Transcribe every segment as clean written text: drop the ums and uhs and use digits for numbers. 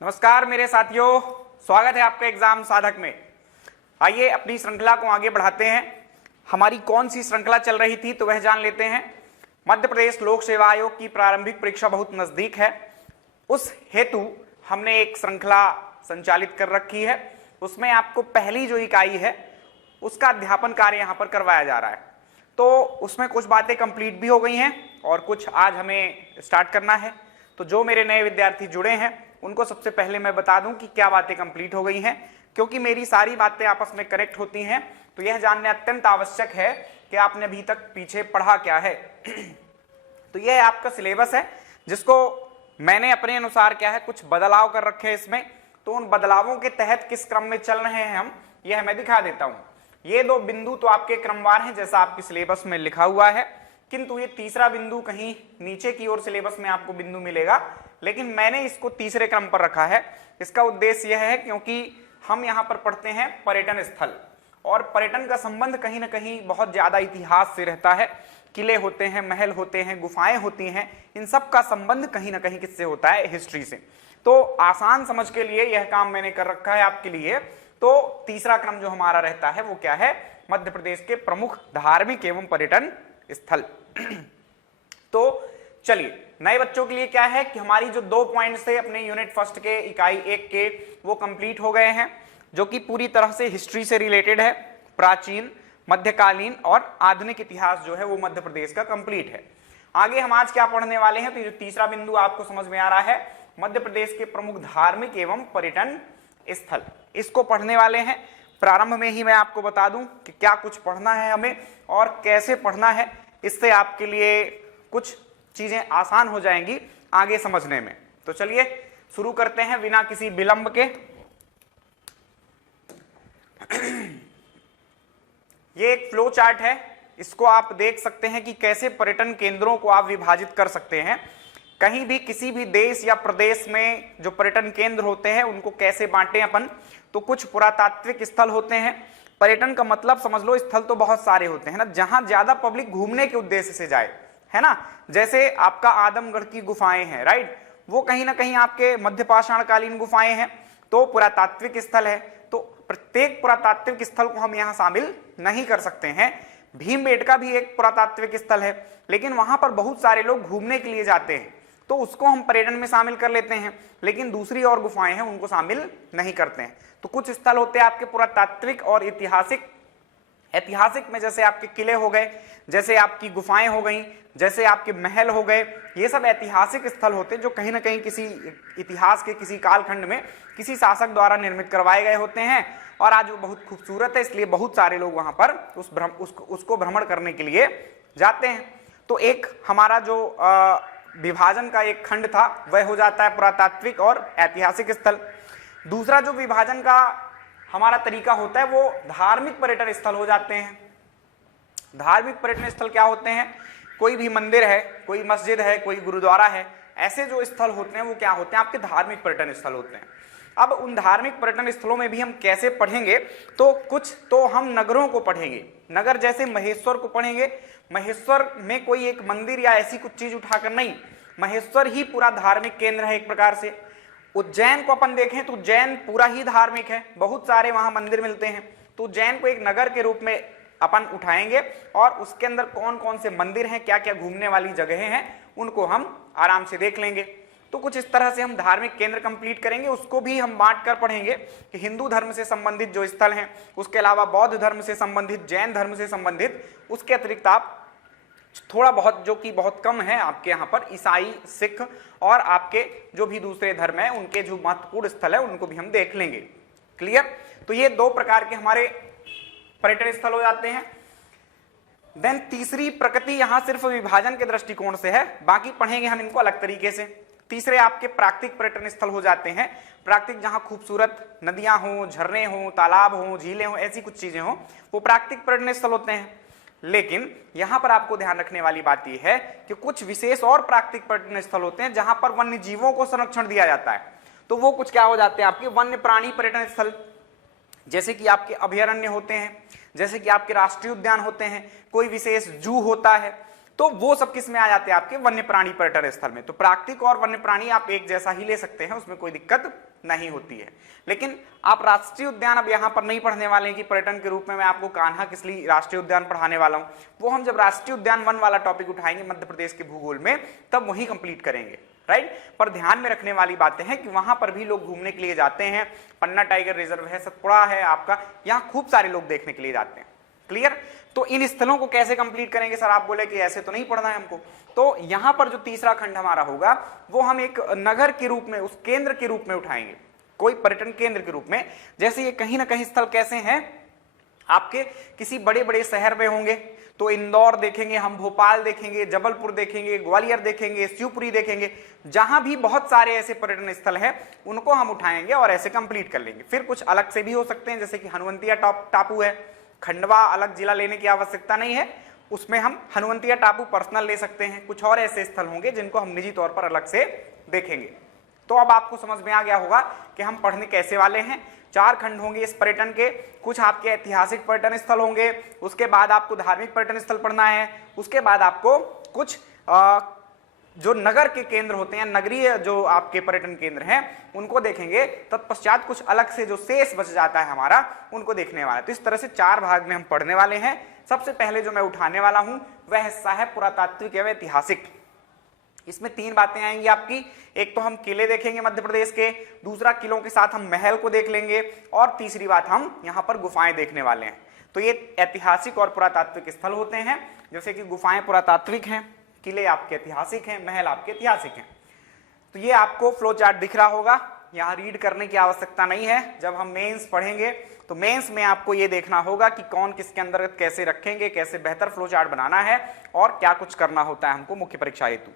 नमस्कार मेरे साथियों, स्वागत है आपका एग्जाम साधक में। आइए अपनी श्रृंखला को आगे बढ़ाते हैं। हमारी कौन सी श्रृंखला चल रही थी तो वह जान लेते हैं। मध्य प्रदेश लोक सेवा आयोग की प्रारंभिक परीक्षा बहुत नजदीक है, उस हेतु हमने एक श्रृंखला संचालित कर रखी है। उसमें आपको पहली जो इकाई है उसका अध्यापन कार्य यहां पर करवाया जा रहा है। तो उसमें कुछ बातें कंप्लीट भी हो गई हैं और कुछ आज हमें स्टार्ट करना है। तो जो मेरे नए विद्यार्थी जुड़े हैं उनको सबसे पहले मैं बता दूं कि क्या बातें कंप्लीट हो गई हैं, क्योंकि मेरी सारी बातें आपस में कनेक्ट होती हैं। तो यह जानना अत्यंत आवश्यक है कि आपने अभी तक पीछे पढ़ा क्या है। तो यह आपका सिलेबस है जिसको मैंने अपने अनुसार क्या है कुछ बदलाव कर रखे हैं इसमें। तो उन बदलावों के तहत किस क्रम में चल रहे हैं हम, यह मैं दिखा देता हूं। ये दो बिंदु तो आपके क्रमवार हैं जैसा आपके सिलेबस में लिखा हुआ है, किंतु ये तीसरा बिंदु कहीं नीचे की ओर सिलेबस में आपको बिंदु मिलेगा, लेकिन मैंने इसको तीसरे क्रम पर रखा है। इसका उद्देश्य यह है क्योंकि हम यहाँ पर पढ़ते हैं पर्यटन स्थल, और पर्यटन का संबंध कहीं ना कहीं बहुत ज्यादा इतिहास से रहता है। किले होते हैं, महल होते हैं, गुफाएं होती हैं, इन सब का संबंध कहीं ना कहीं किससे होता है, हिस्ट्री से। तो आसान समझ के लिए यह काम मैंने कर रखा है आपके लिए। तो तीसरा क्रम जो हमारा रहता है वो क्या है, मध्य प्रदेश के प्रमुख धार्मिक एवं पर्यटन स्थल। तो चलिए, नए बच्चों के लिए क्या है कि हमारी जो 2 पॉइंट्स थे अपने यूनिट फर्स्ट के इकाई 1 के, वो कंप्लीट हो गए हैं, जो कि पूरी तरह से हिस्ट्री से रिलेटेड है। प्राचीन, मध्यकालीन और आधुनिक इतिहास जो है वो मध्य प्रदेश का कंप्लीट है। आगे हम आज क्या पढ़ने वाले हैं, तो ये जो तीसरा बिंदु आपको समझ में आ रहा है, मध्य प्रदेश के प्रमुख धार्मिक एवं पर्यटन स्थल, इसको पढ़ने वाले हैं। प्रारंभ में ही मैं आपको बता दूं कि क्या कुछ पढ़ना है हमें और कैसे पढ़ना है, इससे आपके लिए कुछ चीजें आसान हो जाएंगी आगे समझने में। तो चलिए शुरू करते हैं बिना किसी विलंब के। ये एक फ्लो चार्ट है, इसको आप देख सकते हैं कि कैसे पर्यटन केंद्रों को आप विभाजित कर सकते हैं। कहीं भी किसी भी देश या प्रदेश में जो पर्यटन केंद्र होते हैं उनको कैसे बांटे अपन। तो कुछ पुरातात्विक स्थल होते हैं। पर्यटन का मतलब समझ लो, स्थल तो बहुत सारे होते हैं ना, जहां ज्यादा पब्लिक घूमने के उद्देश्य से जाए, है ना। जैसे आपका आदमगढ़ की गुफाएं हैं, राइट, वो कहीं ना कहीं आपके मध्यपाषाण कालीन गुफाएं हैं, तो पुरातात्विक स्थल है। तो प्रत्येक पुरातात्विक स्थल को हम यहाँ शामिल नहीं कर सकते हैं। भीमबेटका भी एक पुरातात्विक स्थल है, लेकिन वहां पर बहुत सारे लोग घूमने के लिए जाते हैं, तो उसको हम पर्यटन में शामिल कर लेते हैं, लेकिन दूसरी और गुफाएं हैं उनको शामिल नहीं करते हैं। तो कुछ स्थल होते हैं आपके पुरातात्विक और ऐतिहासिक। ऐतिहासिक में जैसे आपके किले हो गए, जैसे आपकी गुफाएं हो गई, जैसे आपके महल हो गए, ये सब ऐतिहासिक स्थल होते हैं जो कहीं ना कहीं किसी इतिहास के किसी कालखंड में किसी शासक द्वारा निर्मित करवाए गए होते हैं, और आज वो बहुत खूबसूरत है, इसलिए बहुत सारे लोग वहां पर उसको भ्रमण करने के लिए जाते हैं। तो एक हमारा जो विभाजन का एक खंड था वह हो जाता है पुरातात्विक और ऐतिहासिक स्थल। दूसरा जो विभाजन का हमारा तरीका होता है वो धार्मिक पर्यटन स्थल हो जाते हैं। धार्मिक पर्यटन स्थल क्या होते हैं, कोई भी मंदिर है, कोई मस्जिद है, कोई गुरुद्वारा है, ऐसे जो स्थल होते हैं वो क्या होते हैं, आपके धार्मिक पर्यटन स्थल होते हैं। अब उन धार्मिक पर्यटन स्थलों में भी हम कैसे पढ़ेंगे, तो कुछ तो हम नगरों को पढ़ेंगे। नगर जैसे महेश्वर को पढ़ेंगे। महेश्वर में कोई एक मंदिर या ऐसी कुछ चीज उठाकर नहीं, महेश्वर ही पूरा धार्मिक केंद्र है एक प्रकार से। उज्जैन को अपन देखें तो उज्जैन पूरा ही धार्मिक है, बहुत सारे वहां मंदिर मिलते हैं। तो उज्जैन को एक नगर के रूप में अपन उठाएंगे और उसके अंदर कौन कौन से मंदिर हैं, क्या क्या घूमने वाली जगहें हैं, उनको हम आराम से देख लेंगे। तो कुछ इस तरह से हम धार्मिक केंद्र कंप्लीट करेंगे। उसको भी हम बांट कर पढ़ेंगे कि हिंदू धर्म से संबंधित जो स्थल हैं, उसके अलावा बौद्ध धर्म से संबंधित, जैन धर्म से संबंधित, उसके अतिरिक्त आप थोड़ा बहुत, जो कि बहुत कम है आपके यहाँ पर, ईसाई, सिख और आपके जो भी दूसरे धर्म है उनके जो महत्वपूर्ण स्थल है उनको भी हम देख लेंगे। क्लियर। तो ये 2 प्रकार के हमारे पर्यटन स्थल हो जाते हैं। देन तीसरी प्रकृति यहां सिर्फ विभाजन के दृष्टिकोण से है, बाकी पढ़ेंगे हम इनको अलग तरीके से। तीसरे आपके प्राकृतिक पर्यटन स्थल हो जाते हैं। प्राकृतिक, जहां खूबसूरत नदियां हो, झरने हो, तालाब हो, झीलें हो, ऐसी कुछ चीजें हो, वो प्राकृतिक पर्यटन स्थल होते हैं। लेकिन यहां पर आपको ध्यान रखने वाली बात यह है कि कुछ विशेष और प्राकृतिक पर्यटन स्थल होते हैं जहां पर वन्य जीवों को संरक्षण दिया जाता है। तो वो कुछ क्या हो जाते हैं, आपके वन्य प्राणी पर्यटन स्थल, जैसे कि आपके अभयारण्य होते हैं, जैसे कि आपके राष्ट्रीय उद्यान होते हैं, कोई विशेष जू होता है। तो वो सब किस में आ जाते हैं, आपके वन्य प्राणी पर्यटन स्थल में। तो प्राकृतिक और वन्य प्राणी आप एक जैसा ही ले सकते हैं, उसमें कोई दिक्कत नहीं होती है। लेकिन आप राष्ट्रीय उद्यान अब यहाँ पर नहीं पढ़ने वाले हैं कि पर्यटन के रूप में मैं आपको कान्हा किसली राष्ट्रीय उद्यान पढ़ाने वाला हूँ, वो हम जब राष्ट्रीय उद्यान 1 वाला टॉपिक उठाएंगे मध्य प्रदेश के भूगोल में, तब वही कंप्लीट करेंगे, राइट। पर ध्यान में रखने वाली बातें हैं कि वहां पर भी लोग घूमने के लिए जाते हैं। पन्ना टाइगर रिजर्व है, सतपुड़ा है आपका, यहाँ खूब सारे लोग देखने के लिए जाते हैं। क्लियर। तो इन स्थलों को कैसे कंप्लीट करेंगे सर, आप बोले कि ऐसे तो नहीं पढ़ना है हमको। तो यहां पर जो तीसरा खंड हमारा होगा वो हम एक नगर के रूप में, उस केंद्र के रूप में उठाएंगे, कोई पर्यटन केंद्र के रूप में। जैसे ये कहीं ना कहीं स्थल कैसे हैं, आपके किसी बड़े बड़े शहर में होंगे, तो इंदौर देखेंगे हम, भोपाल देखेंगे, जबलपुर देखेंगे, ग्वालियर देखेंगे, शिवपुरी देखेंगे। जहां भी बहुत सारे ऐसे पर्यटन स्थल हैं उनको हम उठाएंगे और ऐसे कंप्लीट कर लेंगे। फिर कुछ अलग से भी हो सकते हैं, जैसे कि हनुवंतिया टापू है, खंडवा अलग जिला लेने की आवश्यकता नहीं है, उसमें हम हनुवंतिया टापू पर्सनल ले सकते हैं। कुछ और ऐसे स्थल होंगे जिनको हम निजी तौर पर अलग से देखेंगे। तो अब आपको समझ में आ गया होगा कि हम पढ़ने कैसे वाले हैं। 4 खंड होंगे इस पर्यटन के, कुछ आपके ऐतिहासिक पर्यटन स्थल होंगे, उसके बाद आपको धार्मिक पर्यटन स्थल पढ़ना है, उसके बाद आपको कुछ जो नगर के केंद्र होते हैं, नगरीय जो आपके पर्यटन केंद्र हैं उनको देखेंगे। तत्पश्चात कुछ अलग से जो शेष बच जाता है हमारा, उनको देखने वाला है। तो इस तरह से 4 भाग में हम पढ़ने वाले हैं। सबसे पहले जो मैं उठाने वाला हूं वह हिस्सा है पुरातात्विक एवं ऐतिहासिक। इसमें 3 बातें आएंगी आपकी। एक तो हम किले देखेंगे मध्य प्रदेश के, दूसरा किलों के साथ हम महल को देख लेंगे, और तीसरी बात हम यहाँ पर गुफाएं देखने वाले हैं। तो ये ऐतिहासिक और पुरातात्विक स्थल होते हैं, जैसे कि गुफाएं पुरातात्विक हैं, किले आपके ऐतिहासिक हैं, महल आपके ऐतिहासिक हैं। तो ये आपको फ्लो चार्ट दिख रहा होगा, यहाँ रीड करने की आवश्यकता नहीं है। जब हम मेंस पढ़ेंगे तो मेंस में आपको ये देखना होगा कि कौन किसके अंतर्गत कैसे रखेंगे, कैसे बेहतर फ्लो चार्ट बनाना है, और क्या कुछ करना होता है हमको मुख्य परीक्षा हेतु।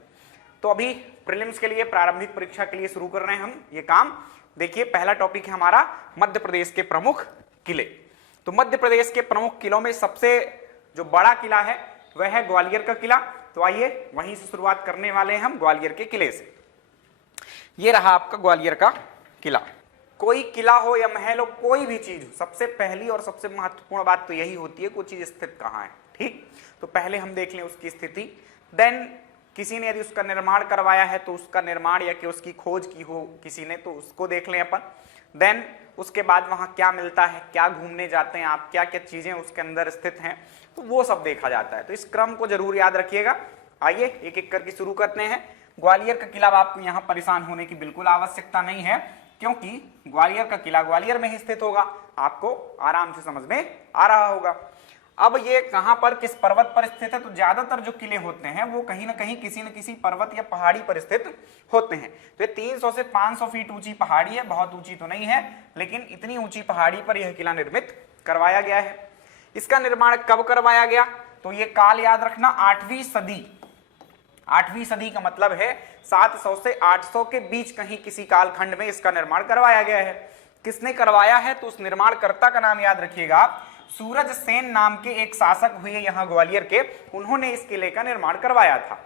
तो अभी प्रीलिम्स के लिए, प्रारंभिक परीक्षा के लिए शुरू कर रहे हैं हम ये काम। देखिए पहला टॉपिक है हमारा मध्य प्रदेश के प्रमुख किले। तो मध्य प्रदेश के प्रमुख किलों में सबसे जो बड़ा किला है वह है ग्वालियर का किला। तो आइए वहीं से शुरुआत करने वाले हैं हम, ग्वालियर के किले से। ये रहा आपका ग्वालियर का किला। कोई किला हो या महल हो, कोई भी चीज हो, सबसे पहली और सबसे महत्वपूर्ण बात तो यही होती है कोई चीज स्थित कहाँ है। ठीक, तो पहले हम देख लें उसकी स्थिति, देन किसी ने यदि उसका निर्माण करवाया है तो उसका निर्माण या कि उसकी खोज की हो किसी ने तो उसको देख लें अपन। देन उसके बाद वहां क्या मिलता है, क्या घूमने जाते हैं आप, क्या क्या चीजें उसके अंदर स्थित हैं, तो वो सब देखा जाता है। तो इस क्रम को जरूर याद रखिएगा। आइए एक एक करके शुरू करते हैं। ग्वालियर का किला, आपको यहाँ परेशान होने की बिल्कुल आवश्यकता नहीं है, क्योंकि ग्वालियर का किला ग्वालियर में ही स्थित होगा, आपको आराम से समझ में आ रहा होगा। अब ये कहां पर, किस पर्वत पर स्थित है, तो ज्यादातर जो किले होते हैं वो कहीं ना कहीं किसी न किसी पर्वत या पहाड़ी पर स्थित होते हैं। तो ये 300 से 500 फीट ऊंची पहाड़ी है, बहुत ऊंची तो नहीं है, लेकिन इतनी ऊंची पहाड़ी पर यह किला निर्मित करवाया गया है। इसका निर्माण कब करवाया गया, तो ये काल याद रखना, 8वीं सदी। 8वीं सदी का मतलब है 700 से 800 के बीच कहीं किसी कालखंड में इसका निर्माण करवाया गया है। किसने करवाया है, तो उस निर्माणकर्ता का नाम याद रखिएगा, सूरज सेन नाम के एक शासक हुए यहाँ ग्वालियर के, उन्होंने इस किले का निर्माण करवाया था।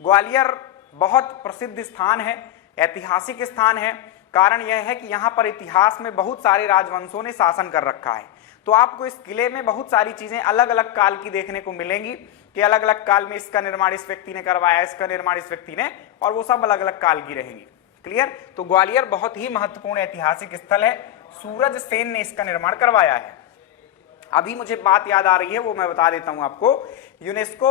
ग्वालियर बहुत प्रसिद्ध स्थान है, ऐतिहासिक स्थान है। कारण यह है कि यहाँ पर इतिहास में बहुत सारे राजवंशों ने शासन कर रखा है। तो आपको इस किले में बहुत सारी चीजें अलग अलग काल की देखने को मिलेंगी कि अलग अलग काल में इसका निर्माण इस व्यक्ति ने करवाया, इसका निर्माण इस व्यक्ति ने, और वो सब अलग अलग काल की रहेंगी। क्लियर। तो ग्वालियर बहुत ही महत्वपूर्ण ऐतिहासिक स्थल है, सूरज सेन ने इसका निर्माण करवाया है। अभी मुझे बात याद आ रही है, वो मैं बता देता हूं आपको। यूनेस्को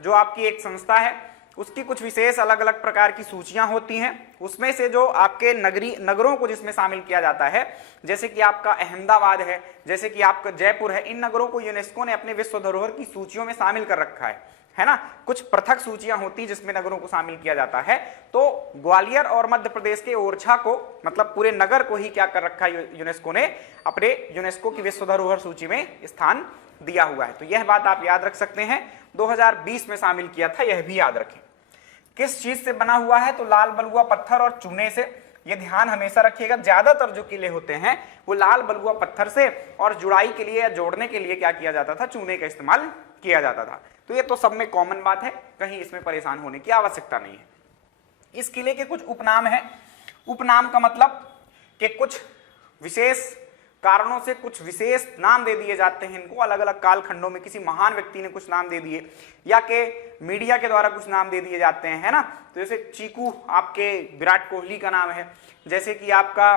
जो आपकी एक संस्था है, उसकी कुछ विशेष अलग अलग प्रकार की सूचियां होती हैं। उसमें से जो आपके नगरों को जिसमें शामिल किया जाता है, जैसे कि आपका अहमदाबाद है, जैसे कि आपका जयपुर है, इन नगरों को यूनेस्को ने अपने विश्व धरोहर की सूचियों में शामिल कर रखा है ना। कुछ पृथक सूचियां होती है जिसमें नगरों को शामिल किया जाता है। तो ग्वालियर और मध्य प्रदेश के ओरछा को, मतलब पूरे नगर को ही क्या कर रखा है यूनेस्को ने, अपने यूनेस्को की विश्व धरोहर सूची में स्थान दिया हुआ है। तो यह बात आप याद रख सकते हैं, 2020 में शामिल किया था, यह भी याद रखें। किस चीज से बना हुआ है, तो लाल बलुआ पत्थर और चूने से। यह ध्यान हमेशा रखिएगा, ज्यादातर जो किले होते हैं वो लाल बलुआ पत्थर से, और जुड़ाई के लिए या जोड़ने के लिए क्या किया जाता था, चूने का इस्तेमाल किया जाता था। तो ये तो सब में कॉमन बात है, कहीं इसमें परेशान होने की आवश्यकता नहीं है। इस किले के कुछ उपनाम हैं। उपनाम का मतलब कि कुछ विशेष कारणों से कुछ विशेष नाम दे दिए जाते हैं इनको, अलग अलग कालखंडों में किसी महान व्यक्ति ने कुछ नाम दे दिए या के मीडिया के द्वारा कुछ नाम दे दिए जाते हैं, है ना। तो जैसे चीकू आपके विराट कोहली का नाम है, जैसे कि आपका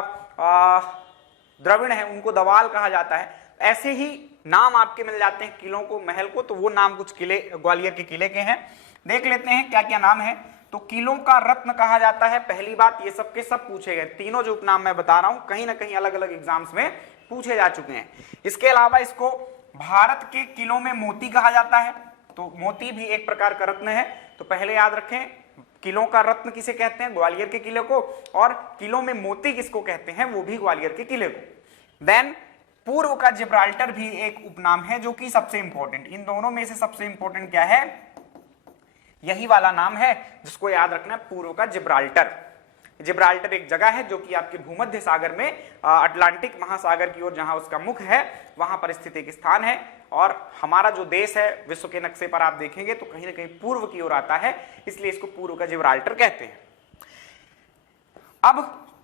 द्रविड़ है उनको दवाल कहा जाता है। ऐसे ही नाम आपके मिल जाते हैं किलों को, महल को। तो वो नाम कुछ किले ग्वालियर के किले के हैं, देख लेते हैं क्या क्या नाम है। तो किलों का रत्न कहा जाता है, पहली बात ये सब के सब पूछे गए, तीनों जो उपनाम मैं बता रहा हूं कहीं ना कहीं अलग अलग एग्जाम्स में पूछे जा चुके हैं। इसके अलावा इसको भारत के किलों में मोती कहा जाता है, तो मोती भी एक प्रकार का रत्न है। तो पहले याद रखें किलों का रत्न किसे कहते हैं, ग्वालियर के किले को, और किलों में मोती किसको कहते हैं, वो भी ग्वालियर के किले को। देन पूर्व का जिब्राल्टर भी एक उपनाम है जो कि सबसे इंपॉर्टेंट, इन दोनों में से सबसे इंपॉर्टेंट क्या है, यही वाला नाम है जिसको याद रखना है, पूर्व का जिब्राल्टर। जिब्राल्टर एक जगह है जो कि आपके भूमध्य सागर में अटलांटिक महासागर की ओर जहां उसका मुख है वहां पर स्थित एक स्थान है। और हमारा जो देश है विश्व के नक्शे पर आप देखेंगे तो कहीं ना कहीं पूर्व की ओर आता है, इसलिए इसको पूर्व का जिब्राल्टर कहते हैं। अब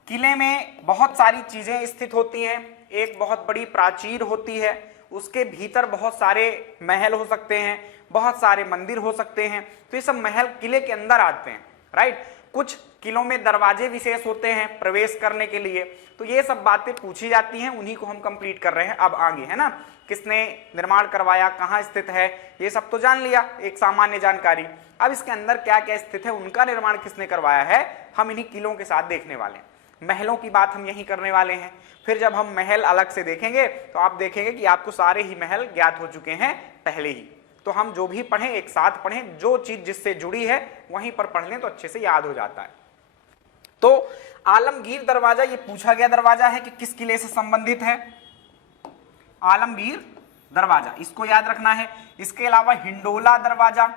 किले में बहुत सारी चीजें स्थित होती हैं, एक बहुत बड़ी प्राचीर होती है, उसके भीतर बहुत सारे महल हो सकते हैं, बहुत सारे मंदिर हो सकते हैं। तो ये सब महल किले के अंदर आते हैं, राइट। कुछ किलों में दरवाजे विशेष होते हैं प्रवेश करने के लिए। तो ये सब बातें पूछी जाती हैं, उन्हीं को हम कंप्लीट कर रहे हैं अब आगे, है ना। किसने निर्माण करवाया, कहाँ स्थित है, ये सब तो जान लिया, एक सामान्य जानकारी। अब इसके अंदर क्या क्या स्थित है, उनका निर्माण किसने करवाया है, हम इन्हीं किलों के साथ देखने वाले हैं। महलों की बात हम यही करने वाले हैं। फिर जब हम महल अलग से देखेंगे तो आप देखेंगे कि आपको सारे ही महल ज्ञात हो चुके हैं पहले ही। तो हम जो भी पढ़ें एक साथ पढ़ें, जो चीज जिससे जुड़ी है वहीं पर पढ़ लें तो अच्छे से याद हो जाता है। तो आलमगीर दरवाजा, ये पूछा गया दरवाजा है कि किस किले से संबंधित है, आलमगीर दरवाजा, इसको याद रखना है। इसके अलावा हिंडोला दरवाजा,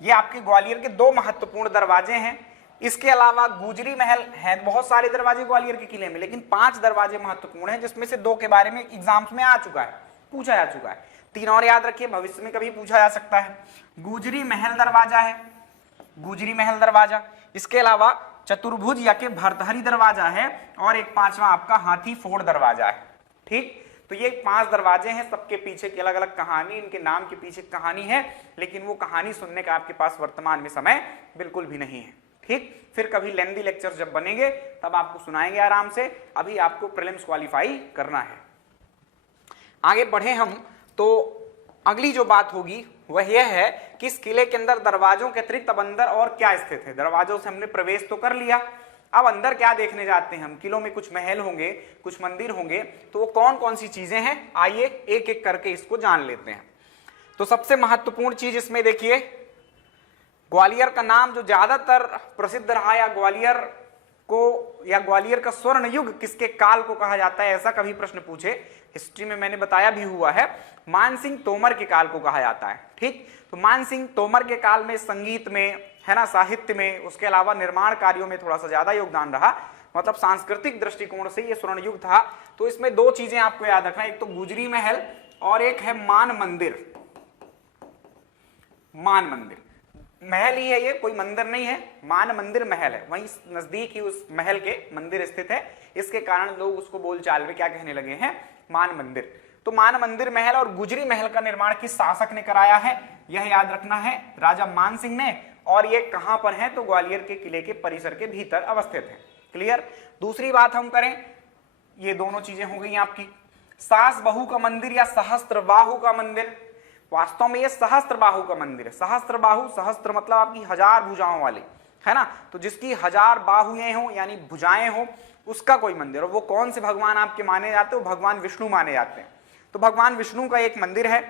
ये आपके ग्वालियर के दो महत्वपूर्ण दरवाजे हैं। इसके अलावा गुजरी महल है, बहुत सारे दरवाजे ग्वालियर के किले में, लेकिन 5 दरवाजे महत्वपूर्ण हैं जिसमें से 2 के बारे में एग्जाम्स में आ चुका है, पूछा जा चुका है। 3 और याद रखिए, भविष्य में कभी पूछा जा सकता है। गुजरी महल दरवाजा है, गुजरी महल दरवाजा। इसके अलावा चतुर्भुज या के भरतहरी दरवाजा है, और एक 5वां आपका हाथी फोड़ दरवाजा है। ठीक, तो ये 5 दरवाजे हैं, सबके पीछे की अलग अलग कहानी, इनके नाम के पीछे कहानी है, लेकिन वो कहानी सुनने का आपके पास वर्तमान में समय बिल्कुल भी नहीं है। ठीक, फिर कभी लेंदी लेक्चर्स जब बनेंगे तब आपको सुनाएंगे आराम से, अभी आपको प्रीलिम्स क्वालिफाई करना है। आगे बढ़े हम तो अगली जो बात होगी वह यह है कि इस किले के अंदर दरवाजों के अतिरिक्त अब अंदर और क्या स्थित है। दरवाजों से हमने प्रवेश तो कर लिया, अब अंदर क्या देखने जाते हैं हम। किलों में कुछ महल होंगे, कुछ मंदिर होंगे, तो वो कौन कौन सी चीजें हैं, आइए एक एक करके इसको जान लेते हैं। तो सबसे महत्वपूर्ण चीज इसमें देखिए, ग्वालियर का नाम जो ज्यादातर प्रसिद्ध रहा, या ग्वालियर को या ग्वालियर का स्वर्ण युग किसके काल को कहा जाता है, ऐसा कभी प्रश्न पूछे, हिस्ट्री में मैंने बताया भी हुआ है, मानसिंह तोमर के काल को कहा जाता है। ठीक, तो मानसिंह तोमर के काल में संगीत में, है ना, साहित्य में, उसके अलावा निर्माण कार्यों में थोड़ा सा ज्यादा योगदान रहा, मतलब सांस्कृतिक दृष्टिकोण से ये स्वर्ण युग था। तो इसमें 2 चीजें आपको याद रखना, एक तो गुजरी महल और एक है मान मंदिर। मान मंदिर महल ही है, ये कोई मंदिर नहीं है, मान मंदिर महल है, वहीं नजदीक ही उस महल के मंदिर स्थित है, इसके कारण लोग उसको बोलचाल में क्या कहने लगे हैं, मान मंदिर। तो मान मंदिर महल और गुजरी महल का निर्माण किस शासक ने कराया है, यह याद रखना है, राजा मान सिंह ने। और ये कहां पर है, तो ग्वालियर के किले के परिसर के भीतर अवस्थित है। क्लियर। दूसरी बात हम करें, ये दोनों चीजें हो गई आपकी। सास बहू का मंदिर या सहस्त्र बाहु का मंदिर, वास्तव में ये सहस्त्र बाहु का मंदिर है। सहस्त्र बाहु, सहस्त्र मतलब आपकी 1000 भुजाओं वाले, है ना, तो जिसकी 1000 बाहुएं हो यानी भुजाएं हो, उसका कोई मंदिर। और वो कौन से भगवान आपके माने जाते हैं, वो भगवान विष्णु माने जाते हैं। तो भगवान विष्णु का एक मंदिर है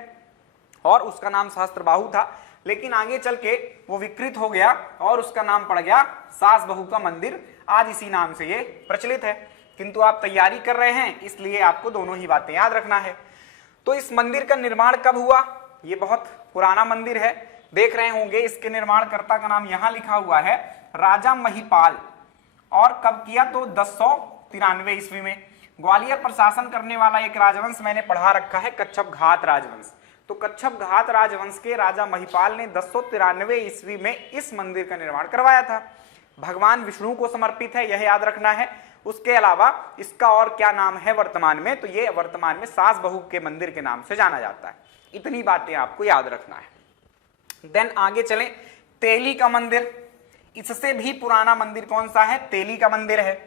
और उसका नाम सहस्त्र बाहु था, लेकिन आगे चल के वो विकृत हो गया और उसका नाम पड़ गया सास बहू का मंदिर। आज इसी नाम से ये प्रचलित है, किंतु आप तैयारी कर रहे हैं इसलिए आपको दोनों ही बातें याद रखना है। तो इस मंदिर का निर्माण कब हुआ, ये बहुत पुराना मंदिर है, देख रहे होंगे इसके निर्माणकर्ता का नाम यहां लिखा हुआ है, राजा महिपाल। और कब किया, तो 1093 ईस्वी में। ग्वालियर पर शासन करने वाला एक राजवंश मैंने पढ़ा रखा है, कच्छप घात राजवंश। तो कच्छप घात राजवंश के राजा महिपाल ने 1093 ईस्वी में इस मंदिर का निर्माण करवाया था। भगवान विष्णु को समर्पित है, यह याद रखना है। उसके अलावा इसका और क्या नाम है वर्तमान में, तो ये वर्तमान में सास बहू के मंदिर के नाम से जाना जाता है। इतनी बातें आपको याद रखना है। देन आगे चलें, तेली का मंदिर, इससे भी पुराना मंदिर कौन सा है, तेली का मंदिर है।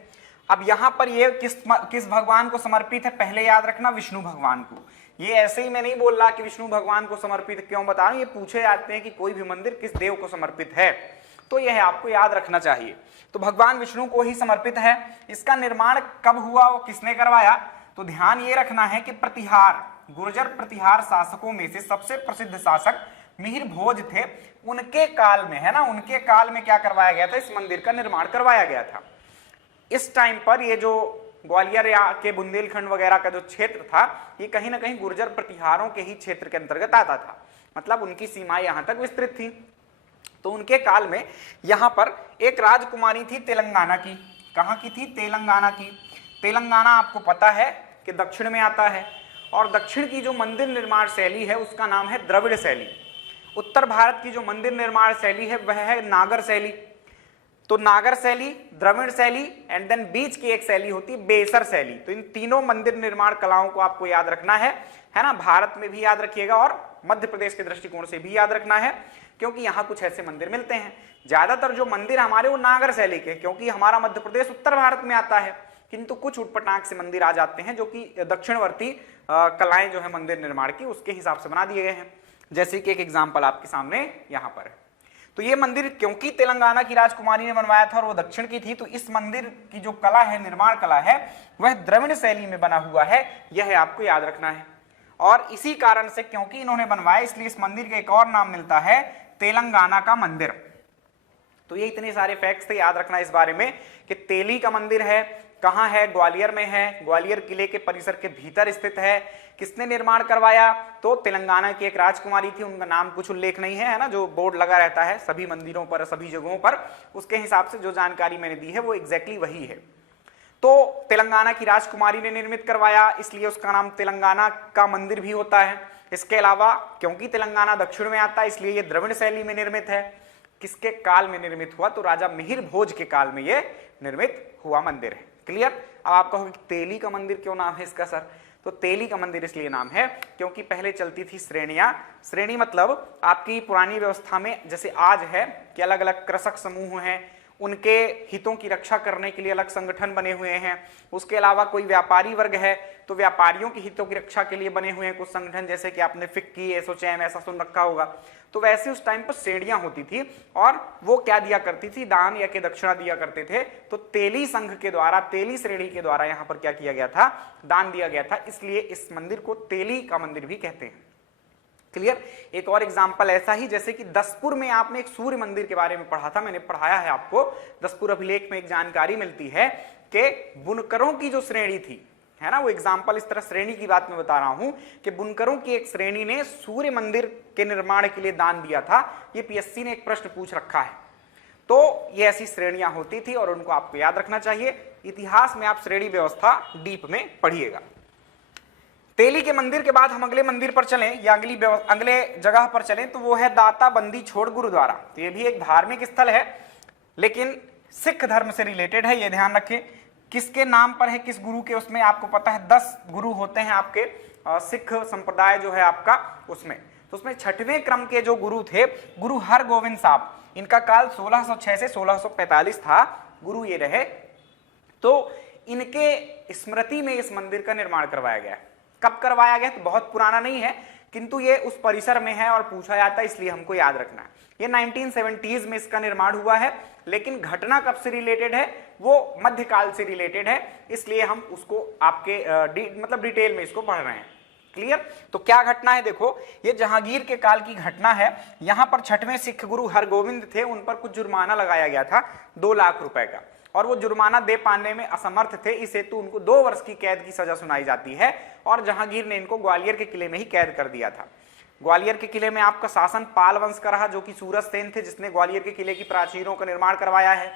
अब यहां पर ये किस भगवान को समर्पित है, पहले याद रखना विष्णु भगवान को। ये ऐसे ही मैं नहीं बोल रहा कि विष्णु भगवान को समर्पित, क्यों बता रहा हूं, ये पूछे जाते हैं कि कोई भी मंदिर किस देव को समर्पित है, तो यह आपको याद रखना चाहिए। तो भगवान विष्णु को ही समर्पित है। इसका निर्माण कब हुआ, वो किसने करवाया, तो ध्यान ये रखना है कि प्रतिहार, गुर्जर प्रतिहार शासकों में से सबसे प्रसिद्ध शासक मिहिर भोज थे, उनके काल में, है ना, उनके काल में क्या करवाया गया था, इस मंदिर का निर्माण करवाया गया था। इस टाइम पर ये जो ग्वालियर या के बुंदेलखंड वगैरह का जो क्षेत्र था, ये कहीं ना कहीं गुर्जर प्रतिहारों के ही क्षेत्र के अंतर्गत आता था, मतलब उनकी सीमाएं यहां तक विस्तृत थी। तो उनके काल में यहां पर एक राजकुमारी थी तेलंगाना की। कहां की थी, तेलंगाना की। तेलंगाना आपको पता है कि दक्षिण में आता है, और दक्षिण की जो मंदिर निर्माण शैली है उसका नाम है द्रविड़ शैली। उत्तर भारत की जो मंदिर निर्माण शैली है वह है नागर शैली। तो नागर शैली, द्रविड़ शैली एंड देन बीच की एक शैली होती है बेसर शैली। तो इन तीनों मंदिर निर्माण कलाओं को आपको याद रखना है ना, भारत में भी याद रखिएगा और मध्य प्रदेश के दृष्टिकोण से भी याद रखना है, क्योंकि यहाँ कुछ ऐसे मंदिर मिलते हैं। ज्यादातर जो मंदिर हमारे वो नागर शैली के, क्योंकि हमारा मध्य प्रदेश उत्तर भारत में आता है, किंतु कुछ उटपटांग से मंदिर आ जाते हैं जो कि दक्षिणवर्ती कलाएं जो है मंदिर निर्माण की, उसके हिसाब से बना दिए गए हैं। जैसे कि एक एग्जाम्पल आपके सामने यहाँ पर है। तो ये मंदिर क्योंकि तेलंगाना की राजकुमारी ने बनवाया था और वो दक्षिण की थी, तो इस मंदिर की जो कला है, निर्माण कला है, वह द्रविड़ शैली में बना हुआ है, यह आपको याद रखना है। और इसी कारण से, क्योंकि इन्होंने बनवाया, इसलिए इस मंदिर का एक और नाम मिलता है तेलंगाना का मंदिर। तो ये इतने सारे फैक्ट्स थे, याद रखना इस बारे में कि तेली का मंदिर है, कहां है, ग्वालियर में है, ग्वालियर किले के परिसर के भीतर स्थित है। किसने निर्माण करवाया, तो तेलंगाना की एक राजकुमारी थी, उनका नाम कुछ उल्लेख नहीं है, ना, जो बोर्ड लगा रहता है सभी मंदिरों पर, सभी जगहों पर, उसके हिसाब से जो जानकारी मैंने दी है वो एग्जैक्टली वही है। तो तेलंगाना की राजकुमारी ने निर्मित करवाया, इसलिए उसका नाम तेलंगाना का मंदिर भी होता है। इसके अलावा क्योंकि तेलंगाना दक्षिण में आता है, इसलिए यह द्रविड़ शैली में निर्मित है। किसके काल में निर्मित हुआ, तो राजा मिहिर भोज के काल में यह निर्मित हुआ मंदिर है। क्लियर। अब आप कहोगे तेली का मंदिर क्यों नाम है इसका सर, तो तेली का मंदिर इसलिए नाम है क्योंकि पहले चलती थी श्रेणियां। श्रेणी मतलब आपकी पुरानी व्यवस्था में जैसे आज है कि अलग अलग कृषक समूह हैं, उनके हितों की रक्षा करने के लिए अलग संगठन बने हुए हैं। उसके अलावा कोई व्यापारी वर्ग है तो व्यापारियों के हितों की रक्षा के लिए बने हुए हैं कुछ संगठन, जैसे कि आपने फिक्की, एसोचैम ऐसा सुन रखा होगा। तो वैसे उस टाइम पर श्रेणियां होती थी और वो क्या दिया करती थी, दान या के दक्षिणा दिया करते थे। तो तेली संघ के द्वारा, तेली श्रेणी के द्वारा यहाँ पर क्या किया गया था, दान दिया गया था, इसलिए इस मंदिर को तेली का मंदिर भी कहते हैं। क्लियर। एक और एग्जाम्पल ऐसा ही, जैसे कि दसपुर में आपने एक सूर्य मंदिर के बारे में पढ़ा था, मैंने पढ़ाया है आपको। दसपुर अभिलेख में एक जानकारी मिलती है कि बुनकरों की जो श्रेणी थी, है ना, वो एग्जाम्पल इस तरह श्रेणी की बात मैं बता रहा हूं कि बुनकरों की एक श्रेणी ने सूर्य मंदिर के निर्माण के लिए दान दिया था। ये पीएससी ने एक प्रश्न पूछ रखा है। तो ये ऐसी श्रेणियां होती थी और उनको आपको याद रखना चाहिए। इतिहास में आप श्रेणी व्यवस्था डीप में पढ़िएगा। तेली के मंदिर के बाद हम अगले मंदिर पर चलें या अगले जगह पर चलें, तो वो है दाता बंदी छोड़ गुरुद्वारा। तो ये भी एक धार्मिक स्थल है, लेकिन सिख धर्म से रिलेटेड है, ये ध्यान रखें। किसके नाम पर है, किस गुरु के, उसमें आपको पता है 10 गुरु होते हैं आपके सिख संप्रदाय जो है आपका, उसमें तो उसमें 6वें क्रम के जो गुरु थे, गुरु हरगोविंद साहब, इनका काल 1606 से 1645 था, गुरु ये रहे। तो इनके स्मृति में इस मंदिर का निर्माण करवाया गया। कब करवाया गया, तो बहुत पुराना नहीं है, किंतु ये उस परिसर में है और पूछा जाता है, इसलिए हमको याद रखना है। ये 1970s में इसका निर्माण हुआ है, लेकिन घटना कब से रिलेटेड है, वो मध्यकाल से रिलेटेड है, इसलिए हम उसको आपके मतलब डिटेल में इसको पढ़ रहे हैं। क्लियर। तो क्या घटना है, देखो ये जहांगीर के काल की घटना है। यहां पर 6वें सिख गुरु हरगोविंद थे, उन पर कुछ जुर्माना लगाया गया था 2 लाख रुपए का, और वो जुर्माना दे पाने में असमर्थ थे, इस हेतु उनको 2 वर्ष की कैद की सजा सुनाई जाती है और जहांगीर ने इनको ग्वालियर के किले में ही कैद कर दिया था। ग्वालियर के किले में आपका शासन पाल वंश का रहा, जो कि सूरज सेन थे, जिसने ग्वालियर के किले की प्राचीरों का निर्माण करवाया है।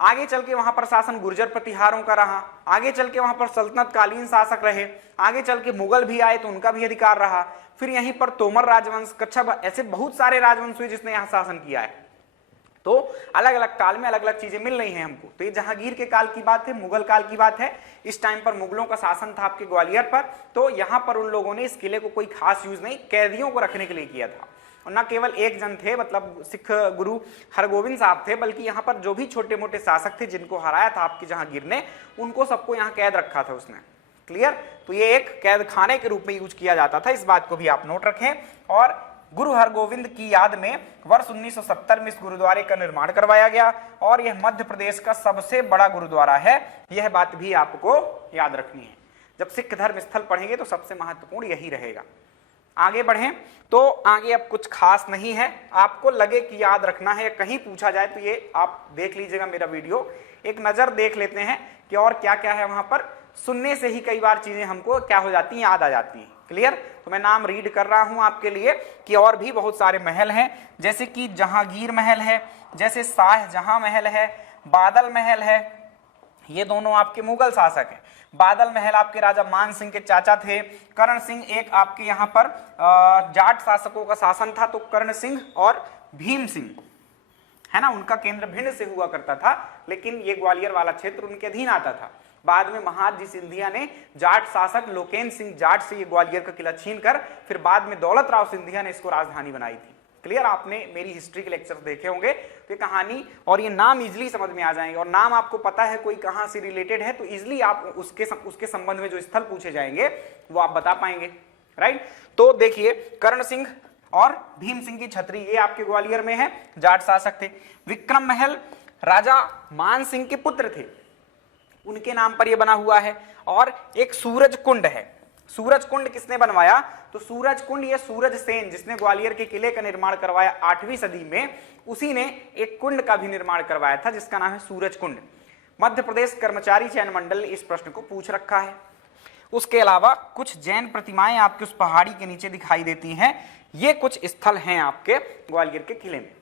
आगे चल के वहां पर शासन गुर्जर प्रतिहारों का रहा, आगे चल के वहां पर सल्तनत कालीन शासक रहे, आगे चल के मुगल भी आए तो उनका भी अधिकार रहा, फिर यहीं पर तोमर राजवंश, कच्छप, ऐसे बहुत सारे राजवंश हुए जिसने यहाँ शासन किया है। तो अलग अलग काल में अलग अलग चीजें मिल रही हैं हमको। तो ये जहांगीर के काल की बात है, मुगल काल की बात है। इस टाइम पर मुगलों का शासन था आपके ग्वालियर पर। तो यहां पर उन लोगों ने इस किले को कोई खास यूज नहीं, कैदियों को रखने के लिए किया था। और न केवल एक जन थे, मतलब सिख गुरु हरगोविंद साहब थे, बल्कि यहाँ पर जो भी छोटे मोटे शासक थे जिनको हराया था आपके जहांगीर ने, उनको सबको यहाँ कैद रखा था उसने। क्लियर? तो ये एक कैद खाने के रूप में यूज किया जाता था, इस बात को भी आप नोट रखें। और गुरु हरगोविंद की याद में वर्ष 1970 में इस गुरुद्वारे का निर्माण करवाया गया और यह मध्य प्रदेश का सबसे बड़ा गुरुद्वारा है। यह बात भी आपको याद रखनी है। जब सिख धर्म स्थल पढ़ेंगे तो सबसे महत्वपूर्ण यही रहेगा। आगे बढ़ें तो आगे अब कुछ खास नहीं है, आपको लगे कि याद रखना है, कहीं पूछा जाए तो ये आप देख लीजिएगा मेरा वीडियो, एक नजर देख लेते हैं कि और क्या क्या है वहां पर। सुनने से ही कई बार चीजें हमको क्या हो जाती हैं, याद आ जाती हैं। क्लियर? तो मैं नाम रीड कर रहा हूं आपके लिए कि और भी बहुत सारे महल हैं, जैसे कि जहांगीर महल है, जैसे शाहजहां महल है, बादल महल है, ये दोनों आपके मुगल शासक हैं। बादल महल आपके राजा मान सिंह के चाचा थे। कर्ण सिंह एक आपके यहाँ पर जाट शासकों का शासन था, तो कर्ण सिंह और भीम सिंह है ना, उनका केंद्र भिंड से हुआ करता था, लेकिन ये ग्वालियर वाला क्षेत्र उनके अधीन आता था। बाद में महादजी सिंधिया ने जाट शासक लोकेन सिंह जाट से ये ग्वालियर का किला छीनकर फिर बाद में दौलत राव सिंधिया ने इसको राजधानी बनाई थी। क्लियर? आपने मेरी हिस्ट्री के लेक्चर देखे होंगे, तो ये कहानी और ये नाम इजिली समझ में आ जाएंगे। और नाम आपको पता है कोई कहां से रिलेटेड है तो इजिली आप उसके संबंध में जो स्थल पूछे जाएंगे वो आप बता पाएंगे। राइट? तो देखिए, कर्ण सिंह और भीम सिंह की छतरी ये आपके ग्वालियर में है, जाट शासक थे। विक्रम महल राजा मान सिंह के पुत्र थे, उनके नाम पर यह बना हुआ है। और एक सूरज कुंड है। सूरज कुंड किसने बनवाया? तो सूरज कुंड ये सूरज सेन जिसने ग्वालियर के किले का निर्माण करवाया 8वीं सदी में, उसी ने एक कुंड का भी निर्माण करवाया था जिसका नाम है सूरज कुंड। मध्य प्रदेश कर्मचारी चयन मंडल ने इस प्रश्न को पूछ रखा है। उसके अलावा कुछ जैन प्रतिमाएं आपके उस पहाड़ी के नीचे दिखाई देती हैं। ये कुछ स्थल हैं आपके ग्वालियर के किले में।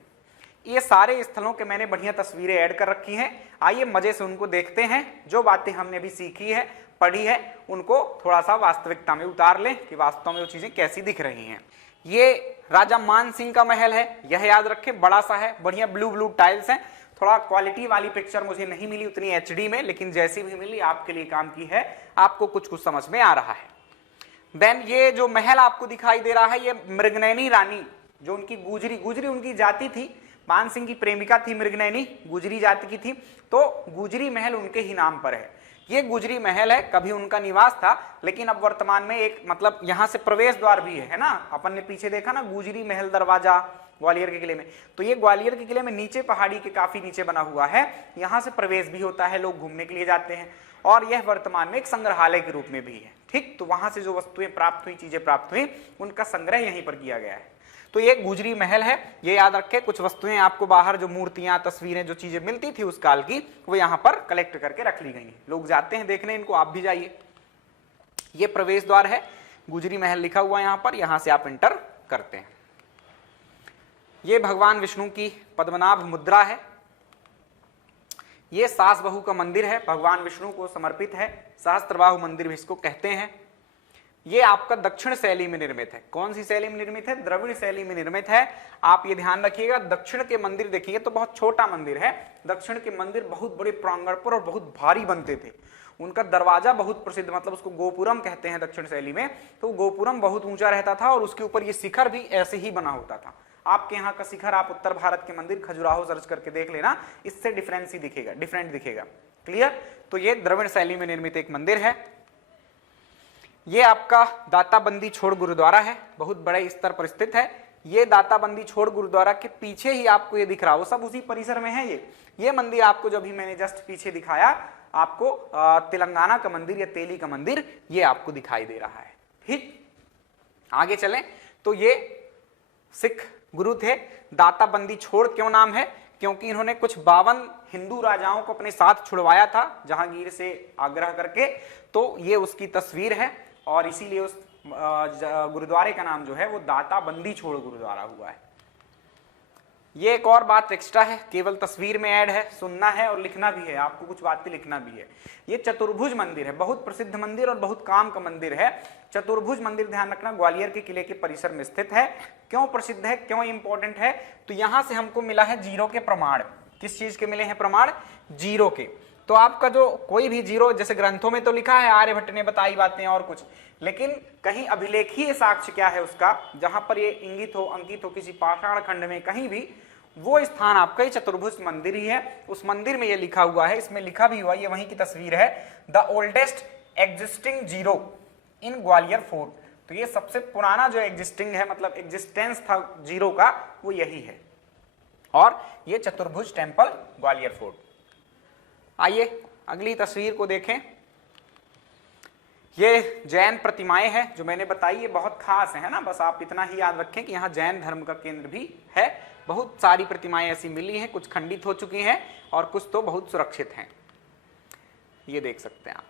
ये सारे स्थलों के मैंने बढ़िया तस्वीरें ऐड कर रखी हैं, आइए मजे से उनको देखते हैं। जो बातें हमने भी सीखी है, पढ़ी है, उनको थोड़ा सा वास्तविकता में उतार लें कि वास्तव में वो चीजें कैसी दिख रही हैं। ये राजा मान सिंह का महल है, यह याद रखें, बड़ा सा है, बढ़िया ब्लू ब्लू टाइल्स हैं। थोड़ा क्वालिटी वाली पिक्चर मुझे नहीं मिली उतनी एचडी में, लेकिन जैसी भी मिली आपके लिए काम की है, आपको कुछ कुछ समझ में आ रहा है। देन ये जो महल आपको दिखाई दे रहा है, ये मृगनयनी रानी जो उनकी गुजरी उनकी जाति थी, मान सिंह की प्रेमिका थी मृगनयनी, गुजरी जाति की थी, तो गुजरी महल उनके ही नाम पर है। ये गुजरी महल है, कभी उनका निवास था, लेकिन अब वर्तमान में एक मतलब यहां से प्रवेश द्वार भी है ना, अपन ने पीछे देखा ना गुजरी महल दरवाजा ग्वालियर के किले में, तो ये ग्वालियर के किले में नीचे पहाड़ी के काफी नीचे बना हुआ है, यहां से प्रवेश भी होता है, लोग घूमने के लिए जाते हैं। और यह वर्तमान में एक संग्रहालय के रूप में भी है। ठीक, तो वहां से जो वस्तुएं प्राप्त हुई, चीजें प्राप्त हुई, उनका संग्रह यहीं पर किया गया है। तो ये गुजरी महल है, ये याद रखें। कुछ वस्तुएं आपको बाहर जो मूर्तियां, तस्वीरें, जो चीजें मिलती थी उस काल की, वो यहाँ पर कलेक्ट करके रख ली गई हैं। लोग जाते हैं देखने इनको, आप भी जाइए। ये प्रवेश द्वार है, गुजरी महल लिखा हुआ यहाँ पर, यहां से आप एंटर करते हैं। ये भगवान विष्णु की पद्मनाभ मुद्रा है। ये सास बहू का मंदिर है, भगवान विष्णु को समर्पित है, सहस्त्रबाहु मंदिर भी इसको कहते हैं। ये आपका दक्षिण शैली में निर्मित है। कौन सी शैली में निर्मित है? द्रविड़ शैली में निर्मित है। आप ये ध्यान रखिएगा, दक्षिण के मंदिर देखिए तो बहुत छोटा मंदिर है, दक्षिण के मंदिर बहुत बड़े प्रांगण पर और बहुत भारी बनते थे। उनका दरवाजा बहुत प्रसिद्ध, मतलब उसको गोपुरम कहते हैं दक्षिण शैली में, तो गोपुरम बहुत ऊंचा रहता था और उसके ऊपर ये शिखर भी ऐसे ही बना होता था। आपके यहाँ का शिखर आप उत्तर भारत के मंदिर खजुराहो सर्च करके देख लेना, इससे डिफरेंस ही दिखेगा, डिफरेंट दिखेगा। क्लियर? तो ये द्रविड़ शैली में निर्मित एक मंदिर है। ये आपका दाताबंदी छोड़ गुरुद्वारा है, बहुत बड़े स्तर पर स्थित है। ये दाताबंदी छोड़ गुरुद्वारा के पीछे ही आपको ये दिख रहा हो, सब उसी परिसर में है। ये मंदिर आपको जो भी मैंने जस्ट पीछे दिखाया, आपको तेलंगाना का मंदिर या तेली का मंदिर, ये आपको दिखाई दे रहा है। ठीक, आगे चलें तो ये सिख गुरु थे। दाताबंदी छोड़ क्यों नाम है? क्योंकि इन्होंने कुछ 52 हिंदू राजाओं को अपने साथ छुड़वाया था जहांगीर से आग्रह करके, तो ये उसकी तस्वीर है और इसीलिए उस गुरुद्वारे का नाम जो है वो दाताबंदी छोड़ गुरुद्वारा हुआ है। ये एक और बात एक्स्ट्रा है, केवल तस्वीर में ऐड है, सुनना है और लिखना भी है, आपको कुछ बातें लिखना भी है। ये चतुर्भुज मंदिर है, बहुत प्रसिद्ध मंदिर और बहुत काम का मंदिर है। चतुर्भुज मंदिर ध्यान रखना, ग्वालियर के किले के परिसर में स्थित है। क्यों प्रसिद्ध है, क्यों इंपॉर्टेंट है, तो यहां से हमको मिला है जीरो के प्रमाण। किस चीज के मिले हैं प्रमाण, जीरो के। तो आपका जो कोई भी जीरो, जैसे ग्रंथों में तो लिखा है आर्यभट्ट ने बताई बातें और कुछ, लेकिन कहीं अभिलेखीय साक्ष्य क्या है उसका, जहां पर ये इंगित हो, अंकित हो किसी पाषाण खंड में कहीं भी, वो स्थान आपका ये चतुर्भुज मंदिर ही है। उस मंदिर में ये लिखा हुआ है, इसमें लिखा भी हुआ, ये वहीं की तस्वीर है, the oldest existing zero in Gwalior fort. तो ये सबसे पुराना जो एग्जिस्टिंग है, मतलब एग्जिस्टेंस था जीरो का, वो यही है। और ये चतुर्भुज टेम्पल ग्वालियर फोर्ट। आइए अगली तस्वीर को देखें। ये जैन प्रतिमाएं हैं जो मैंने बताई, ये बहुत खास है ना, बस आप इतना ही याद रखें कि यहाँ जैन धर्म का केंद्र भी है। बहुत सारी प्रतिमाएं ऐसी मिली हैं, कुछ खंडित हो चुकी हैं और कुछ तो बहुत सुरक्षित हैं। ये देख सकते हैं आप,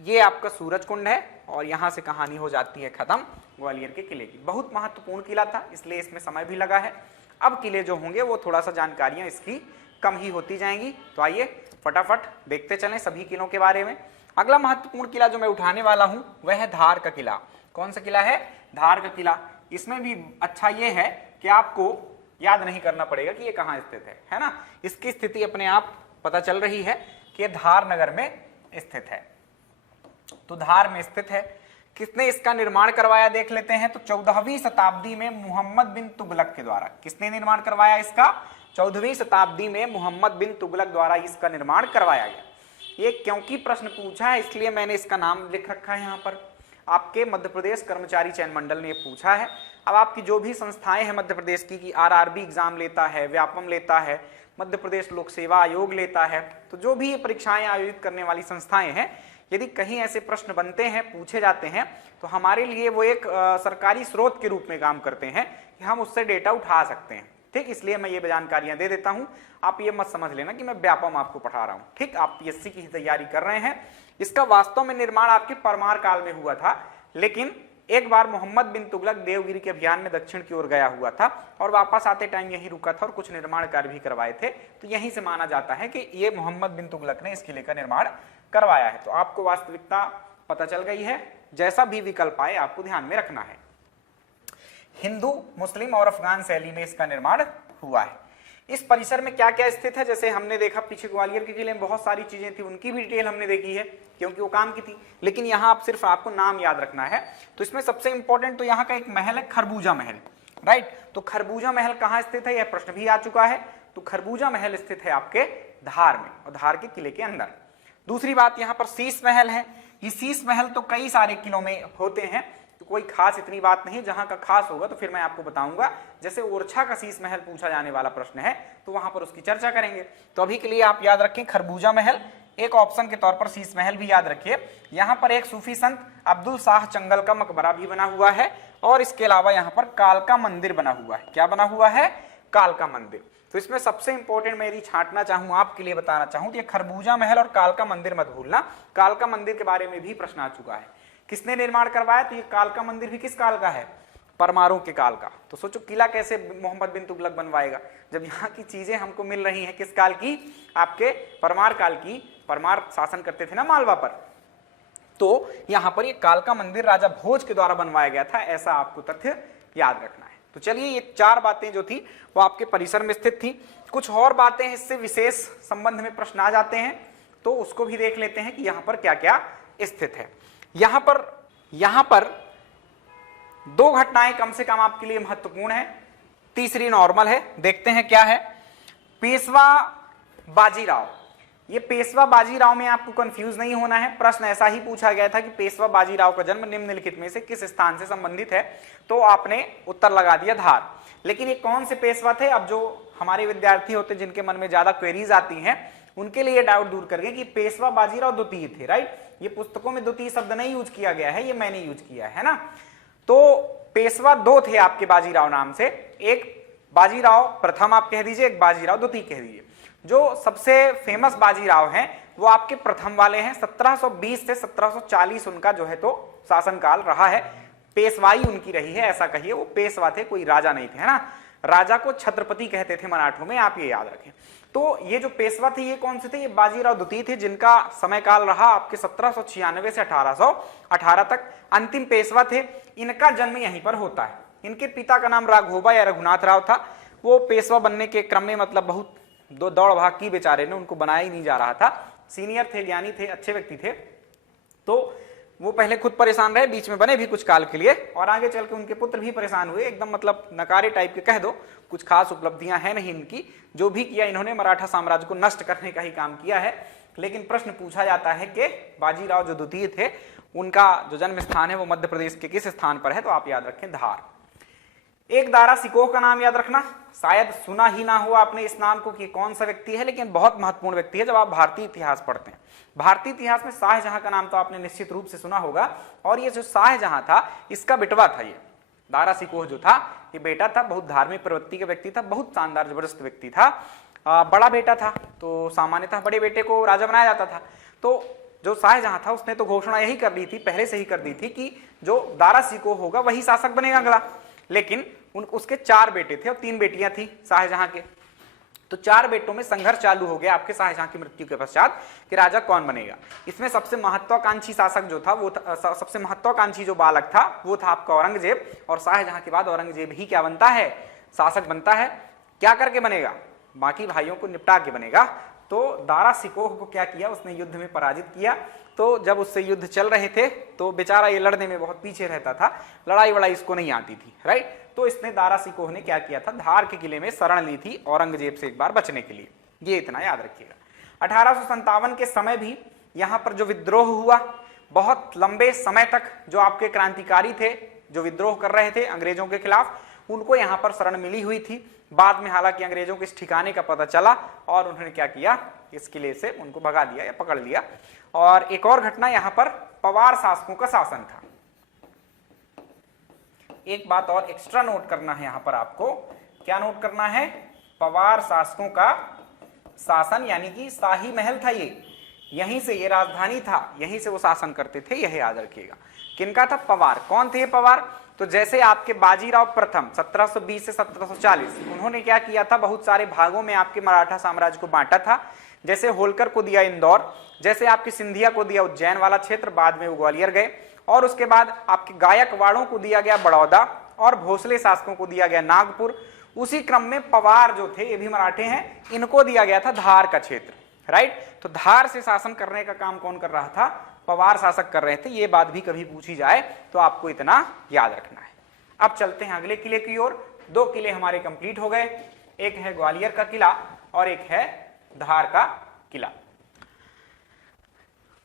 ये आपका सूरज कुंड है और यहां से कहानी हो जाती है खत्म ग्वालियर के किले की। बहुत महत्वपूर्ण किला था, इसलिए इसमें समय भी लगा है। अब किले जो होंगे वो थोड़ा सा जानकारियां इसकी कम ही होती जाएंगी। तो आइए फटाफट देखते चलें सभी किलों के बारे में। अगला महत्वपूर्ण किला जो मैं उठाने वाला हूं वह है धार का किला। कौन सा किला है, धार का किला। इसमें भी अच्छा ये है कि आपको याद नहीं करना पड़ेगा कि ये कहां स्थित है ना। इसकी स्थिति अपने आप पता चल रही है कि ये धार नगर में स्थित है। तो धार में स्थित है। किसने इसका निर्माण करवाया देख लेते हैं। तो 14वीं शताब्दी में मोहम्मद बिन तुगलक के द्वारा। किसने निर्माण करवाया इसका, 14वीं शताब्दी में मोहम्मद बिन तुगलक द्वारा इसका निर्माण करवाया गया। ये क्योंकि प्रश्न पूछा है इसलिए मैंने इसका नाम लिख रखा है यहाँ पर। आपके मध्य प्रदेश कर्मचारी चयन मंडल ने पूछा है। अब आपकी जो भी संस्थाएं हैं मध्य प्रदेश की आरआरबी एग्जाम लेता है, व्यापम लेता है, मध्य प्रदेश लोक सेवा आयोग लेता है, तो जो भी ये परीक्षाएं आयोजित करने वाली संस्थाएं हैं, यदि कहीं ऐसे प्रश्न बनते हैं, पूछे जाते हैं, तो हमारे लिए वो एक सरकारी स्रोत के रूप में काम करते हैं कि हम उससे डेटा उठा सकते हैं। ठीक, इसलिए मैं ये जानकारियां दे देता हूं। आप ये मत समझ लेना कि मैं व्यापम आपको पढ़ा रहा हूं। ठीक, आप पीएससी की तैयारी कर रहे हैं। इसका वास्तव में निर्माण आपके परमार काल में हुआ था, लेकिन एक बार मोहम्मद बिन तुगलक देवगिरी के अभियान में दक्षिण की ओर गया हुआ था और वापस आते टाइम यहीं रुका था और कुछ निर्माण कार्य भी करवाए थे। तो यहीं से माना जाता है कि ये मोहम्मद बिन तुगलक ने इस किले का निर्माण करवाया है। तो आपको वास्तविकता पता चल गई है। जैसा भी विकल्प आए आपको ध्यान में रखना है। हिंदू, मुस्लिम और अफगान शैली में इसका निर्माण हुआ है। इस परिसर में क्या क्या स्थित है, जैसे हमने देखा पीछे ग्वालियर के किले में बहुत सारी चीजें थी, उनकी भी डिटेल हमने देखी है क्योंकि वो काम की थी, लेकिन यहाँ आप सिर्फ आपको नाम याद रखना है। तो इसमें सबसे इंपॉर्टेंट तो यहाँ का एक महल है, खरबूजा महल। राइट, तो खरबूजा महल कहाँ स्थित है, यह प्रश्न भी आ चुका है। तो खरबूजा महल स्थित है आपके धार में और धार के किले के अंदर। दूसरी बात, यहाँ पर शीश महल है। ये शीश महल तो कई सारे किलों में होते हैं, तो कोई खास इतनी बात नहीं। जहां का खास होगा तो फिर मैं आपको बताऊंगा। जैसे ओरछा का शीश महल पूछा जाने वाला प्रश्न है तो वहां पर उसकी चर्चा करेंगे। तो अभी के लिए आप याद रखें खरबूजा महल, एक ऑप्शन के तौर पर शीश महल भी याद रखिए। यहाँ पर एक सूफी संत अब्दुल शाह चंगल का मकबरा भी बना हुआ है और इसके अलावा यहाँ पर कालका मंदिर बना हुआ है। क्या बना हुआ है, कालका मंदिर। तो इसमें सबसे इंपॉर्टेंट मैं यदि छांटना चाहूं, आपके लिए बताना चाहूं, तो ये खरबूजा महल और कालका मंदिर मत भूलना। कालका मंदिर के बारे में भी प्रश्न आ चुका है। किसने निर्माण करवाया, तो ये कालका मंदिर भी किस काल का है, परमारों के काल का। तो सोचो किला कैसे मोहम्मद बिन तुगलक बनवाएगा जब यहाँ की चीजें हमको मिल रही हैं किस काल की, आपके परमार काल की। परमार शासन करते थे ना मालवा पर। तो यहाँ पर ये कालका मंदिर राजा भोज के द्वारा बनवाया गया था, ऐसा आपको तथ्य याद रखना है। तो चलिए, ये चार बातें जो थी वो आपके परिसर में स्थित थी। कुछ और बातें इससे विशेष संबंध में प्रश्न आ जाते हैं, तो उसको भी देख लेते हैं कि यहाँ पर क्या क्या स्थित है। यहाँ पर दो घटनाएं कम से कम आपके लिए महत्वपूर्ण है, तीसरी नॉर्मल है। देखते हैं क्या है। पेशवा बाजीराव। ये पेशवा बाजीराव में आपको कंफ्यूज नहीं होना है। प्रश्न ऐसा ही पूछा गया था कि पेशवा बाजीराव का जन्म निम्नलिखित में से किस स्थान से संबंधित है, तो आपने उत्तर लगा दिया धार। लेकिन ये कौन से पेशवा थे, अब जो हमारे विद्यार्थी होते जिनके मन में ज्यादा क्वेरीज आती हैं उनके लिए डाउट दूर करके कि पेशवा बाजीराव द्वितीय थे। राइट, ये पुस्तकों में द्वितीय शब्द नहीं यूज किया गया है, ये मैंने यूज किया है ना। तो पेशवा दो थे आपके बाजीराव नाम से, एक बाजीराव प्रथम आप कह दीजिए, एक बाजीराव द्वितीय कह दीजिए। जो सबसे फेमस बाजीराव हैं वो आपके प्रथम वाले हैं। 1720 से 1740 उनका जो है तो शासनकाल रहा है। पेशवाई उनकी रही है, ऐसा कहिए। वो पेशवा थे, कोई राजा नहीं थे, है ना। राजा को छत्रपति कहते थे मराठों में, आप ये याद रखें। तो ये जो पेशवा थे ये कौन से थे? ये बाजीराव द्वितीय थे, जिनका समय काल रहा आपके 1796 से 1818 तक। अंतिम पेशवा थे। इनका जन्म यहीं पर होता है। इनके पिता का नाम राघोबा या रघुनाथ राव था। वो पेशवा बनने के क्रम में मतलब बहुत दौड़ भाग की, बेचारे ने, उनको बनाया ही नहीं जा रहा था। सीनियर थे, ज्ञानी थे, अच्छे व्यक्ति थे। तो वो पहले खुद परेशान रहे, बीच में बने भी कुछ काल के लिए, और आगे चल के उनके पुत्र भी परेशान हुए। एकदम मतलब नकारे टाइप के कह दो, कुछ खास उपलब्धियां हैं नहीं इनकी। जो भी किया इन्होंने मराठा साम्राज्य को नष्ट करने का ही काम किया है। लेकिन प्रश्न पूछा जाता है कि बाजीराव जो द्वितीय थे उनका जो जन्म स्थान है वो मध्य प्रदेश के किस स्थान पर है? तो आप याद रखें धार। एक दारा सिकोह का नाम याद रखना, शायद सुना ही ना हो आपने इस नाम को कि कौन सा व्यक्ति है, लेकिन बहुत महत्वपूर्ण व्यक्ति है जब आप भारतीय इतिहास पढ़ते हैं। भारतीय इतिहास में शाहजहां का नाम तो आपने निश्चित रूप से सुना होगा, और ये जो शाहजहां था इसका बेटवा था। ये दारा सिकोह जो था ये बेटा था, बहुत धार्मिक प्रवृत्ति का व्यक्ति था, बहुत शानदार जबरदस्त व्यक्ति था। बड़ा बेटा था तो सामान्यतः बड़े बेटे को राजा बनाया जाता था। तो जो शाहजहां था उसने तो घोषणा यही कर दी थी, पहले से ही कर दी थी कि जो दारा सिकोह होगा वही शासक बनेगा अगला। लेकिन उसके 4 बेटे थे और 3 बेटियां थी शाहजहां के। तो 4 बेटों में संघर्ष चालू हो गया आपके शाहजहां की मृत्यु के पश्चात कि राजा कौन बनेगा। इसमें सबसे महत्वाकांक्षी शासक जो था वो सबसे महत्वाकांक्षी जो बालक था वो था आपका औरंगजेब। और शाहजहां के बाद औरंगजेब ही क्या बनता है? शासक बनता है। क्या करके बनेगा? बाकी भाइयों को निपटा के बनेगा। तो दारा सिकोह को क्या किया? उसने युद्ध में पराजित किया। तो जब उससे युद्ध चल रहे थे तो बेचारा ये लड़ने में बहुत पीछे रहता था, लड़ाई वड़ाई इसको नहीं आती थी, राइट। तो इसने दारा सिकोह ने क्या किया था? धार के किले में शरण ली थी औरंगजेब से एक बार बचने के लिए। ये इतना याद रखिएगा। 1857 के समय भी यहाँ पर जो विद्रोह हुआ, बहुत लंबे समय तक जो आपके क्रांतिकारी थे जो विद्रोह कर रहे थे अंग्रेजों के खिलाफ, उनको यहाँ पर शरण मिली हुई थी। बाद में हालांकि अंग्रेजों के इस ठिकाने का पता चला और उन्होंने क्या किया? इस किले से उनको भगा दिया या पकड़ लिया। और एक और घटना, यहाँ पर पवार शासकों का शासन था। एक बात और एक्स्ट्रा नोट करना है यहाँ पर आपको। क्या नोट करना है? पवार शासकों का शासन, यानी कि शाही महल था ये, यहीं से ये राजधानी था, यहीं से वो शासन करते थे। यह याद रखिएगा। किनका था? पवार। कौन थे ये पवार? तो जैसे आपके बाजीराव प्रथम 1720 से 1740, उन्होंने क्या किया था? बहुत सारे भागों में आपके मराठा साम्राज्य को बांटा था। जैसे होलकर को दिया इंदौर, जैसे आपके सिंधिया को दिया उज्जैन वाला क्षेत्र, बाद में वो ग्वालियर गए। और उसके बाद आपके गायकवाड़ों को दिया गया बड़ौदा, और भोसले शासकों को दिया गया नागपुर। उसी क्रम में पवार जो थे, ये भी मराठे हैं, इनको दिया गया था धार का क्षेत्र, राइट। तो धार से शासन करने का काम कौन कर रहा था? पवार शासक कर रहे थे। ये बात भी कभी पूछी जाए तो आपको इतना याद रखना है। अब चलते हैं अगले किले की ओर। 2 किले हमारे कंप्लीट हो गए, एक है ग्वालियर का किला और एक है धार का किला।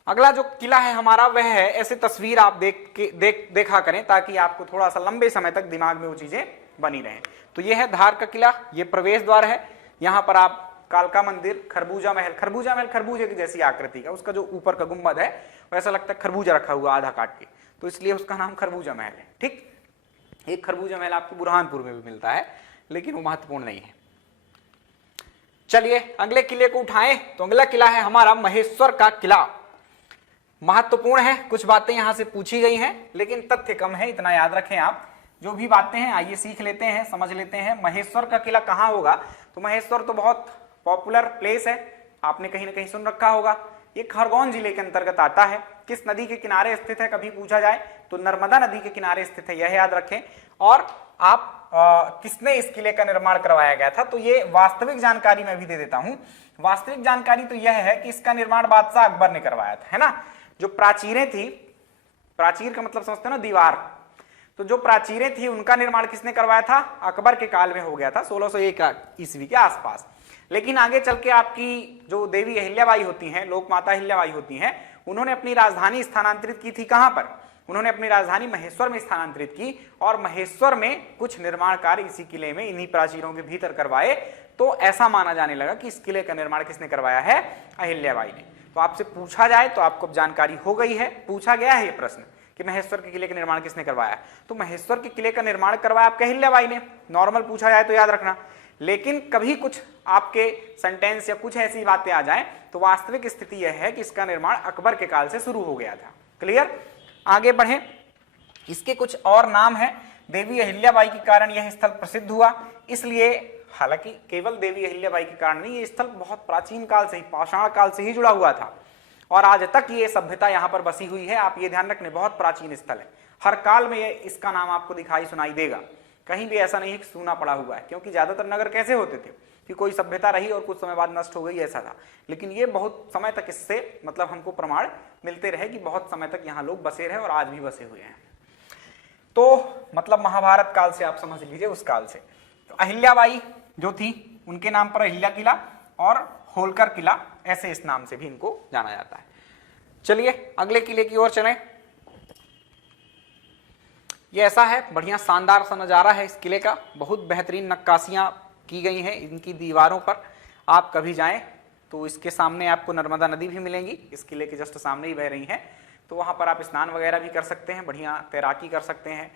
अगला जो किला है हमारा वह है, ऐसे तस्वीर आप देखा करें ताकि आपको थोड़ा सा लंबे समय तक दिमाग में वो चीजें बनी रहें। तो ये है धार का किला, ये प्रवेश द्वार है। यहाँ पर आप कालका मंदिर, खरबूजा महल खरबूजे की जैसी आकृति का, उसका जो ऊपर का गुंबद है वैसा लगता है खरबूजा रखा हुआ आधा काट के, तो इसलिए उसका नाम खरबूजा महल है, ठीक। एक खरबूजा महल आपको बुरहानपुर में भी मिलता है, लेकिन वो महत्वपूर्ण नहीं है। चलिए अगले किले को उठाएं। तो अगला किला है हमारा महेश्वर का किला। महत्वपूर्ण है, कुछ बातें यहां से पूछी गई हैं लेकिन तथ्य कम है, इतना याद रखें आप। जो भी बातें हैं आइए सीख लेते हैं, समझ लेते हैं। महेश्वर का किला कहां होगा? तो महेश्वर तो बहुत पॉपुलर प्लेस है, आपने कहीं ना कहीं सुन रखा होगा। ये खरगोन जिले के अंतर्गत आता है। किस नदी के किनारे स्थित है कभी पूछा जाए तो नर्मदा नदी के किनारे स्थित है, यह याद रखें। और आप किसने इस किले का निर्माण करवाया गया था? तो ये वास्तविक जानकारी मैं भी दे देता हूं। वास्तविक जानकारी तो यह है कि इसका निर्माण बादशाह अकबर ने करवाया था, है ना। जो प्राचीरें थी, प्राचीर का मतलब समझते हो ना, दीवार, तो जो प्राचीरें थी उनका निर्माण किसने करवाया था? अकबर के काल में हो गया था, 1601 ईस्वी के आसपास। लेकिन आगे चल के आपकी जो देवी अहिल्याबाई होती हैं, लोक माता अहिल्याबाई होती हैं, उन्होंने अपनी राजधानी स्थानांतरित की थी कहां पर? उन्होंने अपनी राजधानी महेश्वर में स्थानांतरित की और महेश्वर में कुछ निर्माण कार्य इसी किले में इन्हीं प्राचीरों के भीतर करवाए। तो ऐसा माना जाने लगा कि इस किले का निर्माण किसने करवाया है? अहिल्याबाई ने। तो आपसे पूछा जाए तो आपको जानकारी हो गई है, पूछा गया है ये प्रश्न कि महेश्वर के किले का निर्माण किसने करवाया, तो महेश्वर के किले का निर्माण करवाया आपके अहिल्याबाई ने। नॉर्मल पूछा जाए तो याद रखना। लेकिन कभी कुछ आपके सेंटेंस या कुछ ऐसी बातें आ जाएं तो वास्तविक स्थिति यह है कि इसका निर्माण अकबर के काल से शुरू हो गया था। क्लियर? आगे बढ़े। इसके कुछ और नाम हैं देवी अहिल्याबाई के कारण यह स्थल प्रसिद्ध हुआ, इसलिए हालांकि केवल देवी अहिल्याबाई के कारण नहीं, ये स्थल बहुत प्राचीन काल से ही, पाषाण काल से ही जुड़ा हुआ था और आज तक ये सभ्यता यहाँ पर बसी हुई है। आप ये ध्यान रखने, बहुत प्राचीन स्थल है, हर काल में ये इसका नाम आपको दिखाई सुनाई देगा, कहीं भी ऐसा नहीं है कि सूना पड़ा हुआ है, क्योंकि ज्यादातर नगर कैसे होते थे कि कोई सभ्यता रही और कुछ समय बाद नष्ट हो गई, ऐसा था। लेकिन ये बहुत समय तक इससे मतलब हमको प्रमाण मिलते रहे कि बहुत समय तक यहाँ लोग बसे रहे और आज भी बसे हुए हैं। तो मतलब महाभारत काल से आप समझ लीजिए, उस काल से। तो अहिल्याबाई जो थी उनके नाम पर अहिल्या किला और होलकर किला, ऐसे इस नाम से भी इनको जाना जाता है। चलिए अगले किले की ओर चलें। ये ऐसा है, बढ़िया शानदार सा नजारा है इस किले का, बहुत बेहतरीन नक्काशियां की गई हैं इनकी दीवारों पर। आप कभी जाएं तो इसके सामने आपको नर्मदा नदी भी मिलेंगी, इस किले के जस्ट सामने ही बह रही हैं, तो वहां पर आप स्नान वगैरह भी कर सकते हैं, बढ़िया तैराकी कर सकते हैं,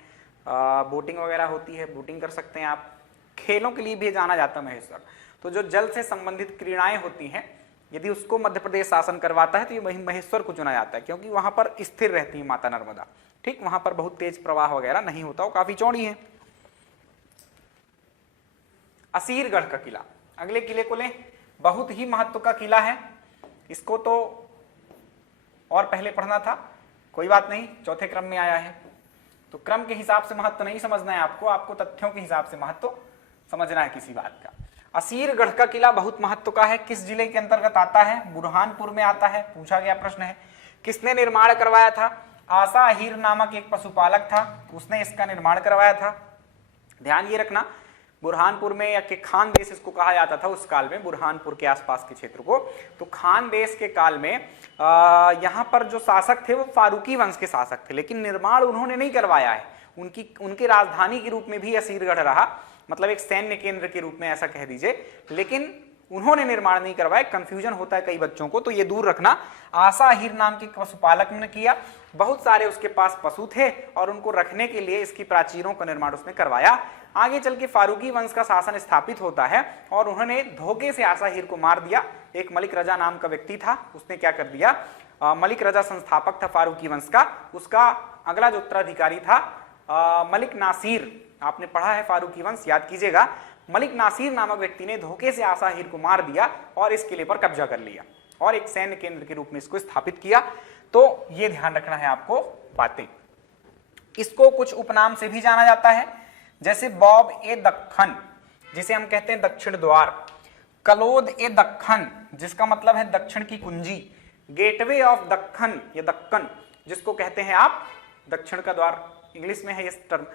बोटिंग वगैरह होती है, बोटिंग कर सकते हैं आप। खेलों के लिए भी जाना जाता है महेश्वर। तो जो जल से संबंधित क्रीड़ाएं होती हैं, यदि उसको मध्य प्रदेश शासन करवाता है तो ये महेश्वर को चुना जाता है, क्योंकि वहां पर स्थिर रहती है माता नर्मदा। ठीक, वहां पर बहुत तेज प्रवाह वगैरह नहीं होता, वो काफी चौड़ी है। असीरगढ़ का किला, अगले किले को लें, बहुत ही महत्व का किला है, इसको तो और पहले पढ़ना था, कोई बात नहीं, चौथे क्रम में आया है, तो क्रम के हिसाब से महत्व नहीं समझना है आपको, आपको तथ्यों के हिसाब से महत्व समझना है किसी बात का। असीरगढ़ का किला बहुत महत्व का है, किस जिले के अंतर्गत आता है? बुरहानपुर में आता है, पूछा गया प्रश्न है। किसने निर्माण करवाया था? आशा अहीर नामक एक पशुपालक था, उसने इसका निर्माण करवाया था। ध्यान ये रखना, बुरहानपुर में या कि खान देश इसको कहा जाता था उस काल में, बुरहानपुर के आसपास के क्षेत्र को। तो खान देश के काल में यहाँ पर जो शासक थे वो फारूकी वंश के शासक थे, लेकिन निर्माण उन्होंने नहीं करवाया है। उनकी राजधानी के रूप में भी असीरगढ़ रहा, मतलब एक सैन्य केंद्र के रूप में ऐसा कह दीजिए, लेकिन उन्होंने निर्माण नहीं करवाया। कंफ्यूजन होता है कई बच्चों को, तो ये दूर रखना। आशा अहीर नाम के पशुपालक ने किया, बहुत सारे उसके पास पशु थे और उनको रखने के लिए इसकी प्राचीरों का निर्माण उसने करवाया। आगे चल के फारूकी वंश का शासन स्थापित होता है और उन्होंने धोखे से आशा अहीर को मार दिया। एक मलिक रजा नाम का व्यक्ति था, उसने क्या कर दिया, मलिक रजा संस्थापक था फारूकी वंश का, उसका अगला जो उत्तराधिकारी था मलिक नासिर, आपने पढ़ा है फारूकी वंश, याद कीजिएगा। मलिक नासिर नामक व्यक्ति ने धोखे से आशा अहीर को मार दिया और इस किले पर कब्जा कर लिया और एक सैन्य केंद्र के रूप में इसको स्थापित किया। तो ये ध्यान रखना है आपको बातें। इसको कुछ उपनाम से भी जाना जाता है, जैसे बॉब ए दक्खन, जिसे हम कहते हैं दक्षिण द्वार, कलोद ए दक्खन, जिसका मतलब है दक्षिण की कुंजी, गेटवे ऑफ दक्खन या दक्कन, जिसको कहते हैं आप दक्षिण का द्वार, इंग्लिश में है ये टर्म।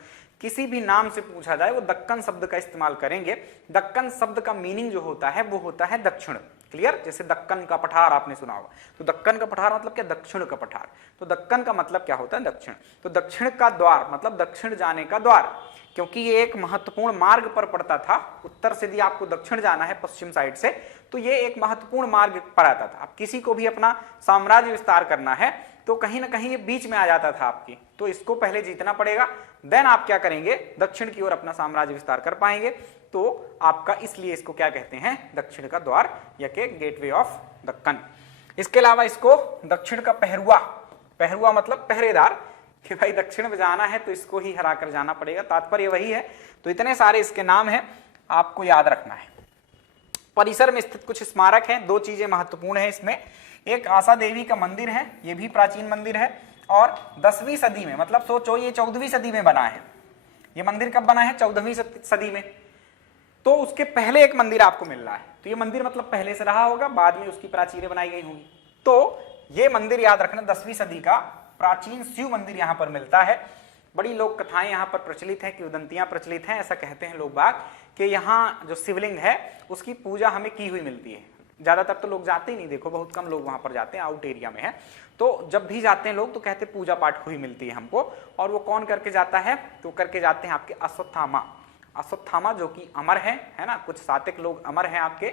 किसी भी नाम से पूछा जाए वो दक्कन शब्द का इस्तेमाल करेंगे। दक्कन शब्द का मीनिंग जो होता है वो होता है दक्षिण, क्लियर। जैसे दक्कन का पठार आपने सुना होगा, तो दक्कन का पठार मतलब क्या, दक्षिण का पठार। तो दक्कन का मतलब क्या होता है, दक्षिण। तो दक्षिण का द्वार मतलब दक्षिण जाने का द्वार, क्योंकि ये एक महत्वपूर्ण मार्ग पर पड़ता था। उत्तर से यदि आपको दक्षिण जाना है पश्चिम साइड से, तो ये एक महत्वपूर्ण मार्ग पर आता था। अब किसी को भी अपना साम्राज्य विस्तार करना है तो कहीं ना कहीं ये बीच में आ जाता था आपकी, तो इसको पहले जीतना पड़ेगा, देन आप क्या करेंगे, दक्षिण की ओर अपना साम्राज्य विस्तार कर पाएंगे। तो आपका इसलिए इसको क्या कहते हैं, दक्षिण का द्वार या के गेटवे ऑफ दक्कन। इसके अलावा इसको दक्षिण का पहरुआ, पहरुआ मतलब पहरेदार, कि भाई दक्षिण में जाना है तो इसको ही हरा कर जाना पड़ेगा, तात्पर्य वही है। तो इतने सारे इसके नाम हैं, आपको याद रखना है। परिसर में स्थित कुछ स्मारक हैं, दो चीजें महत्वपूर्ण है इसमें। एक आशा देवी का मंदिर है, ये भी प्राचीन मंदिर है और 10वीं सदी में, मतलब सोचो ये 14वीं सदी में बना है। ये मंदिर कब बना है, 14वीं सदी में। तो उसके पहले एक मंदिर आपको मिल रहा है, तो ये मंदिर मतलब पहले से रहा होगा, बाद में उसकी प्राचीरें बनाई गई होंगी। तो ये मंदिर याद रखना, 10वीं सदी का प्राचीन शिव मंदिर यहाँ पर मिलता है। बड़ी लोक कथाएं यहाँ पर प्रचलित हैं, किंवदंतियां प्रचलित हैं। ऐसा कहते हैं लोग बाग कि यहाँ जो शिवलिंग है उसकी पूजा हमें की हुई मिलती है। ज्यादातर तो लोग जाते ही नहीं, देखो बहुत कम लोग वहां पर जाते हैं, आउट एरिया में है। तो जब भी जाते हैं लोग तो कहते हैं पूजा पाठ हुई मिलती है हमको। और वो कौन करके जाता है, तो करके जाते हैं आपके अश्वत्थामा। अश्वत्थामा जो कि अमर है ना, कुछ सात्विक लोग अमर हैं आपके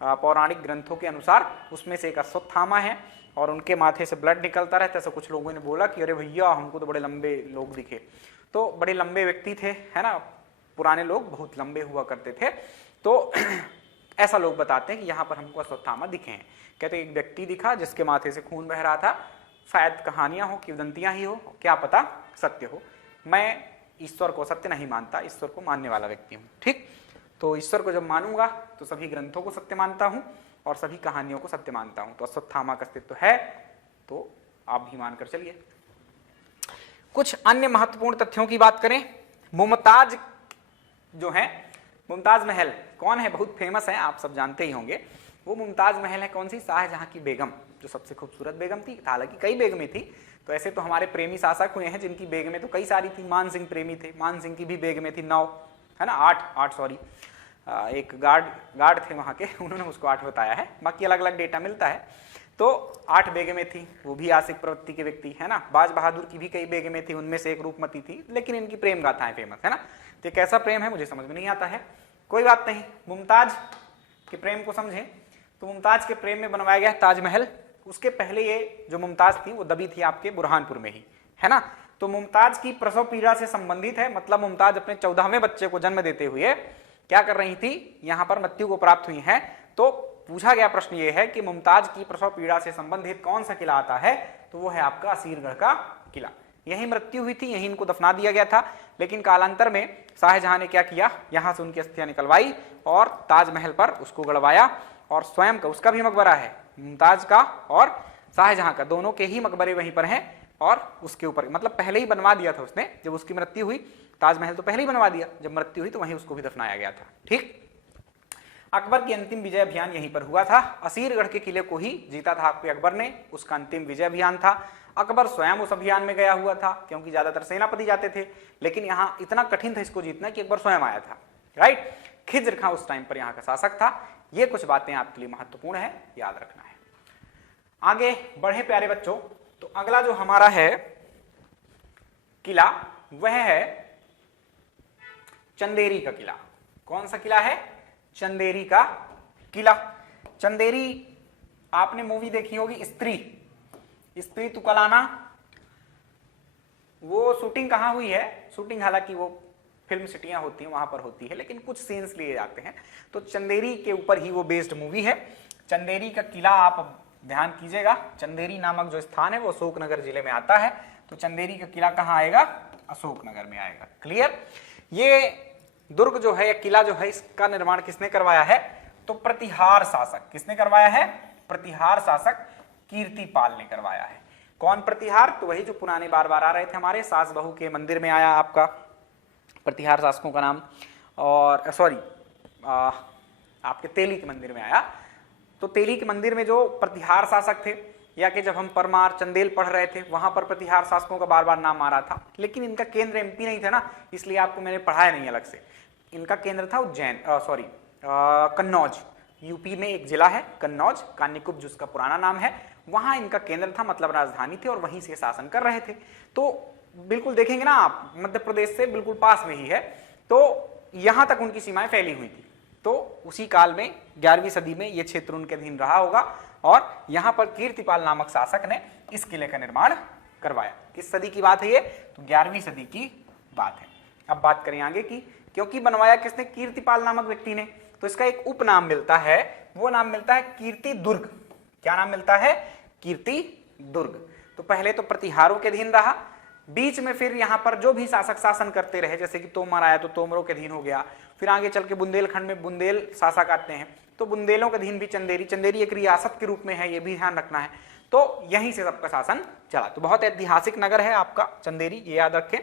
पौराणिक ग्रंथों के अनुसार, उसमें से एक अश्वत्थामा है और उनके माथे से ब्लड निकलता रहता है। ऐसा कुछ लोगों ने बोला कि अरे भैया हमको तो बड़े लंबे लोग दिखे, तो बड़े लंबे व्यक्ति थे, है ना, पुराने लोग बहुत लंबे हुआ करते थे। तो ऐसा लोग बताते हैं कि यहाँ पर हमको अश्वत्थामा दिखे हैं। कहते एक व्यक्ति दिखा जिसके माथे से खून बह रहा था, शायद कहानियां हो, किंवदंतियां ही हो, क्या पता सत्य हो। मैं ईश्वर को सत्य नहीं मानता, ईश्वर को मानने वाला व्यक्ति हूं। ठीक, तो ईश्वर को जब मानूंगा तो सभी ग्रंथों को सत्य मानता हूं और सभी कहानियों को सत्य मानता हूं। तो अश्वत्थामा का अस्तित्व है, तो आप भी मानकर चलिए। कुछ अन्य महत्वपूर्ण तथ्यों की बात करें। मुमताज जो है, मुमताज महल कौन है, बहुत फेमस है, आप सब जानते ही होंगे। वो मुमताज महल है कौन सी, शाहजहां की बेगम, जो सबसे खूबसूरत बेगम थी। हालांकि कई बेगमें थी, तो ऐसे तो हमारे प्रेमी शासक हुए हैं जिनकी बेगमें तो कई सारी थी। मान सिंह प्रेमी थे, मान सिंह की भी बेगमें थी 9, है ना, 8 सॉरी, एक गार्ड थे वहां के, उन्होंने उसको 8 बताया है, बाकी अलग अलग डेटा मिलता है। तो 8 बेगमें थी, वो भी आशिक प्रवृत्ति के व्यक्ति, है ना। बाज बहादुर की भी कई बेगमें थी, उनमें से एक रूपमती थी, लेकिन इनकी प्रेम गाथाएं फेमस है ना। तो कैसा प्रेम है मुझे समझ में नहीं आता है, कोई बात नहीं। मुमताज के प्रेम को समझें तो मुमताज के प्रेम में बनवाया गया ताजमहल। उसके पहले ये जो मुमताज थी वो दबी थी आपके बुरहानपुर में ही, है ना। तो मुमताज की प्रसव पीड़ा से संबंधित है, मतलब मुमताज अपने 14वें बच्चे को जन्म देते हुए क्या कर रही थी, यहां पर मृत्यु को प्राप्त हुई है। तो पूछा गया प्रश्न ये है कि मुमताज की प्रसव पीड़ा से संबंधित कौन सा किला आता है, तो वो है आपका असीरगढ़ का किला। यही मृत्यु हुई थी, यही इनको दफना दिया गया था। लेकिन कालांतर में शाहजहां ने क्या किया, यहां से उनकी अस्थियां निकलवाई और ताजमहल पर उसको गड़वाया, और स्वयं का, उसका भी मकबरा है, मुमताज का और शाहजहां का, दोनों के ही मकबरे वहीं पर हैं। और उसके ऊपर मतलब पहले ही बनवा दिया था उसने, जब उसकी मृत्यु हुई, ताजमहल तो पहले ही बनवा दिया, जब मृत्यु हुई तो वहीं उसको भी दफनाया गया था। ठीक, अकबर की अंतिम विजय अभियान यहीं पर हुआ था। असीरगढ़ के किले को ही जीता था आपके अकबर ने, उसका अंतिम विजय अभियान था। अकबर स्वयं उस अभियान में गया हुआ था, क्योंकि ज्यादातर सेनापति जाते थे, लेकिन यहां इतना कठिन था इसको जीतना कि अकबर स्वयं आया था। राइट, खिज्र खां उस टाइम पर यहाँ का शासक था। ये कुछ बातें आपके लिए महत्वपूर्ण है, याद रखना है। आगे बढ़े प्यारे बच्चों, तो अगला जो हमारा है किला वह है चंदेरी का किला। कौन सा किला है, चंदेरी का किला। चंदेरी आपने मूवी देखी होगी स्त्री तुकलाना, वो शूटिंग कहां हुई है, शूटिंग हालांकि वो फिल्म सिटियां होती हैं वहां पर होती है, लेकिन कुछ सीन्स लिए जाते हैं, तो चंदेरी के ऊपर ही वो बेस्ड मूवी है। चंदेरी का किला आप ध्यान कीजिएगा, चंदेरी नामक जो स्थान है वो अशोकनगर जिले में आता है। तो चंदेरी का किला कहां आएगा, अशोकनगर में आएगा। क्लियर। ये दुर्ग जो है, किला जो है, इसका निर्माण किसने करवाया है, तो प्रतिहार शासक, किसने करवाया है, प्रतिहार शासक कीर्तिपाल ने करवाया है। कौन प्रतिहार, तो वही जो पुराने बार बार आ रहे थे हमारे, सास बहू के मंदिर में आया आपका प्रतिहार शासकों का नाम, और सॉरी आपके तेली के मंदिर में आया। तो तेली के मंदिर में जो प्रतिहार शासक थे, या कि जब हम परमार चंदेल पढ़ रहे थे वहां पर प्रतिहार शासकों का बार बार नाम आ रहा था, लेकिन इनका केंद्र एमपी नहीं था ना, इसलिए आपको मैंने पढ़ाया नहीं अलग से। इनका केंद्र था उज्जैन, कन्नौज, यूपी में एक जिला है कन्नौज, कान्यकुब्ज जिसका पुराना नाम है, वहां इनका केंद्र था, मतलब राजधानी थी, और वहीं से शासन कर रहे थे। तो बिल्कुल देखेंगे ना आप, मध्य प्रदेश से बिल्कुल पास में ही है, तो यहां तक उनकी सीमाएं फैली हुई थी। तो उसी काल में 11वीं सदी में यह क्षेत्र उनके अधीन रहा होगा, और यहां पर कीर्तिपाल नामक शासक ने इस किले का निर्माण करवाया। किस सदी की बात है ये, तो 11वीं सदी की बात है। अब बात करें आगे की, क्योंकि बनवाया किसने, कीर्तिपाल नामक व्यक्ति ने, तो इसका एक उपनाम मिलता है, वो नाम मिलता है कीर्ति दुर्ग। क्या नाम मिलता है, कीर्ति दुर्ग। तो पहले तो प्रतिहारों के अधीन रहा, बीच में फिर यहाँ पर जो भी शासक शासन करते रहे, जैसे कि तोमर आया तो तोमरों के अधीन हो गया, फिर आगे चल के बुंदेलखंड में बुंदेल शासक आते हैं, तो बुंदेलों के अधीन भी चंदेरी एक रियासत के रूप में है, ये भी ध्यान रखना है। तो यहीं से सबका शासन चला। तो बहुत ऐतिहासिक नगर है आपका चंदेरी, ये याद रखें।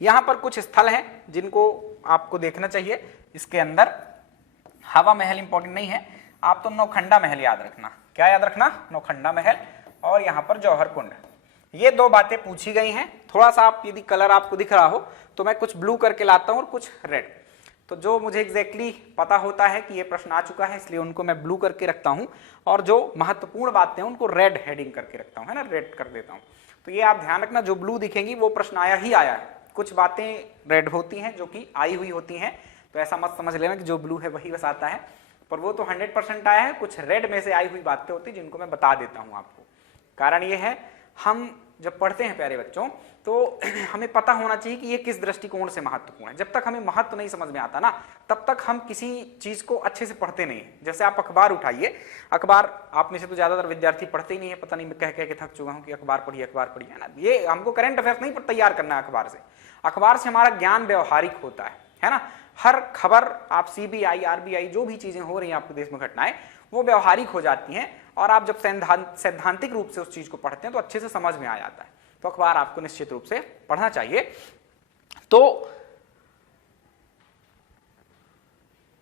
यहाँ पर कुछ स्थल हैं जिनको आपको देखना चाहिए। इसके अंदर हवा महल इंपॉर्टेंट नहीं है, आप तो नौखंडा महल याद रखना। क्या याद रखना, नौखंडा महल, और यहाँ पर जौहर कुंड। ये 2 बातें पूछी गई हैं। थोड़ा सा आप यदि कलर आपको दिख रहा हो तो मैं कुछ ब्लू करके लाता हूं और कुछ रेड, तो जो मुझे एग्जैक्टली पता होता है कि ये प्रश्न आ चुका है, इसलिए उनको मैं ब्लू करके रखता हूं, और जो महत्वपूर्ण बातें हैं उनको रेड हेडिंग करके रखता हूं, है ना, रेड कर देता हूं। तो ये आप ध्यान रखना, जो ब्लू दिखेंगी वो प्रश्न आया ही आया है। कुछ बातें रेड होती हैं जो कि आई हुई होती हैं, तो ऐसा मत समझ लेना कि जो ब्लू है वही बस आता है, पर वो तो 100% आया है। कुछ रेड में से आई हुई बातें होती हैं जिनको मैं बता देता हूं आपको। कारण ये है, हम जब पढ़ते हैं प्यारे बच्चों तो हमें पता होना चाहिए कि ये किस दृष्टिकोण से महत्वपूर्ण है। जब तक हमें महत्व नहीं समझ में आता ना, तब तक हम किसी चीज को अच्छे से पढ़ते नहीं हैं। जैसे आप अखबार उठाइए, अखबार आप में से तो ज्यादातर विद्यार्थी पढ़ते ही नहीं है, पता नहीं मैं कह के थक चुका हूं कि अखबार पढ़िए है ना। ये हमको करंट अफेयर्स नहीं तैयार करना है अखबार से। अखबार से हमारा ज्ञान व्यवहारिक होता है ना। हर खबर आप सीबीआई, आरबीआई, जो भी चीजें हो रही हैं आपके देश में घटनाएं, वो व्यवहारिक हो जाती हैं और आप जब सैद्धांतिक रूप से उस चीज को पढ़ते हैं तो अच्छे से समझ में आ जाता है। तो अखबार आपको निश्चित रूप से पढ़ना चाहिए। तो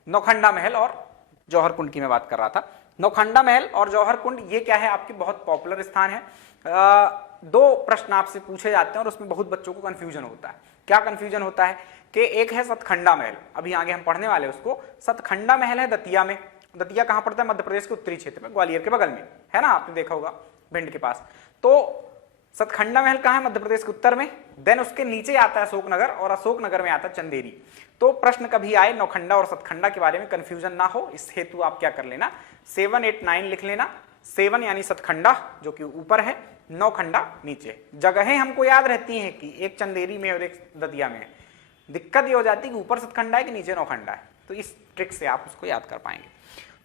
नौखंडा महल और जौहर कुंड की मैं बात कर रहा था। नौखंडा महल और जौहर कुंड ये क्या है, आपके बहुत पॉपुलर स्थान है। दो प्रश्न आपसे पूछे जाते हैं और उसमें बहुत बच्चों को कंफ्यूजन होता है। क्या कंफ्यूजन होता है कि एक है सतखंडा महल, अभी आगे हम पढ़ने वाले उसको। सतखंडा महल है दतिया में। दतिया कहां पड़ता है? मध्य प्रदेश के उत्तरी क्षेत्र में, ग्वालियर के बगल में, है ना, आपने देखा होगा, भिंड के पास। तो सतखंडा महल कहां है? मध्य प्रदेश के उत्तर में। देन उसके नीचे आता है अशोकनगर और अशोकनगर में आता है चंदेरी। तो प्रश्न कभी आए नौखंडा और सतखंडा के बारे में कंफ्यूजन ना हो, इस हेतु आप क्या कर लेना, 7, 8, 9 लिख लेना। 7 यानी सतखंडा जो कि ऊपर है, नौखंडा नीचे। जगहें हमको याद रहती हैं कि एक चंदेरी में और एक दतिया में है। दिक्कत ये हो जाती है कि ऊपर सतखंडा है कि नीचे नौखंडा है, तो इस ट्रिक से आप उसको याद कर पाएंगे।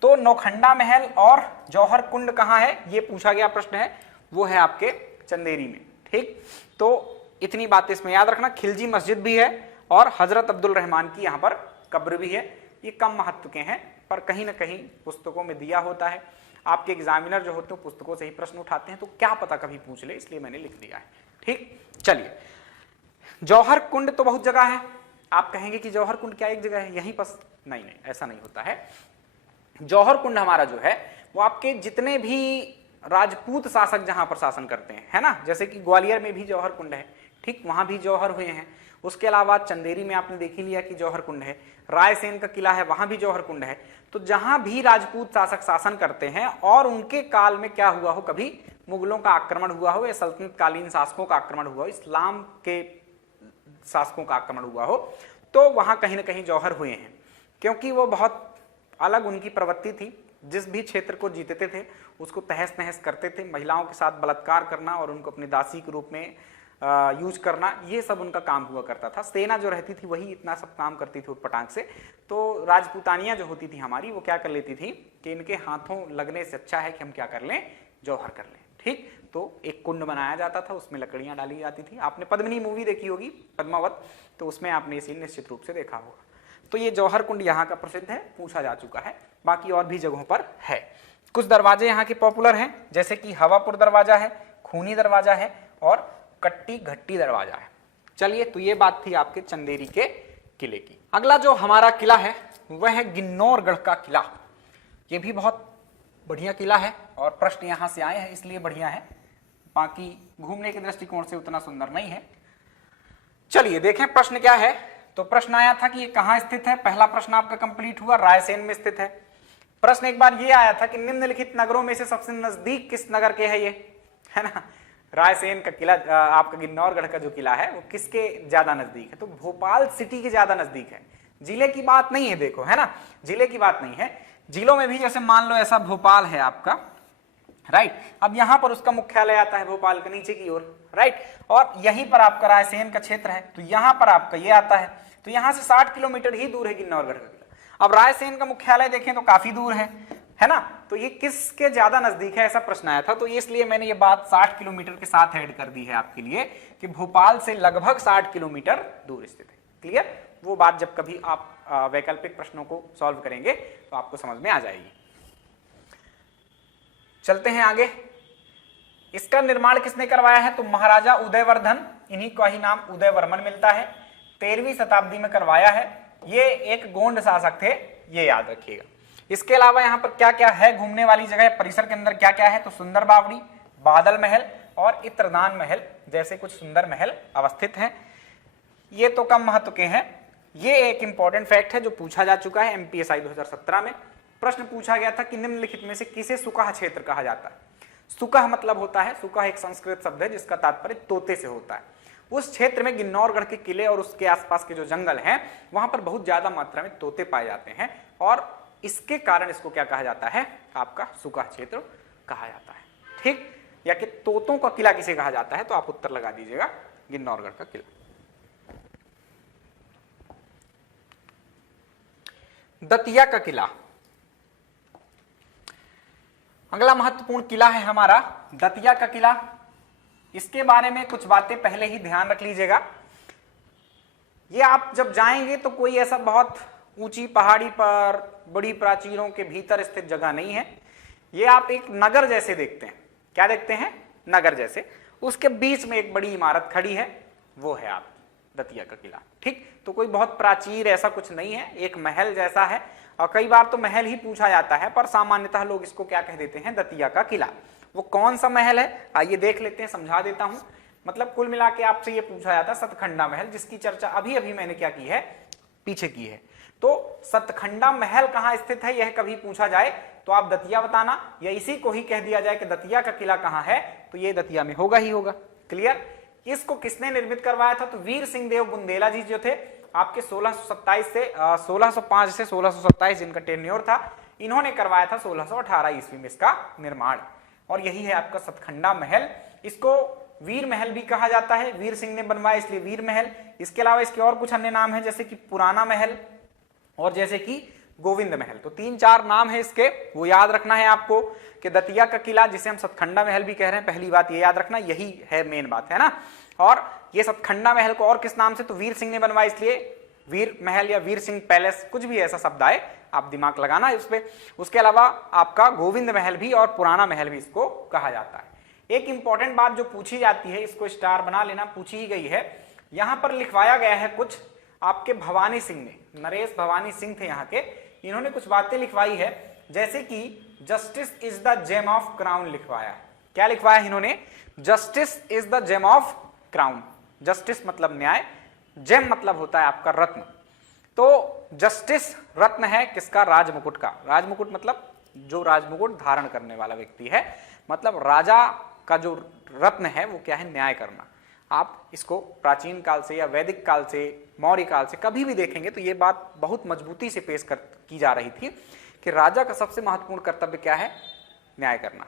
तो नौखंडा महल और जौहर कुंड कहां है, ये पूछा गया प्रश्न है, वो है आपके चंदेरी में। ठीक, तो इतनी बातें इसमें याद रखना। खिलजी मस्जिद भी है और हजरत अब्दुल रहमान की यहां पर कब्र भी है। ये कम महत्व के हैं पर कहीं ना कहीं पुस्तकों में दिया होता है। आपके एग्जामिनर जो होते हैं पुस्तकों से ही प्रश्न उठाते हैं, तो क्या पता कभी पूछ ले, इसलिए मैंने लिख दिया है। ठीक, चलिए, जौहर कुंड तो बहुत जगह है। आप कहेंगे कि जौहर कुंड क्या एक जगह है यहीं पर? नहीं, ऐसा नहीं होता है। जौहर कुंड हमारा जो है वो आपके जितने भी राजपूत शासक जहां पर शासन करते हैं, है ना, जैसे कि ग्वालियर में भी जौहर कुंड है, ठीक, वहां भी जौहर हुए हैं। उसके अलावा चंदेरी में आपने देख ही लिया कि जौहर कुंड है। रायसेन का किला है, वहां भी जौहर कुंड है। तो जहां भी राजपूत शासक शासन करते हैं और उनके काल में क्या हुआ हो, कभी मुगलों का आक्रमण हुआ हो या सल्तनत कालीन शासकों का आक्रमण हुआ हो, इस्लाम के शासकों का आक्रमण हुआ हो, तो वहां कहीं ना कहीं जौहर हुए हैं। क्योंकि वो बहुत अलग उनकी प्रवृत्ति थी। जिस भी क्षेत्र को जीतते थे उसको तहस नहस करते थे। महिलाओं के साथ बलात्कार करना और उनको अपनी दासी के रूप में यूज करना, ये सब उनका काम हुआ करता था। सेना जो रहती थी वही इतना सब काम करती थी उटपटांग से। तो राजपूतानियां जो होती थी हमारी, वो क्या कर लेती थी कि इनके हाथों लगने से अच्छा है कि हम क्या कर लें, जौहर कर लें। ठीक, तो एक कुंड बनाया जाता था, उसमें लकड़ियां डाली जाती थी। आपने पद्मिनी मूवी देखी होगी, पद्मावत, तो उसमें आपने ये सीन निश्चित रूप से देखा होगा। तो ये जौहर कुंड यहाँ का प्रसिद्ध है, पूछा जा चुका है। बाकी और भी जगहों पर है। कुछ दरवाजे यहाँ के पॉपुलर हैं, जैसे कि हवापुर दरवाजा है, खूनी दरवाजा है और कट्टी घट्टी दरवाजा है। चलिए, तो ये बात थी आपके चंदेरी के किले की। अगला जो हमारा किला है वह है गिन्नौरगढ़ का किला। ये भी बहुत बढ़िया किला है और प्रश्न यहां से आए हैं इसलिए बढ़िया है, बाकी घूमने के दृष्टिकोण से उतना सुंदर नहीं है। चलिए देखें प्रश्न क्या है। तो प्रश्न आया था कि ये कहां स्थित है। पहला प्रश्न आपका कंप्लीट हुआ, रायसेन में स्थित है। प्रश्न एक बार ये आया था कि निम्नलिखित नगरों में से सबसे नजदीक किस नगर के है ये, है ना। रायसेन का किला, आपका गिन्नौरगढ़ का जो किला है वो किसके ज्यादा नजदीक है, तो भोपाल सिटी के ज्यादा नजदीक है। जिले की बात नहीं है, देखो, है ना, जिले की बात नहीं है। जिलों में भी जैसे मान लो ऐसा भोपाल है आपका, राइट। अब यहां पर उसका मुख्यालय आता है भोपाल के नीचे की ओर, राइट। और यहीं पर आपका रायसेन का क्षेत्र है, तो यहां पर आपका ये आता है। तो यहां से 60 किलोमीटर ही दूर है गिन्नौरगढ़ का किला। अब रायसेन का मुख्यालय देखें तो काफी दूर है ना। तो ये किसके ज्यादा नजदीक है, ऐसा प्रश्न आया था। तो इसलिए मैंने ये बात 60 किलोमीटर के साथ ऐड कर दी है आपके लिए कि भोपाल से लगभग 60 किलोमीटर दूर स्थित है। क्लियर? वो बात जब कभी आप वैकल्पिक प्रश्नों को सॉल्व करेंगे तो आपको समझ में आ जाएगी। चलते हैं आगे। इसका निर्माण किसने करवाया है, तो महाराजा उदयवर्धन, इन्हीं का ही नाम उदयवर्मन मिलता है। 13वीं शताब्दी में करवाया है। ये एक गोंड शासक थे, ये याद रखिएगा। इसके अलावा यहाँ पर क्या क्या है घूमने वाली जगह, परिसर के अंदर क्या क्या है, तो सुंदर बावड़ी, बादल महल और इत्रदान महल जैसे कुछ सुंदर महल अवस्थित हैं। ये तो कम महत्व के हैं। ये एक इंपॉर्टेंट फैक्ट है जो पूछा जा चुका है एमपीएसआई 2017 में। प्रश्न पूछा गया था कि निम्नलिखित में से किसे सुकाह क्षेत्र कहा जाता है। सुकाह मतलब होता है, सुकाह एक संस्कृत शब्द है जिसका तात्पर्य तोते से होता है। उस क्षेत्र में गिन्नौरगढ़ के किले और उसके आसपास के जो जंगल हैं वहां पर बहुत ज्यादा मात्रा में तोते पाए जाते हैं और इसके कारण इसको क्या कहा जाता है, आपका सुकाह क्षेत्र कहा जाता है। ठीक, या कि तोतों का किला किसे कहा जाता है, तो आप उत्तर लगा दीजिएगा गिन्नौरगढ़ का किला। दतिया का किला, अगला महत्वपूर्ण किला है हमारा दतिया का किला। इसके बारे में कुछ बातें पहले ही ध्यान रख लीजिएगा। ये आप जब जाएंगे तो कोई ऐसा बहुत ऊंची पहाड़ी पर बड़ी प्राचीरों के भीतर स्थित जगह नहीं है। ये आप एक नगर जैसे देखते हैं। क्या देखते हैं? नगर जैसे। उसके बीच में एक बड़ी इमारत खड़ी है, वो है आप दतिया का किला। ठीक, तो कोई बहुत प्राचीर ऐसा कुछ नहीं है, एक महल जैसा है। और कई बार तो महल ही पूछा जाता है, पर सामान्यतः लोग इसको क्या कह देते हैं? दतिया का किला। वो कौन सा महल है आइए देख लेते हैं, समझा देता हूं। मतलब कुल मिला के आपसे ये पूछा जाता है सतखंडा महल, जिसकी चर्चा अभी अभी मैंने क्या की है? पीछे की है। तो सतखंडा महल कहां स्थित है, यह कभी पूछा जाए तो आप दतिया बताना, या इसी को ही कह दिया जाए कि दतिया का किला कहां है, तो ये दतिया में होगा ही होगा। क्लियर? इसको किसने निर्मित करवाया था? तो वीर सिंह देव बुंदेला जी जो थे आपके 1605 से 1627 जिनका टेन्योर था, इन्होंने करवाया था 1618 ईस्वी में इसका निर्माण। और यही है आपका सतखंडा महल। इसको वीर महल भी कहा जाता है, वीर सिंह ने बनवाया इसलिए वीर महल। इसके अलावा इसके और कुछ अन्य नाम है, जैसे कि पुराना महल और जैसे कि गोविंद महल। तो 3-4 नाम है इसके, वो याद रखना है आपको कि दतिया का किला, जिसे हम सतखंडा महल भी कह रहे हैं, पहली बात ये याद रखना, यही है मेन बात, है ना। और ये सतखंडा महल को और किस नाम से? तो वीर सिंह ने बनवाया इसलिए वीर महल या वीर सिंह पैलेस, कुछ भी ऐसा शब्द आए आप दिमाग लगाना है उस पे। उसके अलावा आपका गोविंद महल भी और पुराना महल भी इसको कहा जाता है। एक इंपॉर्टेंट बात जो पूछी जाती है, इसको स्टार बना लेना, पूछी ही गई है, यहां पर लिखवाया गया है कुछ आपके भवानी सिंह ने, नरेश भवानी सिंह थे यहाँ के, इन्होंने कुछ बातें लिखवाई है, जैसे कि justice is the gem of crown लिखवाया है। क्या लिखवाया इन्होंने? Justice is the gem of crown. Justice मतलब न्याय, जेम मतलब होता है आपका रत्न। तो जस्टिस रत्न है किसका? राजमुकुट का। राजमुकुट मतलब जो राजमुकुट धारण करने वाला व्यक्ति है, मतलब राजा का जो रत्न है वो क्या है? न्याय करना। आप इसको प्राचीन काल से या वैदिक काल से, मौर्य काल से कभी भी देखेंगे तो ये बात बहुत मजबूती से पेश की जा रही थी कि राजा का सबसे महत्वपूर्ण कर्तव्य क्या है? न्याय करना।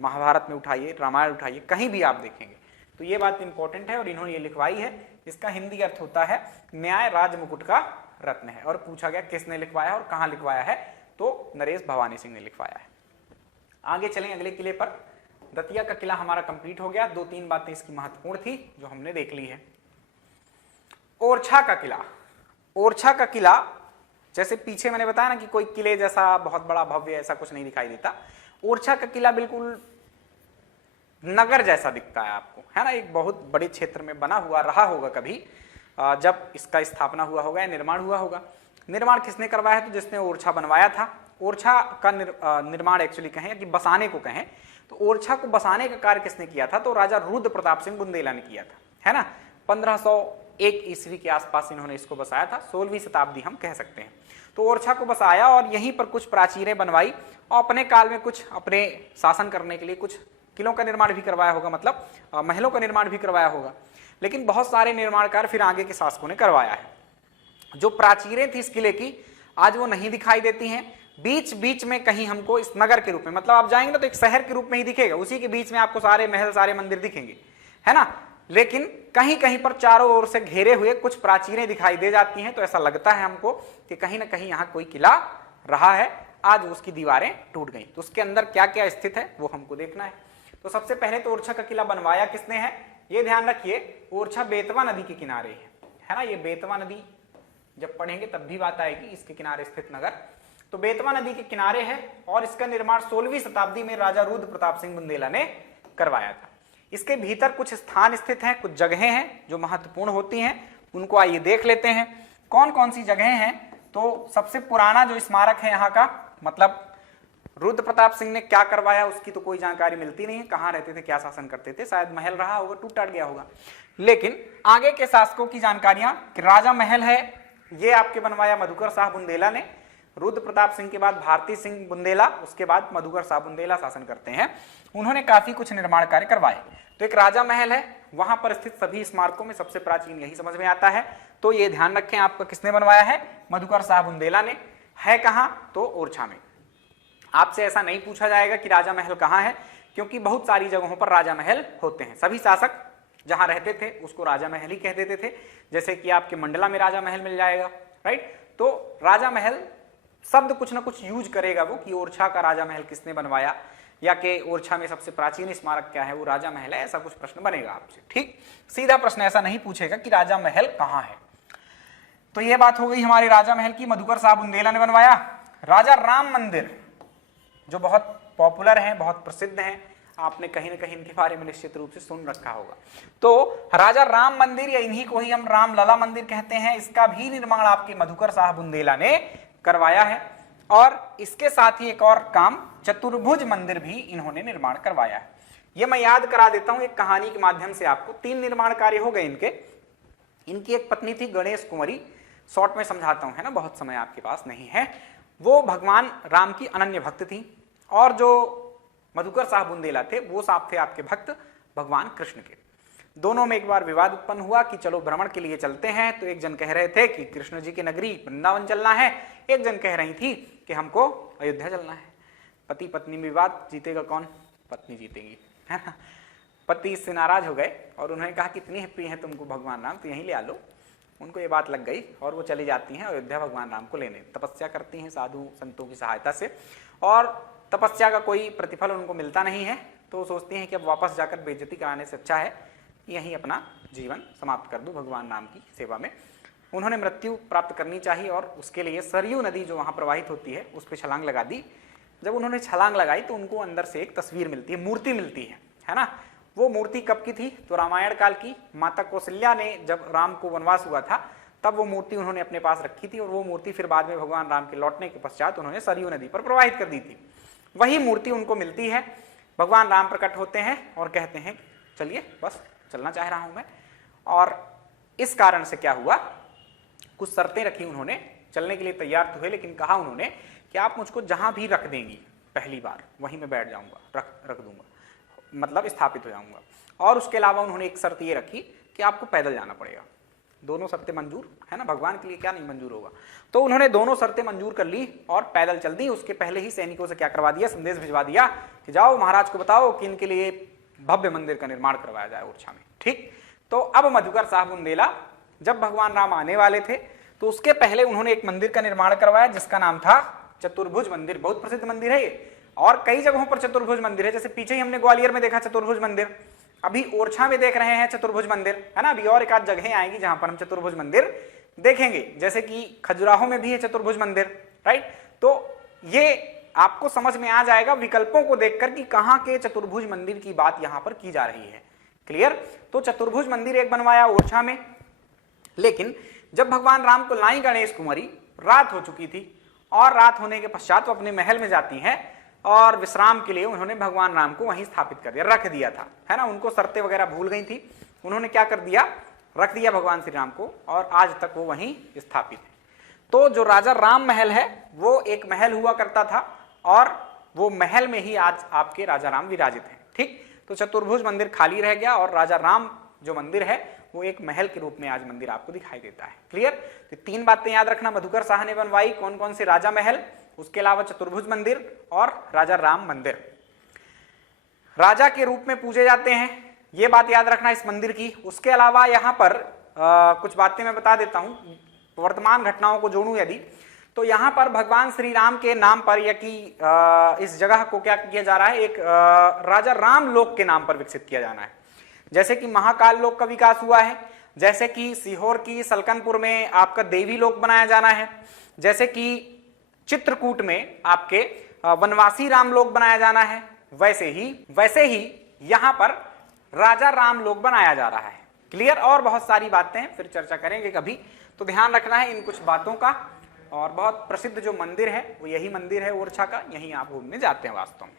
महाभारत में उठाइए, रामायण उठाइए, कहीं भी आप देखेंगे तो ये बात इंपॉर्टेंट है और इन्होंने ये लिखवाई है। इसका हिंदी अर्थ होता है न्याय राजमुकुट का रत्न है। और पूछा गया किसने लिखवाया और कहां लिखवाया है, तो नरेश भवानी सिंह ने लिखवाया है। आगे चलें अगले किले पर। दतिया का किला हमारा कंप्लीट हो गया। 2-3 बातें इसकी महत्वपूर्ण थी जो हमने देख ली है। ओरछा का किला। ओरछा का किला, जैसे पीछे मैंने बताया ना कि कोई किले जैसा बहुत बड़ा भव्य ऐसा कुछ नहीं दिखाई देता, ओरछा का किला बिल्कुल नगर जैसा दिखता है आपको, है ना। एक बहुत बड़े क्षेत्र में बना हुआ रहा होगा कभी, जब इसका स्थापना हुआ होगा या निर्माण हुआ होगा। निर्माण किसने करवाया? तो जिसने ओरछा बनवाया था। ओरछा का निर्माण एक्चुअली कहें कि बसाने को कहें तो ओरछा को बसाने का कार्य किसने किया था? तो राजा रुद्र प्रताप सिंह बुंदेला ने किया था, है ना। 1501 ईस्वी के आसपास इन्होंने इसको बसाया था, 16वीं शताब्दी हम कह सकते हैं। तो ओरछा को बसाया और यहीं पर कुछ प्राचीरें बनवाई और अपने काल में कुछ अपने शासन करने के लिए कुछ किलों का निर्माण भी करवाया होगा, मतलब महलों का निर्माण भी करवाया होगा। लेकिन बहुत सारे निर्माण कार्य फिर आगे के शासकों ने करवाया है। जो प्राचीरें थी इस किले की आज वो नहीं दिखाई देती हैं। बीच बीच में कहीं हमको इस नगर के रूप में, मतलब आप जाएंगे ना तो एक शहर के रूप में ही दिखेगा, उसी के बीच में आपको सारे महल सारे मंदिर दिखेंगे, है ना। लेकिन कहीं कहीं पर चारों ओर से घेरे हुए कुछ प्राचीरें दिखाई दे जाती हैं, तो ऐसा लगता है हमको कि कहीं ना कहीं यहाँ कोई किला रहा है, आज उसकी दीवारें टूट गई। तो उसके अंदर क्या क्या स्थित है वो हमको देखना है। तो सबसे पहले तो ओरछा का किला बनवाया किसने है, ये ध्यान रखिए। ओरछा बेतवा नदी के किनारे है ना। ये बेतवा नदी जब पढ़ेंगे तब भी बात आएगी, इसके किनारे स्थित नगर। तो बेतवा नदी के किनारे है और इसका निर्माण 16वीं शताब्दी में राजा रुद्र प्रताप सिंह बुंदेला ने करवाया था। इसके भीतर कुछ स्थान स्थित हैं, कुछ जगहें हैं जो महत्वपूर्ण होती हैं, उनको आइए देख लेते हैं। कौन कौन सी जगहें हैं? तो सबसे पुराना जो स्मारक है यहाँ का, मतलब रुद्र प्रताप सिंह ने क्या करवाया उसकी तो कोई जानकारी मिलती नहीं है, कहाँ रहते थे, क्या शासन करते थे, शायद महल रहा होगा, टूट टाट गया होगा। लेकिन आगे के शासकों की जानकारियां कि राजा महल है, ये आपके बनवाया मधुकर शाह बुंदेला ने। रुद्र प्रताप सिंह के बाद भारती सिंह बुंदेला, उसके बाद मधुकर शाह बुंदेला शासन करते हैं। उन्होंने काफी कुछ निर्माण कार्य करवाए। तो एक राजा महल है, वहां पर स्थित सभी स्मारकों में सबसे प्राचीन यही समझ में आता है। तो ये ध्यान रखें, आपका किसने बनवाया है? मधुकर शाह बुंदेला ने। है कहां? तो ओरछा में। आपसे ऐसा नहीं पूछा जाएगा कि राजा महल कहां है, क्योंकि बहुत सारी जगहों पर राजा महल होते हैं। सभी शासक जहां रहते थे उसको राजा महल ही कह देते थे। जैसे कि आपके मंडला में राजा महल मिल जाएगा, राइट। तो राजा महल शब्द कुछ ना कुछ यूज करेगा वो, कि ओरछा का राजा महल किसने बनवाया, या कि ओरछा में सबसे प्राचीन स्मारक क्या है, वो राजा महल है, ऐसा कुछ प्रश्न बनेगा आपसे। ठीक, सीधा प्रश्न ऐसा नहीं पूछेगा कि राजा महल कहां है। तो ये बात हो गई हमारे राजा महल की। मधुकर शाह बुंदेला ने बनवाया। राजा राम मंदिर जो बहुत पॉपुलर है, बहुत प्रसिद्ध है, आपने कहीं ना कहीं इनके बारे में निश्चित रूप से सुन रखा होगा। तो राजा राम मंदिर, या इन्हीं को ही हम रामलला मंदिर कहते हैं, इसका भी निर्माण आपके मधुकर शाह बुंदेला ने करवाया है। और इसके साथ ही एक और काम, चतुर्भुज मंदिर भी इन्होंने निर्माण करवाया है। ये मैं याद करा देता हूं एक कहानी के माध्यम से आपको। 3 निर्माण कार्य हो गए इनके। इनकी एक पत्नी थी गणेश कुंवरी, शॉर्ट में समझाता हूं, है ना, बहुत समय आपके पास नहीं है। वो भगवान राम की अनन्य भक्त थी, और जो मधुकर शाह बुंदेला थे वो साहब थे आपके भक्त भगवान कृष्ण के। दोनों में एक बार विवाद उत्पन्न हुआ कि चलो भ्रमण के लिए चलते हैं। तो एक जन कह रहे थे कि कृष्ण जी की नगरी वृंदावन चलना है, एक जन कह रही थी कि हमको अयोध्या चलना है। पति पत्नी में विवाद, जीतेगा कौन? पत्नी जीतेगी, है ना। पति इससे नाराज हो गए और उन्होंने कहा कितनी प्रिय है तुमको भगवान राम, तो यहीं ले आ लो। उनको ये बात लग गई और वो चली जाती हैं अयोध्या भगवान राम को लेने। तपस्या करती हैं साधु संतों की सहायता से, और तपस्या का कोई प्रतिफल उनको मिलता नहीं है। तो सोचती हैं कि अब वापस जाकर बेइज्जती कराने से अच्छा है यहीं अपना जीवन समाप्त कर दूं भगवान राम की सेवा में। उन्होंने मृत्यु प्राप्त करनी चाहिए, और उसके लिए सरयू नदी जो वहाँ प्रवाहित होती है उस पर छलांग लगा दी। जब उन्होंने छलांग लगाई तो उनको अंदर से एक तस्वीर मिलती है, मूर्ति मिलती है ना। वो मूर्ति कब की थी? तो रामायण काल की। माता कौशल्या ने जब राम को वनवास हुआ था तब वो मूर्ति उन्होंने अपने पास रखी थी, और वो मूर्ति फिर बाद में भगवान राम के लौटने के पश्चात उन्होंने सरयू नदी पर प्रवाहित कर दी थी। वही मूर्ति उनको मिलती है। भगवान राम प्रकट होते हैं और कहते हैं चलिए, बस चलना चाह रहा हूं मैं। और इस कारण से क्या हुआ, कुछ शर्तें रखी उन्होंने। चलने के लिए तैयार तो हुए, लेकिन कहा उन्होंने कि आप मुझको जहां भी रख देंगी पहली बार वहीं मैं बैठ जाऊंगा, रख दूंगा, मतलब स्थापित हो जाऊंगा। और उसके अलावा उन्होंने एक शर्त ये रखी कि आपको पैदल जाना पड़ेगा। दोनों शर्तें मंजूर है ना, भगवान के लिए क्या नहीं मंजूर होगा। तो उन्होंने दोनों शर्तें मंजूर कर ली और पैदल चल दी। उसके पहले ही सैनिकों से क्या करवा दिया, संदेश भिजवा दिया कि जाओ महाराज को बताओ कि इनके लिए भव्य मंदिर का निर्माण करवाया जाए ओरछा में। ठीक, तो अब मधुकर शाह बुंदेला जब भगवान राम आने वाले थे तो उसके पहले उन्होंने एक मंदिर का निर्माण करवाया जिसका नाम था चतुर्भुज मंदिर। बहुत प्रसिद्ध मंदिर है ये, और कई जगहों पर चतुर्भुज मंदिर है। जैसे पीछे ही हमने ग्वालियर में देखा चतुर्भुज मंदिर, अभी ओरछा में देख रहे हैं चतुर्भुज मंदिर, है ना। अभी और एक आध जगह आएंगी जहां पर हम चतुर्भुज मंदिर देखेंगे, जैसे कि खजुराहो में भी है चतुर्भुज मंदिर, राइट। तो ये आपको समझ में आ जाएगा विकल्पों को देखकर कि कहां के चतुर्भुज मंदिर की बात यहां पर की जा रही है। क्लियर। तो चतुर्भुज मंदिर एक बनवाया ओरछा में, लेकिन जब भगवान राम को लाई गणेश कुंवरी, रात हो चुकी थी, और रात होने के पश्चात वो अपने महल में जाती हैं और विश्राम के लिए उन्होंने भगवान राम को वहीं स्थापित कर दिया, रख दिया था, है ना। उनको शर्तें वगैरह भूल गई थी, उन्होंने क्या कर दिया, रख दिया भगवान श्री राम को, और आज तक वो वहीं स्थापित है। तो जो राजा राम महल है वो एक महल हुआ करता था, और वो महल में ही आज आपके राजा राम विराजित हैं। ठीक, तो चतुर्भुज मंदिर खाली रह गया और राजा राम जो मंदिर है वो एक महल के रूप में आज मंदिर आपको दिखाई देता है। क्लियर। तो 3 बातें याद रखना, मधुकर शाह ने बनवाई कौन कौन से, राजा महल, उसके अलावा चतुर्भुज मंदिर और राजा राम मंदिर। राजा के रूप में पूजे जाते हैं, ये बात याद रखना इस मंदिर की। उसके अलावा यहाँ पर कुछ बातें मैं बता देता हूं, वर्तमान घटनाओं को जोड़ूं यदि, तो यहाँ पर भगवान श्री राम के नाम पर, या कि इस जगह को क्या किया जा रहा है, एक राजा राम लोक के नाम पर विकसित किया जाना है। जैसे कि महाकाल लोक का विकास हुआ है, जैसे कि सीहोर की सलकनपुर में आपका देवी लोक बनाया जाना है, जैसे कि चित्रकूट में आपके वनवासी राम लोक बनाया जाना है, वैसे ही यहां पर राजा राम लोक बनाया जा रहा है। क्लियर। और बहुत सारी बातें फिर चर्चा करेंगे कभी, तो ध्यान रखना है इन कुछ बातों का। और बहुत प्रसिद्ध जो मंदिर है वो यही मंदिर है ओरछा का, यहीं आप घूमने जाते हैं वास्तव में।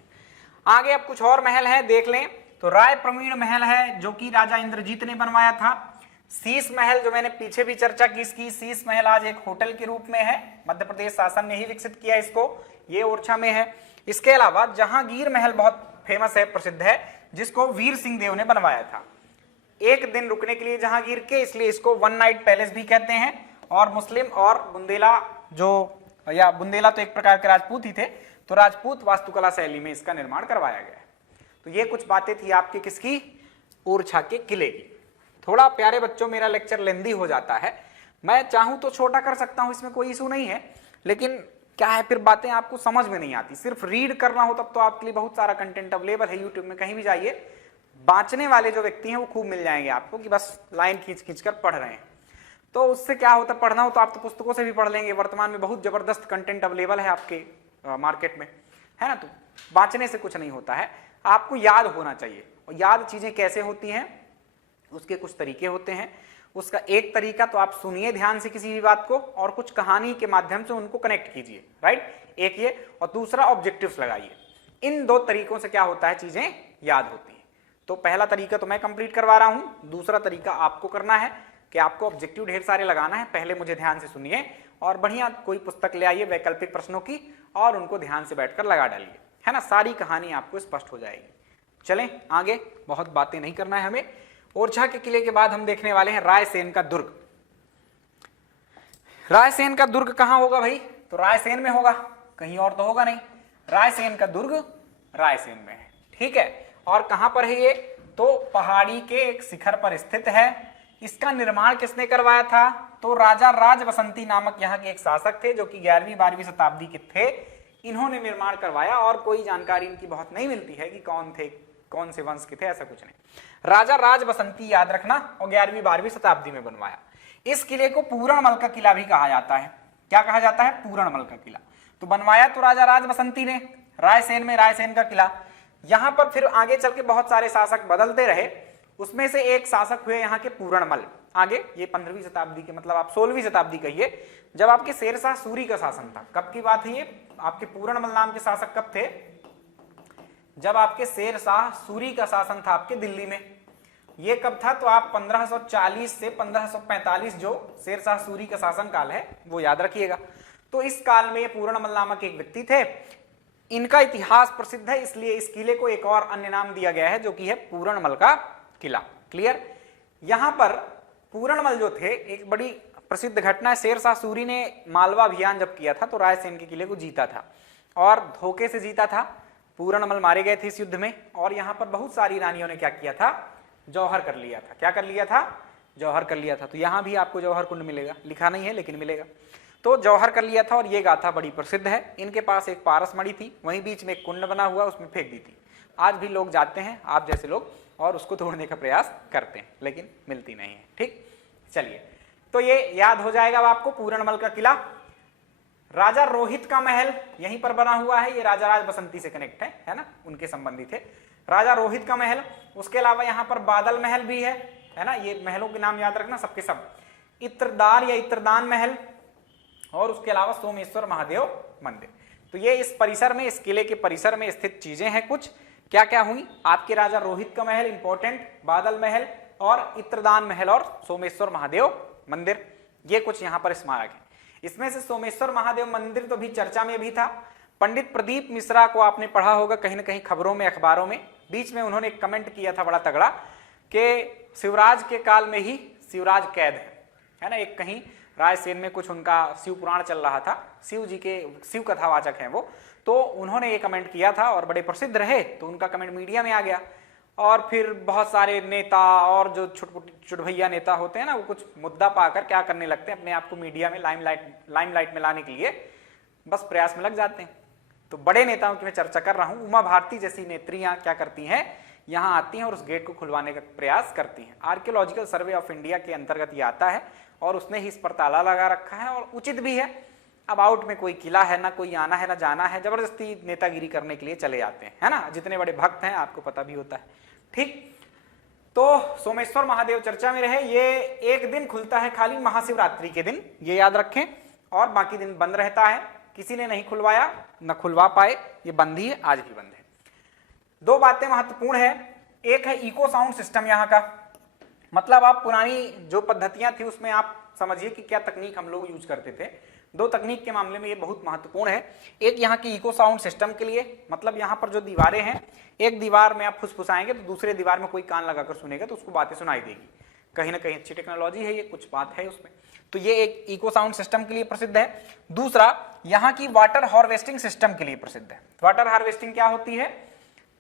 आगे अब कुछ और महल है, देख लें। तो राय प्रवीण महल है जो कि राजा इंद्रजीत ने बनवाया था। शीश महल जो मैंने पीछे भी चर्चा की इसकी, शीश महल आज एक होटल के रूप में है, मध्य प्रदेश शासन ने ही विकसित किया इसको, ये ओरछा में है। इसके अलावा जहांगीर महल बहुत फेमस है, प्रसिद्ध है, जिसको वीर सिंह देव ने बनवाया था। एक दिन रुकने के लिए जहांगीर के, इसलिए इसको 1 नाइट पैलेस भी कहते हैं। और मुस्लिम और बुंदेला जो, या बुंदेला तो एक प्रकार के राजपूत ही थे, तो राजपूत वास्तुकला शैली में इसका निर्माण करवाया गया है। तो ये कुछ बातें थी आपकी किसकी, ओरछा के किले की। थोड़ा प्यारे बच्चों मेरा लेक्चर लेंदी हो जाता है, मैं चाहूं तो छोटा कर सकता हूं, इसमें कोई इशू नहीं है, लेकिन क्या है फिर बातें आपको समझ में नहीं आती। सिर्फ रीड करना हो तब तो आपके लिए बहुत सारा कंटेंट अवेलेबल है यूट्यूब में, कहीं भी जाइए, बांचने वाले जो व्यक्ति हैं वो खूब मिल जाएंगे आपको कि बस लाइन खींच खींच कर पढ़ रहे हैं। तो उससे क्या होता है, पढ़ना हो तो आप तो पुस्तकों से भी पढ़ लेंगे, वर्तमान में बहुत जबरदस्त कंटेंट अवेलेबल है आपके मार्केट में, है ना। तो बांचने से कुछ नहीं होता है, आपको याद होना चाहिए। और याद चीजें कैसे होती हैं, उसके कुछ तरीके होते हैं। उसका एक तरीका तो आप सुनिए ध्यान से किसी भी बात को और कुछ कहानी के माध्यम से उनको कनेक्ट कीजिए, राइट, एक ये, और दूसरा ऑब्जेक्टिव्स लगाइए। इन दो तरीकों से क्या होता है, चीजें याद होती हैं। तो पहला तरीका तो मैं कंप्लीट करवा रहा हूं, दूसरा तरीका आपको करना है कि आपको ऑब्जेक्टिव ढेर सारे लगाना है। पहले मुझे ध्यान से सुनिए और बढ़िया कोई पुस्तक ले आइए वैकल्पिक प्रश्नों की और उनको ध्यान से बैठकर लगा डालिए, है ना, सारी कहानी आपको स्पष्ट हो जाएगी। चलें आगे, बहुत बातें नहीं करना है हमें। ओरछा के किले के बाद हम देखने वाले हैं रायसेन का दुर्ग। रायसेन का दुर्ग कहां होगा भाई, तो रायसेन में होगा, कहीं और तो होगा नहीं। रायसेन का दुर्ग रायसेन में है, ठीक है। और कहां पर है ये, तो पहाड़ी के एक शिखर पर स्थित है। इसका निर्माण किसने करवाया था, तो राजा राज बसंती नामक यहाँ के एक शासक थे जो कि 11वीं-12वीं शताब्दी के थे। इन्होंने निर्माण करवाया और कोई जानकारी इनकी बहुत नहीं मिलती है कि कौन थे, कौन से वंश के थे, ऐसा कुछ नहीं। राजा राज बसंती याद रखना, और 11वीं-12वीं शताब्दी में बनवाया। इस किले को पूरणमल का किला भी कहा जाता है। क्या कहा जाता है, पूरणमल का किला। तो बनवाया तो राजा राज बसंती ने रायसेन में, रायसेन का किला। यहां पर फिर आगे चल के बहुत सारे शासक बदलते रहे, उसमें से एक शासक हुए यहाँ के पूरणमल। आगे ये 15वीं शताब्दी के, मतलब आप 16वीं शताब्दी कहिए, जब आपके शेरशाह सूरी का शासन था। कब की बात है ये, आपके पूरणमल नाम के शासक कब थे, जब आपके शेरशाह सूरी का शासन था आपके दिल्ली में। ये कब था, तो आप 1540 से 1545 जो शेरशाह सूरी का शासन काल है वो याद रखिएगा। तो इस काल में ये पूरणमल नामक एक व्यक्ति थे। इनका इतिहास प्रसिद्ध है, इसलिए इस किले को एक और अन्य नाम दिया गया है जो कि है पूरणमल का किला। क्लियर। यहां पर पूरणमल जो थे, एक बड़ी प्रसिद्ध घटना है, शेरशाह सूरी ने मालवा अभियान जब किया था तो रायसेन के किले को जीता था और धोखे से जीता था। पूरणमल मारे गए थे इस युद्ध में, और यहां पर बहुत सारी रानियों ने क्या किया था, जौहर कर लिया था। क्या कर लिया था, जौहर कर लिया था। तो यहां भी आपको जौहर कुंड मिलेगा, लिखा नहीं है लेकिन मिलेगा। तो जौहर कर लिया था, और ये गाथा बड़ी प्रसिद्ध है। इनके पास एक पारसमणि थी, वहीं बीच में एक कुंड बना हुआ, उसमें फेंक दी थी। आज भी लोग जाते हैं, आप जैसे लोग, और उसको तोड़ने का प्रयास करते हैं, लेकिन मिलती नहीं है। ठीक, चलिए, तो ये याद हो जाएगा अब आपको, पूरणमल का किला। राजा रोहित का महल यहीं पर बना हुआ है, ये राजा राज बसंती से कनेक्ट है ना, उनके संबंधी थे। राजा रोहित का महल, उसके अलावा यहाँ पर बादल महल भी है ना, ये महलों के नाम याद रखना सबके सब। इत्रदार या इत्रदान महल, और उसके अलावा सोमेश्वर महादेव मंदिर। तो ये इस परिसर में, इस किले के परिसर में स्थित चीजें हैं कुछ। क्या क्या हुई, आपके राजा रोहित का महल इंपॉर्टेंट, बादल महल और इत्रदान महल और सोमेश्वर महादेव मंदिर, ये कुछ यहाँ पर स्मारक है। इसमें से सोमेश्वर महादेव मंदिर तो भी चर्चा में भी था। पंडित प्रदीप मिश्रा को आपने पढ़ा होगा कहीं ना कहीं खबरों में, अखबारों में। बीच में उन्होंने एक कमेंट किया था बड़ा तगड़ा कि शिवराज के काल में ही शिवराज कैद है ना। एक कहीं रायसेन में कुछ उनका शिव पुराण चल रहा था, शिव जी के शिव कथावाचक हैं वो, तो उन्होंने ये कमेंट किया था और बड़े प्रसिद्ध रहे, तो उनका कमेंट मीडिया में आ गया। और फिर बहुत सारे नेता और जो चुटभैया नेता होते हैं ना, वो कुछ मुद्दा पाकर क्या करने लगते हैं, अपने आप को मीडिया में लाइमलाइट में लाने के लिए बस प्रयास में लग जाते हैं। तो बड़े नेताओं की मैं चर्चा कर रहा हूं। उमा भारती जैसी नेत्रियां क्या करती हैं, यहां आती हैं और उस गेट को खुलवाने का प्रयास करती हैं। आर्कियोलॉजिकल सर्वे ऑफ इंडिया के अंतर्गत ये आता है और उसने ही इस पर ताला लगा रखा है, और उचित भी है। अब आउट में कोई किला है ना, कोई आना है ना जाना है, जबरदस्ती नेतागिरी करने के लिए चले जाते हैं, है ना। जितने बड़े भक्त हैं आपको पता भी होता है। ठीक, तो सोमेश्वर महादेव चर्चा में रहे। ये एक दिन खुलता है खाली महाशिवरात्रि के दिन, ये याद रखें, और बाकी दिन बंद रहता है। किसी ने नहीं खुलवाया, न खुलवा पाए, ये बंद ही है, आज भी बंद है। दो बातें महत्वपूर्ण है, एक है इको साउंड सिस्टम यहाँ का, मतलब आप पुरानी जो पद्धतियां थी उसमें आप समझिए कि क्या तकनीक हम लोग यूज करते थे। दो तकनीक के मामले में ये बहुत महत्वपूर्ण है। एक यहाँ की इको साउंड सिस्टम के लिए, मतलब यहाँ पर जो दीवारें हैं, एक दीवार में आप फुसफुसाएंगे तो दूसरे दीवार में कोई कान लगाकर सुनेगा तो उसको बातें सुनाई देगी। कहीं ना कहीं अच्छी टेक्नोलॉजी है, ये कुछ बात है उसमें। तो ये एक इको साउंड सिस्टम के लिए प्रसिद्ध है। दूसरा यहाँ की वाटर हार्वेस्टिंग सिस्टम के लिए प्रसिद्ध है। वाटर हार्वेस्टिंग क्या होती है,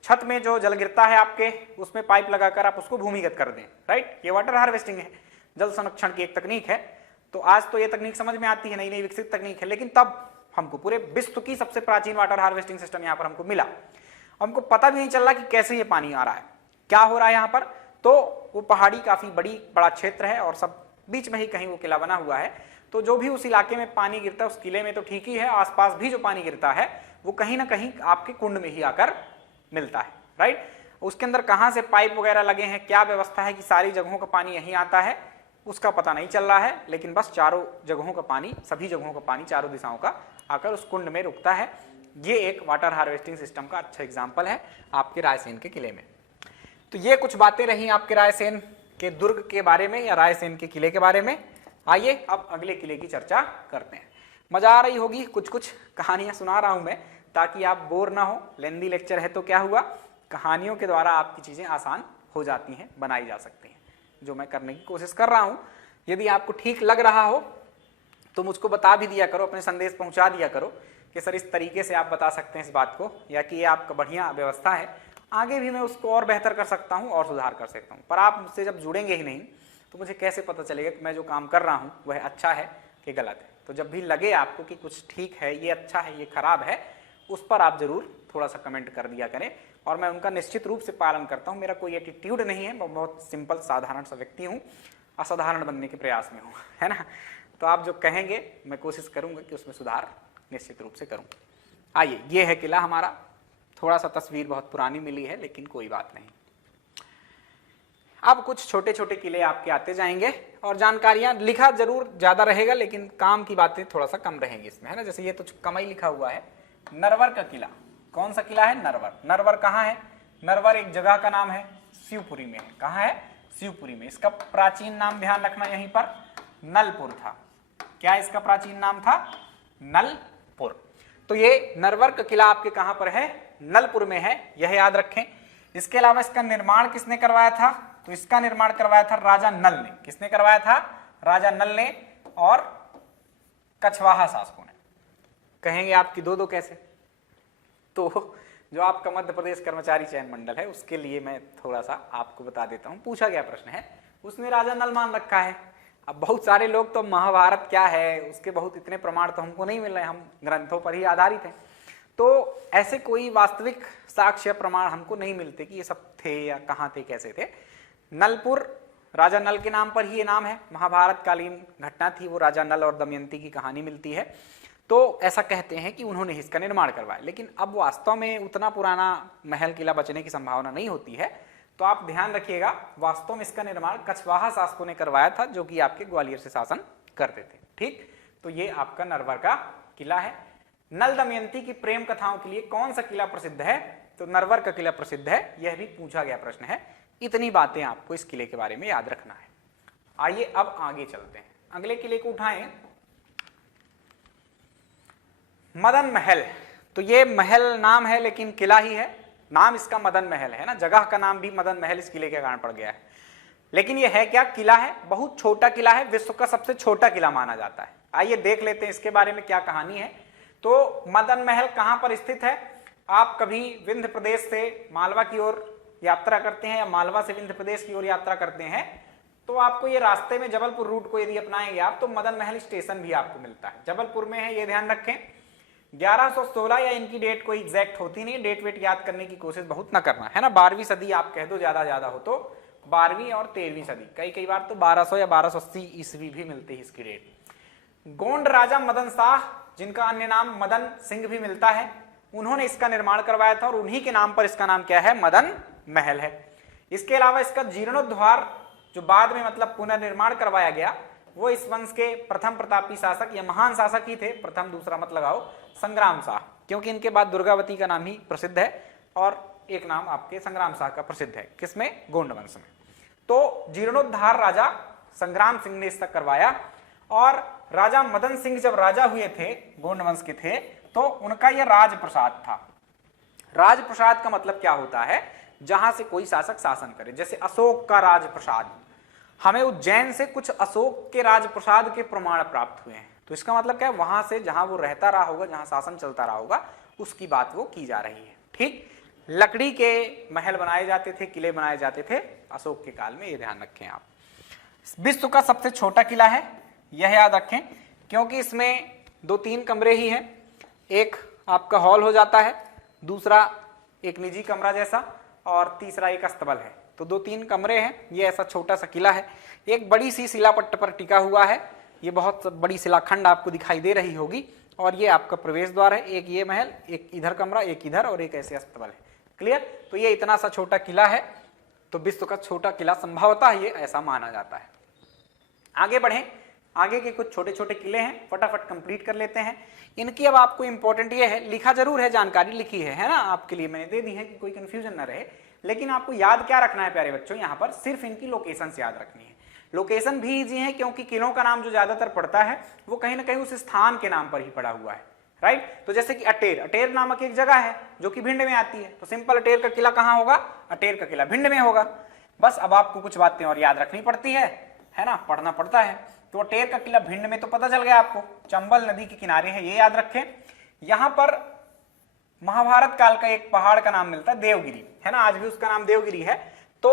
छत में जो जल गिरता है आपके, उसमें पाइप लगाकर आप उसको भूमिगत कर दें, राइट। ये वाटर हार्वेस्टिंग है, जल संरक्षण की एक तकनीक है। तो आज तो ये तकनीक समझ में आती है, नई नई विकसित तकनीक है, लेकिन तब हमको पूरे विश्व की सबसे प्राचीन वाटर हार्वेस्टिंग सिस्टम यहाँ पर हमको मिला। हमको पता भी नहीं चल रहा कि कैसे ये पानी आ रहा है, क्या हो रहा है यहाँ पर। तो वो पहाड़ी काफी बड़ा क्षेत्र है और सब बीच में ही कहीं वो किला बना हुआ है। तो जो भी उस इलाके में पानी गिरता है, उस किले में तो ठीक ही है, आसपास भी जो पानी गिरता है वो कहीं ना कहीं आपके कुंड में ही आकर मिलता है, राइट। उसके अंदर कहाँ से पाइप वगैरह लगे हैं, क्या व्यवस्था है कि सारी जगहों का पानी यहीं आता है, उसका पता नहीं चल रहा है। लेकिन बस चारों जगहों का पानी, सभी जगहों का पानी चारों दिशाओं का आकर उस कुंड में रुकता है। ये एक वाटर हार्वेस्टिंग सिस्टम का अच्छा एग्जाम्पल है आपके रायसेन के किले में। तो ये कुछ बातें रही आपके रायसेन के दुर्ग के बारे में या रायसेन के किले के बारे में। आइए अब अगले किले की चर्चा करते हैं। मजा आ रही होगी, कुछ कुछ कहानियां सुना रहा हूं मैं ताकि आप बोर ना हो। लेंदी लेक्चर है तो क्या हुआ, कहानियों के द्वारा आपकी चीजें आसान हो जाती हैं, बनाई जा सकती हैं, जो मैं करने की कोशिश कर रहा हूं। यदि आपको ठीक लग रहा हो तो मुझको बता भी दिया करो, अपने संदेश पहुंचा दिया करो कि सर इस तरीके से आप बता सकते हैं इस बात को, या कि ये आपका बढ़िया व्यवस्था है, आगे भी मैं उसको और बेहतर कर सकता हूं और सुधार कर सकता हूं। पर आप मुझसे जब जुड़ेंगे ही नहीं तो मुझे कैसे पता चलेगा कि मैं जो काम कर रहा हूं वह अच्छा है कि गलत है। तो जब भी लगे आपको कि कुछ ठीक है, ये अच्छा है, ये खराब है, उस पर आप जरूर थोड़ा सा कमेंट कर दिया करें और मैं उनका निश्चित रूप से पालन करता हूं। मेरा कोई एटीट्यूड नहीं है, मैं बहुत सिंपल साधारण सा व्यक्ति हूं, असाधारण बनने के प्रयास में हूं, है ना। तो आप जो कहेंगे मैं कोशिश करूंगा कि उसमें सुधार निश्चित रूप से करूं। आइए, ये है किला हमारा। थोड़ा सा तस्वीर बहुत पुरानी मिली है लेकिन कोई बात नहीं। अब कुछ छोटे छोटे किले आपके आते जाएंगे और जानकारियां, लिखा जरूर ज्यादा रहेगा लेकिन काम की बातें थोड़ा सा कम रहेंगी इसमें, है ना। जैसे ये तो कम ही लिखा हुआ है, नरवर का किला। कौन सा किला है? नरवर। नरवर कहाँ है? नरवर एक जगह का नाम है, शिवपुरी में है। कहाँ है? शिवपुरी में। इसका प्राचीन नाम ध्यान रखना यहीं पर नलपुर था। क्या इसका प्राचीन नाम था? नलपुर। तो ये नरवर का किला आपके कहां पर है? नलपुर में है, यह याद रखें। इसके अलावा इसका निर्माण किसने करवाया था? तो इसका निर्माण करवाया था राजा नल ने। किसने करवाया था? राजा नल ने और कछवाहा शासकों ने। कहेंगे आपकी दो कैसे? तो जो आपका मध्य प्रदेश कर्मचारी चयन मंडल है उसके लिए मैं थोड़ा सा आपको बता देता हूं। पूछा गया प्रश्न है, उसने राजा नल मान रखा है। अब बहुत सारे लोग तो महाभारत क्या है उसके बहुत इतने प्रमाण तो हमको नहीं मिल रहे, हम ग्रंथों पर ही आधारित हैं। तो ऐसे कोई वास्तविक साक्ष्य प्रमाण हमको नहीं मिलते कि ये सब थे या कहाँ थे, कैसे थे। नलपुर राजा नल के नाम पर ही ये नाम है। महाभारत कालीन घटना थी, वो राजा नल और दमयंती की कहानी मिलती है। तो ऐसा कहते हैं कि उन्होंने इसका निर्माण करवाया, लेकिन अब वास्तव में उतना पुराना महल किला बचने की संभावना नहीं होती है। तो आप ध्यान रखिएगा, वास्तव में इसका निर्माण कछवाहा शासकों ने करवाया था, जो कि आपके ग्वालियर से शासन करते थे। ठीक, तो ये आपका नरवर का किला है। नल दमयंती की प्रेम कथाओं के लिए कौन सा किला प्रसिद्ध है? तो नरवर का किला प्रसिद्ध है। यह भी पूछा गया प्रश्न है। इतनी बातें आपको इस किले के बारे में याद रखना है। आइए अब आगे चलते हैं, अगले किले को उठाएं, मदन महल। तो ये महल नाम है लेकिन किला ही है। नाम इसका मदन महल है ना, जगह का नाम भी मदन महल इस किले के कारण पड़ गया है। लेकिन ये है क्या? किला है, बहुत छोटा किला है, विश्व का सबसे छोटा किला माना जाता है। आइए देख लेते हैं इसके बारे में क्या कहानी है। तो मदन महल कहां पर स्थित है? आप कभी विंध्य प्रदेश से मालवा की ओर यात्रा करते हैं या मालवा से विंध्य प्रदेश की ओर यात्रा करते हैं तो आपको ये रास्ते में जबलपुर रूट को यदि अपनाएंगे आप तो मदन महल स्टेशन भी आपको मिलता है। जबलपुर में है, ये ध्यान रखें। 1116 या इनकी डेट कोई एग्जैक्ट होती नहीं, डेट वेट याद करने की कोशिश बहुत ना करना, है ना। 12वीं सदी आप कह दो ज्यादा हो तो 12वीं और 13वीं सदी, कई बार तो 1200 या 1280 ईस्वी भी मिलती है इसकी डेट। गोंड राजा मदन शाह, जिनका अन्य नाम मदन सिंह भी मिलता है, उन्होंने इसका निर्माण करवाया था और उन्हीं के नाम पर इसका नाम क्या है? मदन महल है। इसके अलावा इसका जीर्णोद्धार जो बाद में मतलब पुनर्निर्माण करवाया गया, वो इस वंश के प्रथम प्रतापी शासक या महान शासक ही थे। प्रथम दूसरा मत लगाओ, संग्राम शाह, क्योंकि इनके बाद दुर्गावती का नाम ही प्रसिद्ध है और एक नाम आपके संग्राम शाह का प्रसिद्ध है। किसमें? गोंड वंश में। तो जीर्णोद्धार राजा संग्राम सिंह ने इसका करवाया और राजा मदन सिंह जब राजा हुए थे, गोंड वंश के थे, तो उनका यह राजप्रसाद था। राजप्रसाद का मतलब क्या होता है? जहां से कोई शासक शासन करे। जैसे अशोक का राजप्रसाद, हमें उज्जैन से कुछ अशोक के राजप्रसाद के प्रमाण प्राप्त हुए हैं। तो इसका मतलब क्या है? वहां से जहां वो रहता रहा होगा, जहां शासन चलता रहा होगा, उसकी बात वो की जा रही है। ठीक, लकड़ी के महल बनाए जाते थे, किले बनाए जाते थे अशोक के काल में, ये ध्यान रखें आप। विश्व का सबसे छोटा किला है, यह याद रखें, क्योंकि इसमें 2-3 कमरे ही हैं। एक आपका हॉल हो जाता है, दूसरा एक निजी कमरा जैसा, और तीसरा एक अस्तबल है। तो 2-3 कमरे हैं, ये ऐसा छोटा सा किला है। एक बड़ी सी शिलापट्ट पर टिका हुआ है, ये बहुत बड़ी शिलाखंड आपको दिखाई दे रही होगी, और ये आपका प्रवेश द्वार है। एक ये महल, एक इधर कमरा, एक इधर, और एक ऐसे अस्तबल है। क्लियर? तो ये इतना सा छोटा किला है, तो विश्व का छोटा किला संभवतः ये ऐसा माना जाता है। आगे बढ़ें, आगे के कुछ छोटे छोटे किले हैं, फटाफट कंप्लीट कर लेते हैं इनकी। अब आपको इंपॉर्टेंट ये है, लिखा जरूर है, जानकारी लिखी है ना, आपके लिए मैंने दे दी है कि कोई कंफ्यूजन ना रहे, लेकिन आपको याद क्या रखना है प्यारे बच्चों, यहाँ पर सिर्फ इनकी लोकेशन याद रखनी है। लोकेशन भी इजी है, क्योंकि किलों का नाम जो ज्यादातर पड़ता है वो कहीं ना कहीं उस स्थान के नाम पर ही पड़ा हुआ है, राइट। तो जैसे कि अटेर, अटेर नामक एक जगह है जो कि भिंड में आती है, तो सिंपल अटेर का किला कहाँ होगा? अटेर का किला भिंड में होगा। बस अब आपको कुछ बातें और याद रखनी पड़ती है ना, पढ़ना पड़ता है। तो अटेर का किला भिंड में तो पता चल गया आपको, चंबल नदी के किनारे है, ये याद रखें। यहां पर महाभारत काल का एक पहाड़ का नाम मिलता है देवगिरी, है ना, आज भी उसका नाम देवगिरी है। तो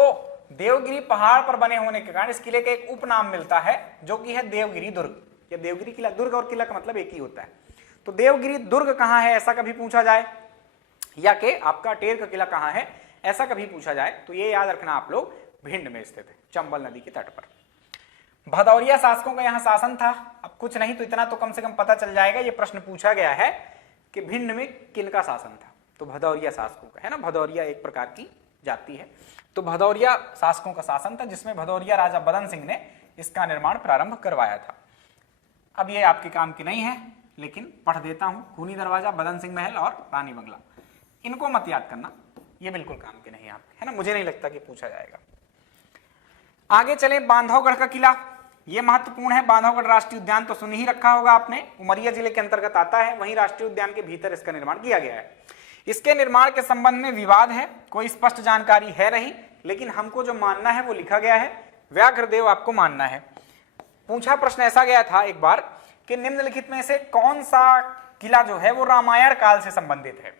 देवगिरी पहाड़ पर बने होने के कारण इस किले का एक उपनाम मिलता है, जो कि है देवगिरी दुर्ग, या देवगिरी किला। दुर्ग और किला का मतलब एक ही होता है। तो देवगिरी दुर्ग कहां है ऐसा कभी पूछा जाए, या कि आपका अटेर का किला कहां है ऐसा कभी पूछा जाए, तो ये याद रखना आप लोग, भिंड में स्थित है, चंबल नदी के तट पर। भदौरिया शासकों का यहां शासन था। अब कुछ नहीं तो इतना तो कम से कम पता चल जाएगा, ये प्रश्न पूछा गया है कि भिंड में किनका शासन था, तो भदौरिया शासकों का, है ना। भदौरिया एक प्रकार की जाति है, तो भदौरिया शासकों का शासन था, जिसमें भदौरिया राजा बदन सिंह ने इसका निर्माण प्रारंभ करवाया था। अब ये आपके काम की नहीं है, लेकिन पढ़ देता हूं, खूनी दरवाजा, बदन सिंह महल और रानी बंगला, इनको मत याद करना, ये बिल्कुल काम के नहीं आपके, है ना, मुझे नहीं लगता कि पूछा जाएगा। आगे चले, बांधवगढ़ का किला, ये महत्वपूर्ण है। बांधवगढ़ राष्ट्रीय उद्यान तो सुन ही रखा होगा आपने, उमरिया जिले के अंतर्गत आता है, वहीं राष्ट्रीय उद्यान के भीतर इसका निर्माण किया गया है। इसके निर्माण के संबंध में विवाद है, कोई स्पष्ट जानकारी है नहीं, लेकिन हमको जो मानना है वो लिखा गया है, व्याघ्रदेव आपको मानना है। पूछा प्रश्न ऐसा गया था एक बार कि निम्नलिखित में से कौन सा किला जो है वो रामायण काल से संबंधित है,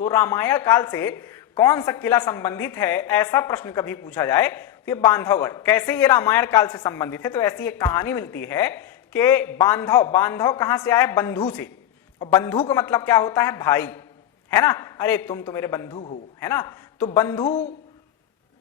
तो रामायण काल से कौन सा किला संबंधित है, ऐसा प्रश्न कभी पूछा जाए तो ये बांधवगढ़। कैसे ये रामायण काल से संबंधित है, तो ऐसी एक कहानी मिलती है कि बांधव कहां से आया? बंधु से, और बंधु का मतलब क्या होता है? भाई, है ना, अरे तुम तो मेरे बंधु हो, है ना। तो बंधु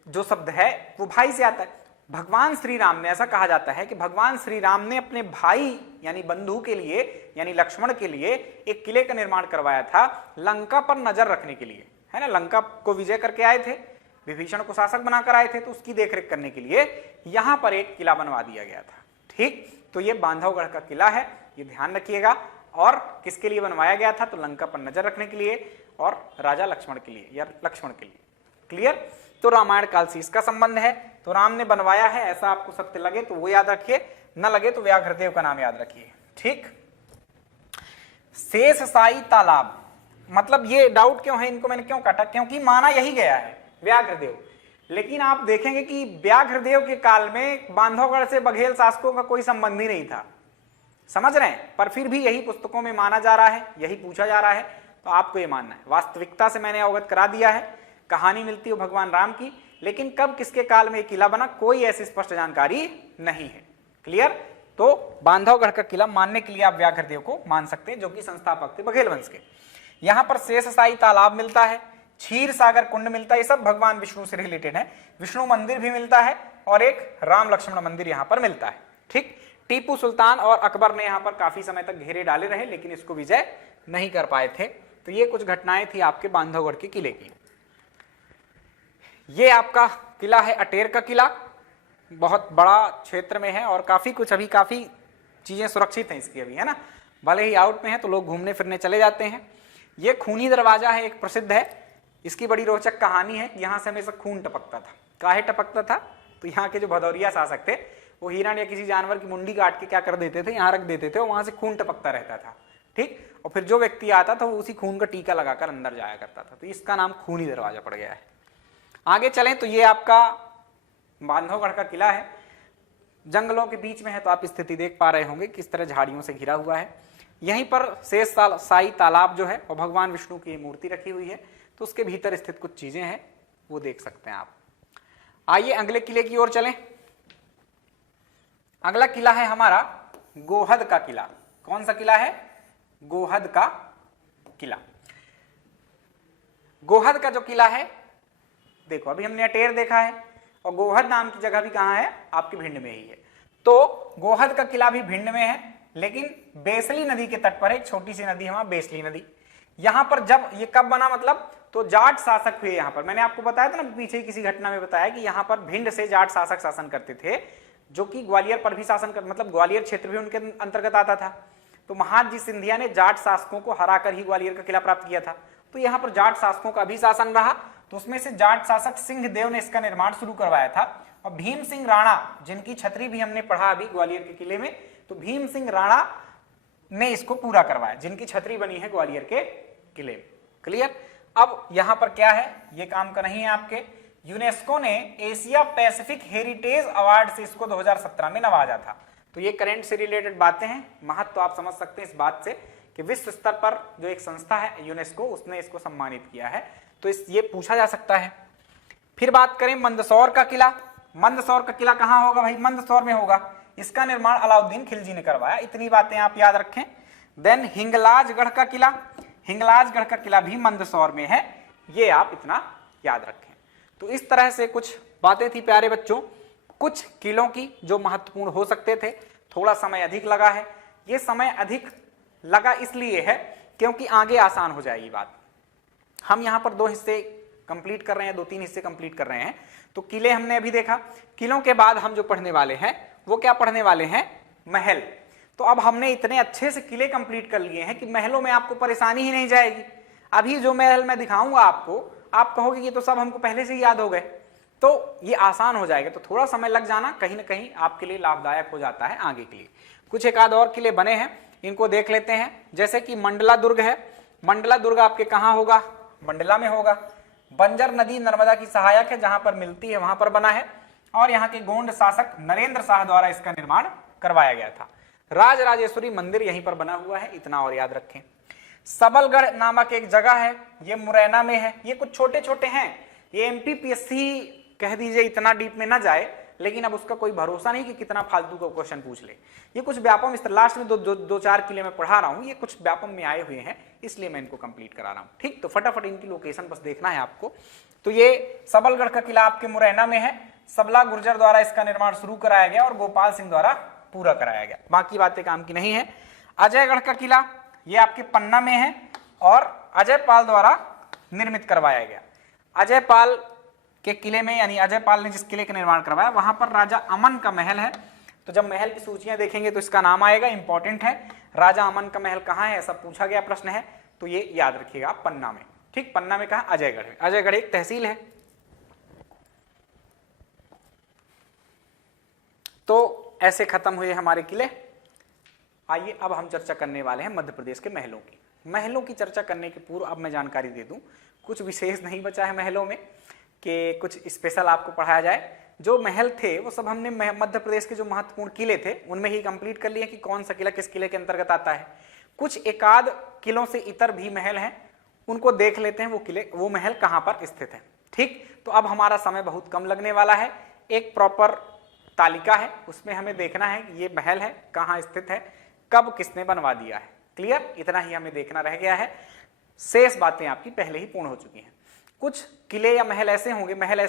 जो शब्द है वो भाई से आता है। भगवान श्री राम ने, ऐसा कहा जाता है कि भगवान श्री राम ने अपने भाई यानी बंधु के लिए, यानी लक्ष्मण के लिए एक किले का निर्माण करवाया था, लंका पर नजर रखने के लिए, है ना। लंका को विजय करके आए थे, विभीषण को शासक बनाकर आए थे, तो उसकी देखरेख करने के लिए यहां पर एक किला बनवा दिया गया था, ठीक। तो ये बांधवगढ़ का किला है, ये ध्यान रखिएगा। और किसके लिए बनवाया गया था? तो लंका पर नजर रखने के लिए और राजा लक्ष्मण के लिए, या लक्ष्मण के लिए। क्लियर? तो रामायण काल से इसका संबंध है, तो राम ने बनवाया है, ऐसा आपको सत्य लगे तो वो याद रखिए, न लगे तो व्याघ्रदेव का नाम याद रखिए, ठीक। शेषशाही तालाब, मतलब ये डाउट क्यों है, इनको मैंने क्यों काटा, क्योंकि माना यही गया है व्याघ्रदेव, लेकिन आप देखेंगे कि व्याघ्रदेव के काल में बांधवगढ़ से बघेल शासकों का कोई संबंध ही नहीं था, समझ रहे हैं, पर फिर भी यही पुस्तकों में माना जा रहा है, यही पूछा जा रहा है, तो आपको ये मानना है। वास्तविकता से मैंने अवगत करा दिया है, कहानी मिलती है भगवान राम की, लेकिन कब किसके काल में एक किला बना कोई ऐसी स्पष्ट जानकारी नहीं है। क्लियर? तो बांधवगढ़ का किला मानने के लिए आप व्याघ्रदेव को मान सकते हैं, जो कि संस्थापक थे बघेल वंश के। यहां पर शेषशाही तालाब मिलता है, क्षीर सागर कुंड मिलता है, ये सब भगवान विष्णु से रिलेटेड है। विष्णु मंदिर भी मिलता है और एक राम लक्ष्मण मंदिर यहां पर मिलता है, ठीक। टीपू सुल्तान और अकबर ने यहां पर काफी समय तक घेरे डाले रहे, लेकिन इसको विजय नहीं कर पाए थे। तो ये कुछ घटनाएं थी आपके बांधवगढ़ के किले की। ये आपका किला है अटेर का किला, बहुत बड़ा क्षेत्र में है और काफी कुछ, अभी काफी चीजें सुरक्षित हैं इसकी अभी, है ना, भले ही आउट में है तो लोग घूमने फिरने चले जाते हैं। ये खूनी दरवाजा है, एक प्रसिद्ध है, इसकी बड़ी रोचक कहानी है। यहाँ से हमेशा खून टपकता था। काहे टपकता था? तो यहाँ के जो भदौरिया शासक थे वो हिरण या किसी जानवर की मुंडी काट के क्या कर देते थे, यहाँ रख देते थे और वहां से खून टपकता रहता था, ठीक। और फिर जो व्यक्ति आता था वो उसी खून का टीका लगाकर अंदर जाया करता था, तो इसका नाम खूनी दरवाजा पड़ गया है। आगे चलें तो ये आपका बांधवगढ़ का किला है, जंगलों के बीच में है, तो आप स्थिति देख पा रहे होंगे किस तरह झाड़ियों से घिरा हुआ है। यहीं पर शेषशाही तालाब जो है और भगवान विष्णु की मूर्ति रखी हुई है। तो उसके भीतर स्थित कुछ चीजें हैं वो देख सकते हैं आप। आइए अगले किले की ओर चलें। अगला किला है हमारा गोहद का किला। कौन सा किला है? गोहद का किला। गोहद का जो किला है, देखो अभी हमने अटेर देखा है और गोहद नाम की जगह भी कहां है? आपकी भिंड में ही है। तो गोहद का किला भी भिंड में है, लेकिन बेसली नदी के तट पर एक छोटी सी नदी है वहां, बेसली नदी। यहां पर जब ये कब बना, मतलब तो जाट शासक हुए यहां पर। मैंने आपको बताया था ना पीछे ही किसी घटना में बताया कि यहां पर भिंड से जाट शासक शासन करते थे, जो कि ग्वालियर पर भी शासन कर, मतलब ग्वालियर क्षेत्र भी उनके अंतर्गत आता था। तो महादजी सिंधिया ने जाट शासकों को हराकर ही ग्वालियर का किला प्राप्त किया था। तो यहाँ पर जाट शासकों का भी शासन रहा, तो उसमें से जाट शासक सिंहदेव ने इसका निर्माण शुरू करवाया था। और भीम सिंह राणा, जिनकी छतरी भी हमने पढ़ा अभी ग्वालियर के किले में, तो भीम सिंह राणा ने इसको पूरा करवाया, जिनकी छतरी बनी है ग्वालियर के किले में। क्लियर? अब यहां पर क्या है, ये काम का नहीं है आपके। यूनेस्को ने एशिया पैसिफिक हेरिटेज अवार्ड से इसको 2017 में नवाजा था। तो ये करंट से रिलेटेड बातें हैं। महत्व तो आप समझ सकते हैं इस बात से कि विश्व स्तर पर जो एक संस्था है यूनेस्को, उसने इसको सम्मानित किया है। तो ये पूछा जा सकता है। फिर बात करें मंदसौर का किला। मंदसौर का किला कहां होगा भाई? मंदसौर में होगा। इसका निर्माण अलाउद्दीन खिलजी ने करवाया। इतनी बातें आप याद रखें। देन हिंगलाजगढ़ का किला। हिंगलाजगढ़ का किला भी मंदसौर में है, ये आप इतना याद रखें। तो इस तरह से कुछ बातें थी प्यारे बच्चों, कुछ किलों की जो महत्वपूर्ण हो सकते थे। थोड़ा समय अधिक लगा है। ये समय अधिक लगा इसलिए है क्योंकि आगे आसान हो जाएगी बात। हम यहां पर 2 हिस्से कंप्लीट कर रहे हैं, 2-3 हिस्से कंप्लीट कर रहे हैं। तो किले हमने अभी देखा। किलों के बाद हम जो पढ़ने वाले हैं वो क्या पढ़ने वाले हैं? महल। तो अब हमने इतने अच्छे से किले कंप्लीट कर लिए हैं कि महलों में आपको परेशानी ही नहीं जाएगी। अभी जो महल मैं दिखाऊंगा आपको, आप कहोगे ये तो सब हमको पहले से ही याद हो गए, तो ये आसान हो जाएगा। तो थोड़ा समय लग जाना कहीं ना कहीं आपके लिए लाभदायक हो जाता है आगे के लिए। कुछ एक आध और किले बने हैं, इनको देख लेते हैं। जैसे कि मंडला दुर्ग है। मंडला दुर्ग आपके कहां होगा? मंडला में होगा। बंजर नदी नर्मदा की सहायक है, जहां पर मिलती है वहां पर बना है। और यहाँ के गोंड शासक नरेंद्र शाह द्वारा इसका निर्माण करवाया गया था। राजराजेश्वरी मंदिर यहीं पर बना हुआ है, इतना और याद रखें। सबलगढ़ नामक एक जगह है, ये मुरैना में है। ये कुछ छोटे छोटे हैं, ये एमपीपीएससी कह दीजिए, इतना डीप में ना जाए, लेकिन अब उसका कोई भरोसा नहीं कि कितना फालतू का क्वेश्चन पूछ ले। ये कुछ व्यापम इस लास्ट में दो चार किले में पढ़ा रहा हूं, ये कुछ व्यापम में आए हुए हैं, इसलिए मैं इनको कंप्लीट करा रहा हूं। ठीक, तो फटाफट इनकी लोकेशन बस देखना है आपको। तो ये सबलगढ़ का किला आपके मुरैना में है। सबला गुर्जर द्वारा इसका निर्माण शुरू कराया गया और गोपाल सिंह द्वारा पूरा कराया गया। बाकी बातें काम की नहीं है। अजयगढ़ का किला ये आपके पन्ना में है और अजय पाल द्वारा निर्मित करवाया गया। अजय पाल के किले में, यानी अजय पाल ने जिस किले का निर्माण करवाया, वहां पर राजा अमन का महल है। तो जब महल की सूचियां देखेंगे तो इसका नाम आएगा, इंपॉर्टेंट है। राजा अमन का महल कहां है, ऐसा पूछा गया प्रश्न है, तो ये याद रखिएगा पन्ना में। ठीक, पन्ना में कहा? अजयगढ़ में। अजयगढ़ एक तहसील है। तो ऐसे खत्म हुए हमारे किले। आइए अब हम चर्चा करने वाले हैं मध्य प्रदेश के महलों की। महलों की चर्चा करने के पूर्व अब मैं जानकारी दे दूं, कुछ विशेष नहीं बचा है महलों में कि कुछ स्पेशल आपको पढ़ाया जाए। जो महल थे वो सब हमने मध्य प्रदेश के जो महत्वपूर्ण किले थे उनमें ही कंप्लीट कर लिए कि कौन सा किला किस किले के अंतर्गत आता है। कुछ एकाध किलों से इतर भी महल हैं, उनको देख लेते हैं वो किले, वो महल कहां पर स्थित है। ठीक, तो अब हमारा समय बहुत कम लगने वाला है। एक प्रॉपर तालिका है, उसमें हमें देखना है कि ये महल है, कहां स्थित है, कब किसने बनवा दिया है। क्लियर, इतना ही हमें देखना रह गया है। शेष बातें आपकी पहले ही पूर्ण हो चुकी हैं। कुछ किले या महल ऐसे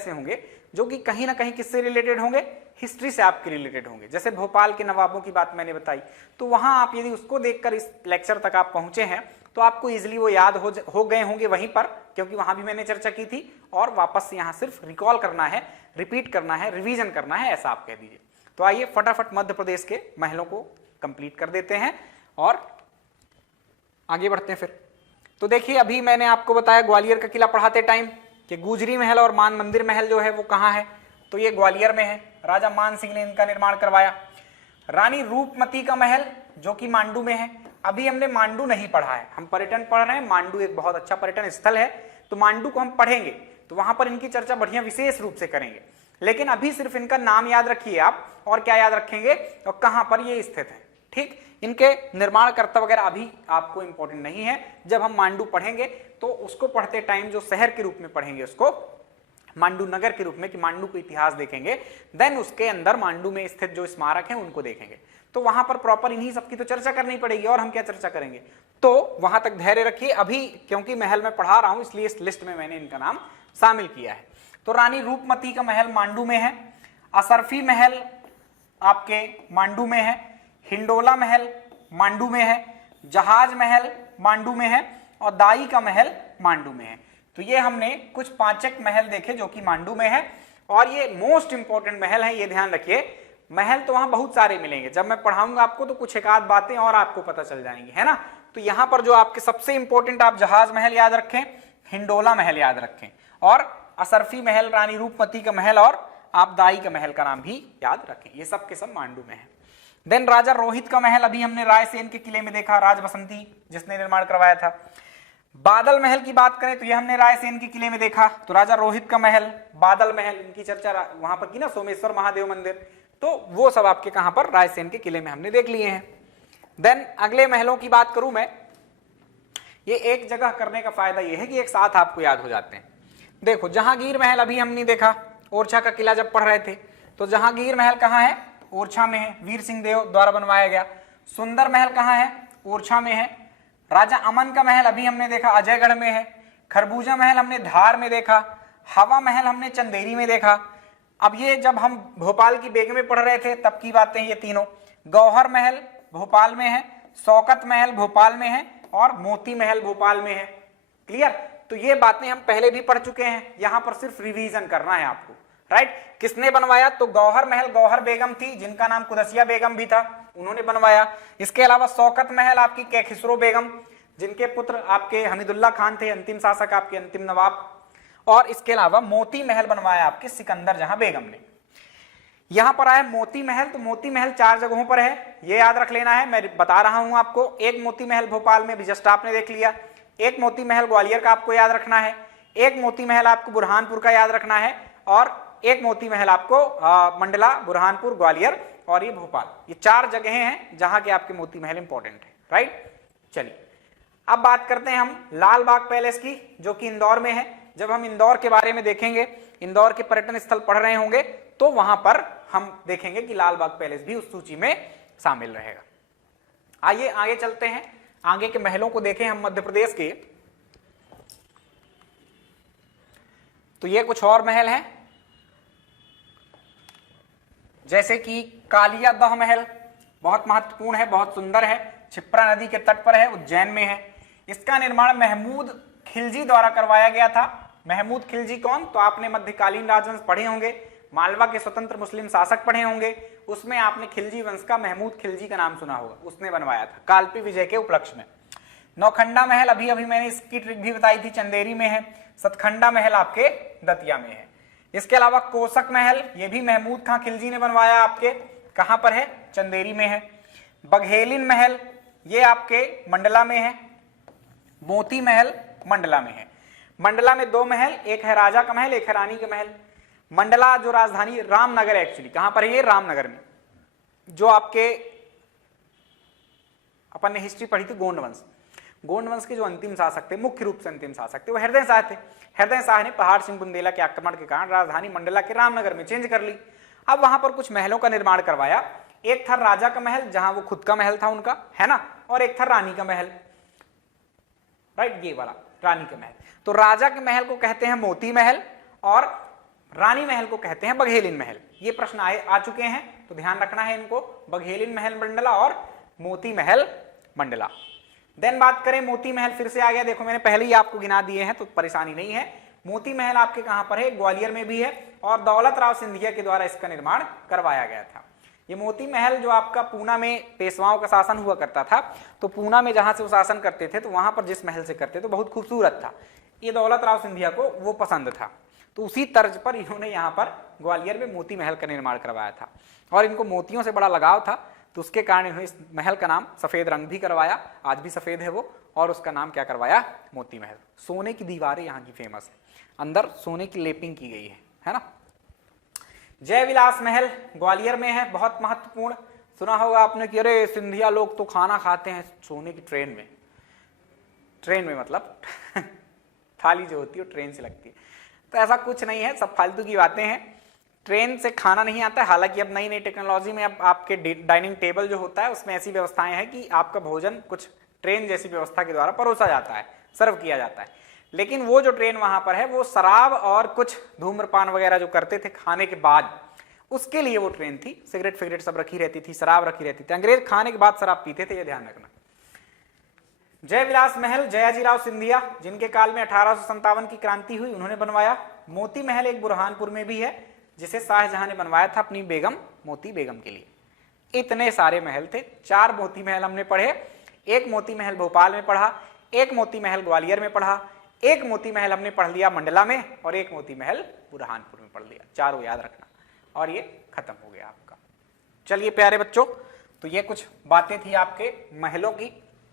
होंगे जो कि कहीं ना कहीं किससे रिलेटेड होंगे, हिस्ट्री से आपके रिलेटेड होंगे। जैसे भोपाल के नवाबों की बात मैंने बताई, तो वहां आप यदि उसको देखकर इस लेक्चर तक आप पहुंचे हैं तो आपको इजिली वो याद हो गए होंगे वहीं पर, क्योंकि वहां भी मैंने चर्चा की थी। और वापस से यहां सिर्फ रिकॉल करना है, रिपीट करना है, रिवीजन करना है, ऐसा आप कह दीजिए। तो आइए फटाफट मध्य प्रदेश के महलों को कंप्लीट कर देते हैं और आगे बढ़ते हैं फिर। तो देखिए, अभी मैंने आपको बताया ग्वालियर का किला पढ़ाते टाइम कि गुजरी महल और मान मंदिर महल जो है वो कहाँ है, तो ये ग्वालियर में है। राजा मान सिंह ने इनका निर्माण करवाया। रानी रूपमती का महल जो कि मांडू में है। अभी हमने मांडू नहीं पढ़ा है, हम पर्यटन पढ़ रहे हैं। मांडू एक बहुत अच्छा पर्यटन स्थल है, तो मांडू को हम पढ़ेंगे, तो वहां पर इनकी चर्चा बढ़िया विशेष रूप से करेंगे। लेकिन अभी सिर्फ इनका नाम याद रखिए आप, और क्या याद रखेंगे और कहां पर ये स्थित है। ठीक, इनके निर्माणकर्ता वगैरह अभी आपको इंपॉर्टेंट नहीं है। जब हम मांडू पढ़ेंगे तो उसको पढ़ते टाइम जो शहर के रूप में पढ़ेंगे उसको मांडू नगर के रूप में, कि मांडू को इतिहास देखेंगे, देन उसके अंदर मांडू में स्थित जो स्मारक हैं उनको देखेंगे। तो वहां पर प्रॉपर इन्हीं सबकी तो चर्चा करनी पड़ेगी, और हम क्या चर्चा करेंगे। तो वहां तक धैर्य रखिए। अभी क्योंकि महल में पढ़ा रहा हूं इसलिए इस लिस्ट में मैंने इनका नाम शामिल किया है। तो रानी रूपमती का महल मांडू में है, असरफी महल आपके मांडू में है, हिंडोला महल मांडू में है, जहाज महल मांडू में है, और दाई का महल मांडू में है। तो ये हमने कुछ पांचक महल देखे जो कि मांडू में है, और ये मोस्ट इंपॉर्टेंट महल है, ये ध्यान रखिए। महल तो वहां बहुत सारे मिलेंगे, जब मैं पढ़ाऊंगा आपको तो कुछ एक आध बातें और आपको पता चल जाएंगी, है ना। तो यहां पर जो आपके सबसे इंपॉर्टेंट, आप जहाज महल याद रखें, हिंडोला महल याद रखें, और असरफी महल रानी रूपमती का महल, और आप दाई का महल का नाम भी याद रखें। ये सब के सब मांडू में है। देन राजा रोहित का महल अभी हमने रायसेन के किले में देखा, राज बसंती जिसने निर्माण करवाया था। बादल महल की बात करें तो ये हमने रायसेन के किले में देखा। तो राजा रोहित का महल, बादल महल, इनकी चर्चा वहां पर की ना, सोमेश्वर महादेव मंदिर, तो वो सब आपके कहां पर, रायसेन के किले में हमने देख लिए हैं। देन अगले महलों की बात करूं मैं, ये एक जगह करने का फायदा ये है कि एक साथ आपको याद हो जाते हैं। देखो जहांगीर महल अभी हमने देखा, ओरछा का किला जब पढ़ रहे थे, तो जहांगीर महल कहाँ है, ओरछा में है, वीर सिंह देव द्वारा बनवाया गया। सुंदर महल कहाँ है, ओरछा में है। राजा अमन का महल अभी हमने देखा, अजयगढ़ में है। खरबूजा महल हमने धार में देखा। हवा महल हमने चंदेरी में देखा। अब ये जब हम भोपाल की बेग में पढ़ रहे थे तब की बातें ये तीनों। गौहर महल भोपाल में है, शौकत महल भोपाल में है, और मोती महल भोपाल में है। क्लियर। तो ये बातें हम पहले भी पढ़ चुके हैं, यहां पर सिर्फ रिवीजन करना है आपको, राइट। किसने बनवाया, तो गौहर महल गौहर बेगम थी, जिनका नाम कुदसिया बेगम भी था, उन्होंने बनवाया। इसके अलावा शौकत महल आपकी कैखिसरो बेगम, जिनके पुत्र आपके हमीदुल्ला खान थे, अंतिम शासक आपके, अंतिम नवाब। और इसके अलावा मोती महल बनवाया आपके सिकंदर जहां बेगम ने। यहां पर आया मोती महल, तो मोती महल 4 जगहों पर है, ये याद रख लेना है, मैं बता रहा हूं आपको। एक मोती महल भोपाल में भी जस्ट आपने देख लिया, एक मोती महल ग्वालियर का आपको याद रखना है, एक मोती महल आपको बुरहानपुर का याद रखना है, और एक मोती महल आपको मंडला, बुरहानपुर, ग्वालियर और ये भोपाल। ये 4 जगहें हैं जहां के आपके मोती महल इंपॉर्टेंट है, राइट। चलिए अब बात करते हैं हम लाल बाग पैलेस की, जो कि इंदौर में है। जब हम इंदौर के बारे में देखेंगे, इंदौर के पर्यटन स्थल पढ़ रहे होंगे, तो वहां पर हम देखेंगे कि लाल बाग पैलेस भी उस सूची में शामिल रहेगा। आइए आगे चलते हैं, आगे के महलों को देखें हम मध्य प्रदेश के। तो ये कुछ और महल हैं, जैसे कि कालिया दह महल, बहुत महत्वपूर्ण है, बहुत सुंदर है, क्षिप्रा नदी के तट पर है, उज्जैन में है। इसका निर्माण महमूद खिलजी द्वारा करवाया गया था। महमूद खिलजी कौन, तो आपने मध्यकालीन राजवंश पढ़े होंगे, मालवा के स्वतंत्र मुस्लिम शासक पढ़े होंगे, उसमें आपने खिलजी वंश का महमूद खिलजी का नाम सुना होगा, उसने बनवाया था कालपी विजय के उपलक्ष्य में। नौखंडा महल अभी मैंने इसकी ट्रिक भी बताई थी, चंदेरी में है। सतखंडा महल आपके दतिया में है। इसके अलावा कोसक महल, ये भी महमूद खां खिलजी ने बनवाया, आपके कहां पर है, चंदेरी में है। बघेलिन महल ये आपके मंडला में है। मोती महल मंडला में है। मंडला में 2 महल, एक है राजा का महल, एक है रानी का महल। मंडला जो राजधानी, रामनगर एक्चुअली कहां पर है, ये रामनगर में। जो आपके अपन ने हिस्ट्री पढ़ी थी गोंड वंश, गोंड वंश के जो अंतिम शासक थे, मुख्य रूप से अंतिम शासक थे, वो हृदय शाह थे। हृदय शाह ने पहाड़ सिंह बुंदेला के आक्रमण के कारण राजधानी मंडला के रामनगर में चेंज कर ली। अब वहां पर कुछ महलों का निर्माण करवाया। एक था राजा का महल, जहां वो खुद का महल था उनका, है ना, और एक था रानी का महल, राइट, ये वाला रानी का महल। तो राजा के महल को कहते हैं मोती महल, और रानी महल को कहते हैं बघेलिन महल। ये प्रश्न आ चुके हैं, तो ध्यान रखना है इनको, बघेलिन महल मंडला और मोती महल मंडला। देन बात करें मोती महल, फिर से आ गया, देखो मैंने पहले ही आपको गिना दिए हैं तो परेशानी नहीं है। मोती महल आपके कहां पर है, ग्वालियर में भी है, और दौलत राव सिंधिया के द्वारा इसका निर्माण करवाया गया था। ये मोती महल जो आपका पूना में पेशवाओं का शासन हुआ करता था, तो पूना में जहां से वो शासन करते थे, तो वहां पर जिस महल से करते तो बहुत खूबसूरत था, ये दौलत राव सिंधिया को वो पसंद था। तो उसी तर्ज पर इन्होंने यहाँ पर ग्वालियर में मोती महल का निर्माण करवाया था, और इनको मोतियों से बड़ा लगाव था, तो उसके कारण इन्होंने इस महल का नाम सफेद रंग भी करवाया, आज भी सफेद है वो, और उसका नाम क्या करवाया, मोती महल। सोने की दीवारें यहाँ की फेमस है, अंदर सोने की लेपिंग की गई है ना। जय विलास महल ग्वालियर में है, बहुत महत्वपूर्ण, सुना होगा आपने कि अरे सिंधिया लोग तो खाना खाते हैं सोने की ट्रेन में। ट्रेन में मतलब थाली जो होती है वो ट्रेन से लगती है। तो ऐसा कुछ नहीं है, सब फालतू की बातें हैं। ट्रेन से खाना नहीं आता है। हालांकि अब नई नई टेक्नोलॉजी में अब आपके डाइनिंग टेबल जो होता है उसमें ऐसी व्यवस्थाएं हैं कि आपका भोजन कुछ ट्रेन जैसी व्यवस्था के द्वारा परोसा जाता है, सर्व किया जाता है। लेकिन वो जो ट्रेन वहां पर है वो शराब और कुछ धूम्रपान वगैरह जो करते थे खाने के बाद, उसके लिए वो ट्रेन थी। सिगरेट फिगरेट सब रखी रहती थी, शराब रखी रहती थी। अंग्रेज खाने के बाद शराब पीते थे, ये ध्यान रखना। जय विलास महल जयाजीराव सिंधिया, जिनके काल में 1857 की क्रांति हुई, उन्होंने बनवाया। मोती महल एक बुरहानपुर में भी है, जिसे शाहजहां ने बनवाया था अपनी बेगम मोती बेगम के लिए। इतने सारे महल थे। 4 मोती महल हमने पढ़े। एक मोती महल भोपाल में पढ़ा, एक मोती महल ग्वालियर में पढ़ा, एक मोती महल हमने पढ़ लिया मंडला में, और एक मोती महल बुरहानपुर में पढ़ लिया। चारों याद रखना, और ये खत्म हो गया आपका। चलिए प्यारे बच्चों, तो ये कुछ बातें थी आपके महलों की।